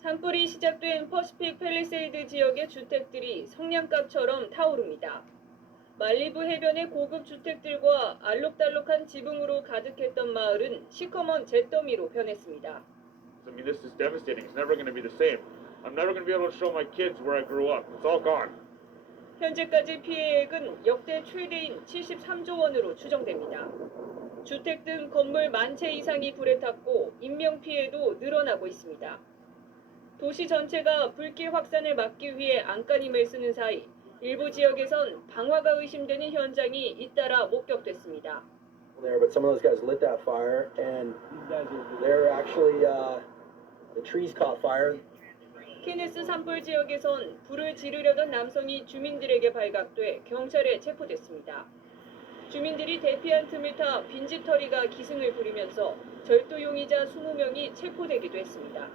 산불이 시작된 퍼시픽 팰리세이드 지역의 주택들이 성냥갑처럼 타오릅니다. 말리부 해변의 고급 주택들과 알록달록한 지붕으로 가득했던 마을은 시커먼 잿더미로 변했습니다. I mean, this is devastating. It's never going to be the same. I'm never going to be able to show my kids where I grew up. It's all gone. 현재까지 피해액은 역대 최대인 73조 원으로 추정됩니다. 주택 등 건물 10,000채 이상이 불에 탔고 인명피해도 늘어나고 있습니다. 도시 전체가 불길 확산을 막기 위해 안간힘을 쓰는 사이 일부 지역에선 방화가 의심되는 현장이 잇따라 목격됐습니다. There, but some of those guys lit that fire, and they're actually the trees caught fire. 케네스 산불 지역에선 불을 지르려던 남성이 주민들에게 발각돼 경찰에 체포됐습니다. 주민들이 대피한 틈을 타 빈집털이가 기승을 부리면서 절도용의자 20명이 체포되기도 했습니다.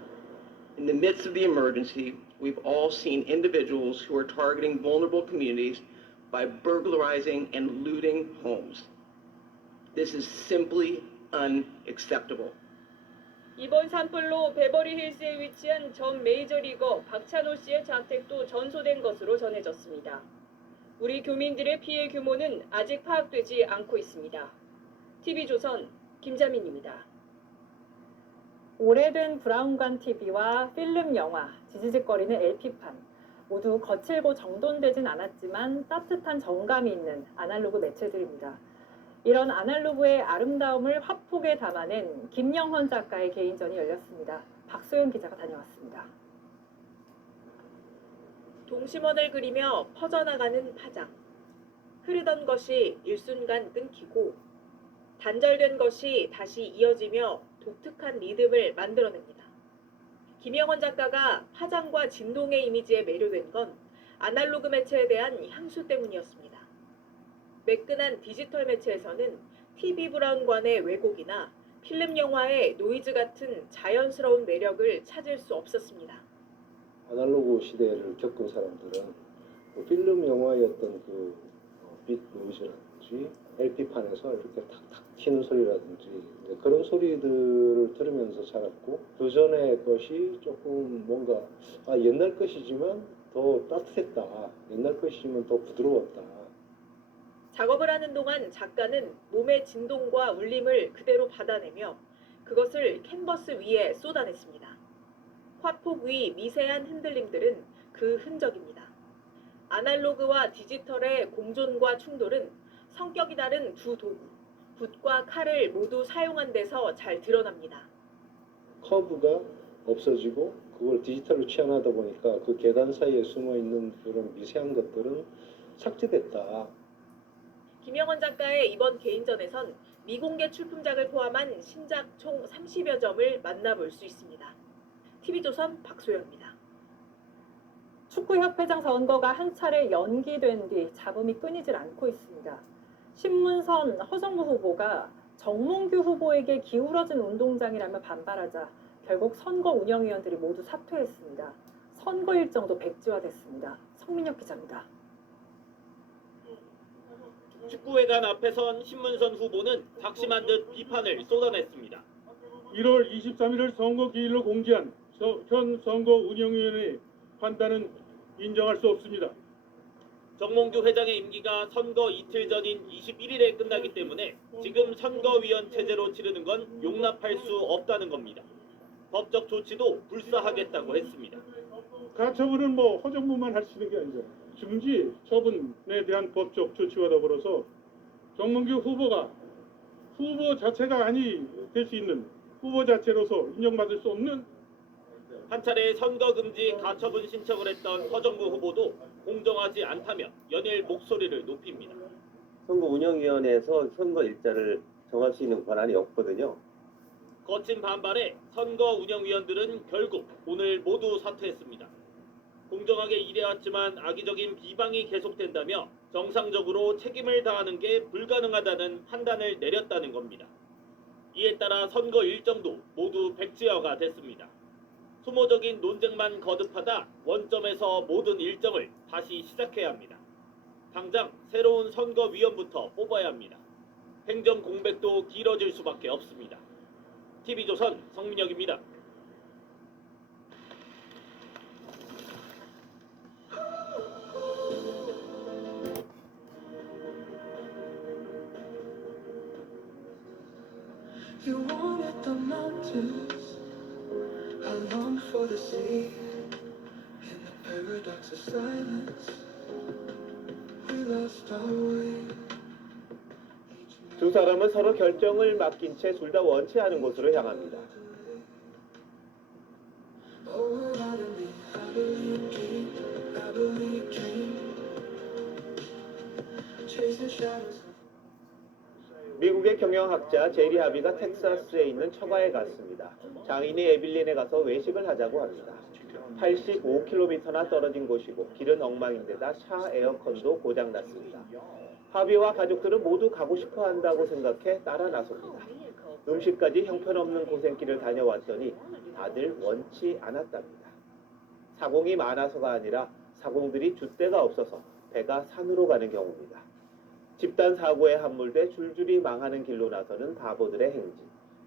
In the midst of the emergency, we've all seen individuals who are targeting vulnerable communities by burglarizing and looting homes. This is simply unacceptable. 이번 산불로 베버리 힐스에 위치한 전 메이저리거 박찬호 씨의 자택도 전소된 것으로 전해졌습니다. 우리 교민들의 피해 규모는 아직 파악되지 않고 있습니다. TV조선 김자민입니다. 오래된 브라운관 TV와 필름 영화, 지지직거리는 LP판 모두 거칠고 정돈되진 않았지만 따뜻한 정감이 있는 아날로그 매체들입니다. 이런 아날로그의 아름다움을 화폭에 담아낸 김영헌 작가의 개인전이 열렸습니다. 박소연 기자가 다녀왔습니다. 동심원을 그리며 퍼져나가는 파장. 흐르던 것이 일순간 끊기고 단절된 것이 다시 이어지며 독특한 리듬을 만들어냅니다. 김영헌 작가가 파장과 진동의 이미지에 매료된 건 아날로그 매체에 대한 향수 때문이었습니다. 매끈한 디지털 매체에서는 TV 브라운관의 왜곡이나 필름 영화의 노이즈 같은 자연스러운 매력을 찾을 수 없었습니다. 아날로그 시대를 겪은 사람들은 필름 영화의 어떤 빛 노이즈라든지 LP판에서 이렇게 탁탁 튀는 소리라든지 그런 소리들을 들으면서 자랐고 그 전의 것이 조금 뭔가 옛날 것이지만 더 따뜻했다. 옛날 것이지만 더 부드러웠다. 작업을 하는 동안 작가는 몸의 진동과 울림을 그대로 받아내며 그것을 캔버스 위에 쏟아냈습니다. 화폭 위 미세한 흔들림들은 그 흔적입니다. 아날로그와 디지털의 공존과 충돌은 성격이 다른 두 도구, 붓과 칼을 모두 사용한 데서 잘 드러납니다. 커브가 없어지고 그걸 디지털로 취환하다 보니까 그 계단 사이에 숨어있는 그런 미세한 것들은 삭제됐다. 김영헌 작가의 이번 개인전에선 미공개 출품작을 포함한 신작 총 30여 점을 만나볼 수 있습니다. TV조선 박소연입니다. 축구협회장 선거가 한 차례 연기된 뒤 잡음이 끊이질 않고 있습니다. 신문선 허정무 후보가 정몽규 후보에게 기울어진 운동장이라며 반발하자 결국 선거 운영위원들이 모두 사퇴했습니다. 선거 일정도 백지화됐습니다. 성민혁 기자입니다. 축구회관 앞에선 신문선 후보는 작심한 듯 비판을 쏟아냈습니다. 1월 23일을 선거 기일로 공지한 현 선거운영위원회의 판단은 인정할 수 없습니다. 정몽규 회장의 임기가 선거 이틀 전인 21일에 끝나기 때문에 지금 선거위원 체제로 치르는 건 용납할 수 없다는 겁니다. 법적 조치도 불사하겠다고 했습니다. 가처분은 뭐 허정무만 할 수 있는 게 아니죠. 중지 처분에 대한 법적 조치와 더불어서 정몽규 후보가 후보 자체가 아니 될 수 있는 후보 자체로서 인정받을 수 없는 한 차례 선거금지 가처분 신청을 했던 허정무 후보도 공정하지 않다며 연일 목소리를 높입니다. 선거운영위원회에서 선거 일자를 정할 수 있는 권한이 없거든요. 거친 반발에 선거운영위원들은 결국 오늘 모두 사퇴했습니다. 공정하게 일해왔지만 악의적인 비방이 계속된다며 정상적으로 책임을 다하는 게 불가능하다는 판단을 내렸다는 겁니다. 이에 따라 선거 일정도 모두 백지화가 됐습니다. 소모적인 논쟁만 거듭하다 원점에서 모든 일정을 다시 시작해야 합니다. 당장 새로운 선거위원부터 뽑아야 합니다. 행정 공백도 길어질 수밖에 없습니다. TV조선 성민혁입니다. You wanted the mountains, I long for the sea. In the paradox of silence, we lost our way. 두 사람은 서로 결정을 맡긴 채 둘 다 원치 않은 곳으로 향합니다. Oh, I believe dream, I believe dream. Chasing shadows. 미국의 경영학자 제리 하비가 텍사스에 있는 처가에 갔습니다. 장인이 에빌린에 가서 외식을 하자고 합니다. 85km나 떨어진 곳이고 길은 엉망인데다 차 에어컨도 고장났습니다. 하비와 가족들은 모두 가고 싶어 한다고 생각해 따라 나섭니다. 음식까지 형편없는 고생길을 다녀왔더니 다들 원치 않았답니다. 사공이 많아서가 아니라 사공들이 줏대가 없어서 배가 산으로 가는 경우입니다. 집단 사고에 함몰돼 줄줄이 망하는 길로 나서는 바보들의 행진,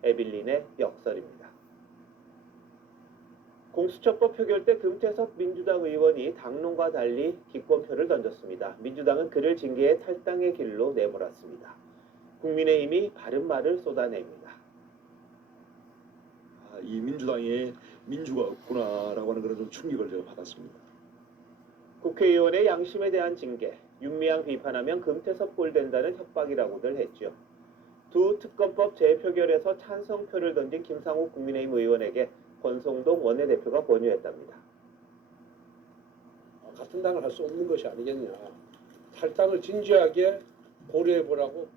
에빌린의 역설입니다. 공수처법 표결 때 금태섭 민주당 의원이 당론과 달리 기권표를 던졌습니다. 민주당은 그를 징계해 탈당의 길로 내몰았습니다. 국민의힘이 바른 말을 쏟아냅니다. 이 민주당에 민주가 없구나라고 하는 그런 좀 충격을 제가 받았습니다. 국회의원의 양심에 대한 징계, 윤미향 비판하면 금태섭 꼴 된다는 협박이라고들 했죠. 두 특검법 재표결에서 찬성표를 던진 김상욱 국민의힘 의원에게 권성동 원내대표가 권유했답니다. 같은 당을 할 수 없는 것이 아니겠냐. 탈당을 진지하게 고려해보라고.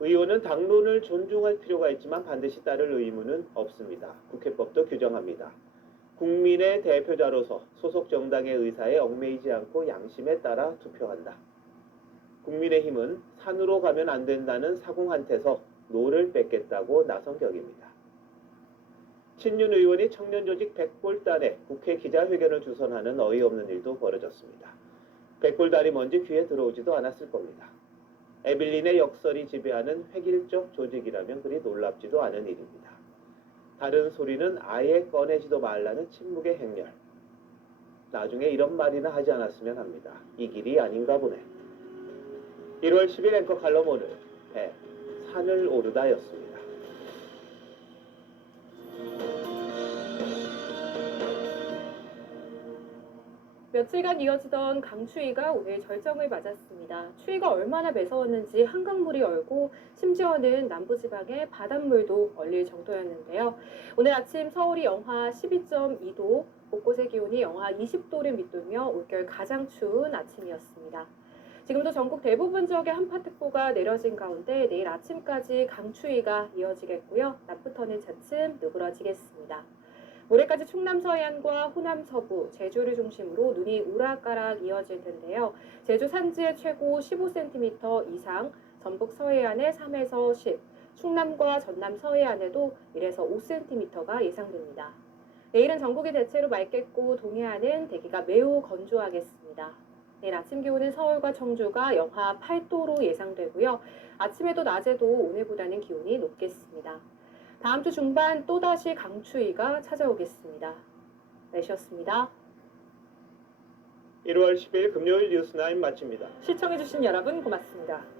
의원은 당론을 존중할 필요가 있지만 반드시 따를 의무는 없습니다. 국회법도 규정합니다. 국민의 대표자로서 소속 정당의 의사에 얽매이지 않고 양심에 따라 투표한다. 국민의힘은 산으로 가면 안 된다는 사공한테서 노를 뺏겠다고 나선 격입니다. 친윤 의원이 청년조직 백골단에 국회 기자회견을 주선하는 어이없는 일도 벌어졌습니다. 백골단이 뭔지 귀에 들어오지도 않았을 겁니다. 에빌린의 역설이 지배하는 획일적 조직이라면 그리 놀랍지도 않은 일입니다. 다른 소리는 아예 꺼내지도 말라는 침묵의 행렬. 나중에 이런 말이나 하지 않았으면 합니다. 이 길이 아닌가 보네. 1월 10일 앵커 칼럼 오늘 배 산을 오르다였습니다. 며칠간 이어지던 강추위가 오늘 절정을 맞았습니다. 추위가 얼마나 매서웠는지 한강물이 얼고 심지어는 남부지방의 바닷물도 얼릴 정도였는데요. 오늘 아침 서울이 영하 12.2도, 곳곳의 기온이 영하 20도를 밑돌며 올겨울 가장 추운 아침이었습니다. 지금도 전국 대부분 지역에 한파특보가 내려진 가운데 내일 아침까지 강추위가 이어지겠고요. 낮부터는 차츰 누그러지겠습니다. 모레까지 충남 서해안과 호남 서부, 제주를 중심으로 눈이 우락가락 이어질 텐데요. 제주 산지에 최고 15cm 이상, 전북 서해안에 3에서 10, 충남과 전남 서해안에도 1에서 5cm가 예상됩니다. 내일은 전국이 대체로 맑겠고 동해안은 대기가 매우 건조하겠습니다. 내일 아침 기온은 서울과 청주가 영하 8도로 예상되고요. 아침에도 낮에도 오늘보다는 기온이 높겠습니다. 다음 주 중반 또다시 강추위가 찾아오겠습니다. 날씨였습니다. 1월 10일 금요일 뉴스9 마칩니다. 시청해주신 여러분 고맙습니다.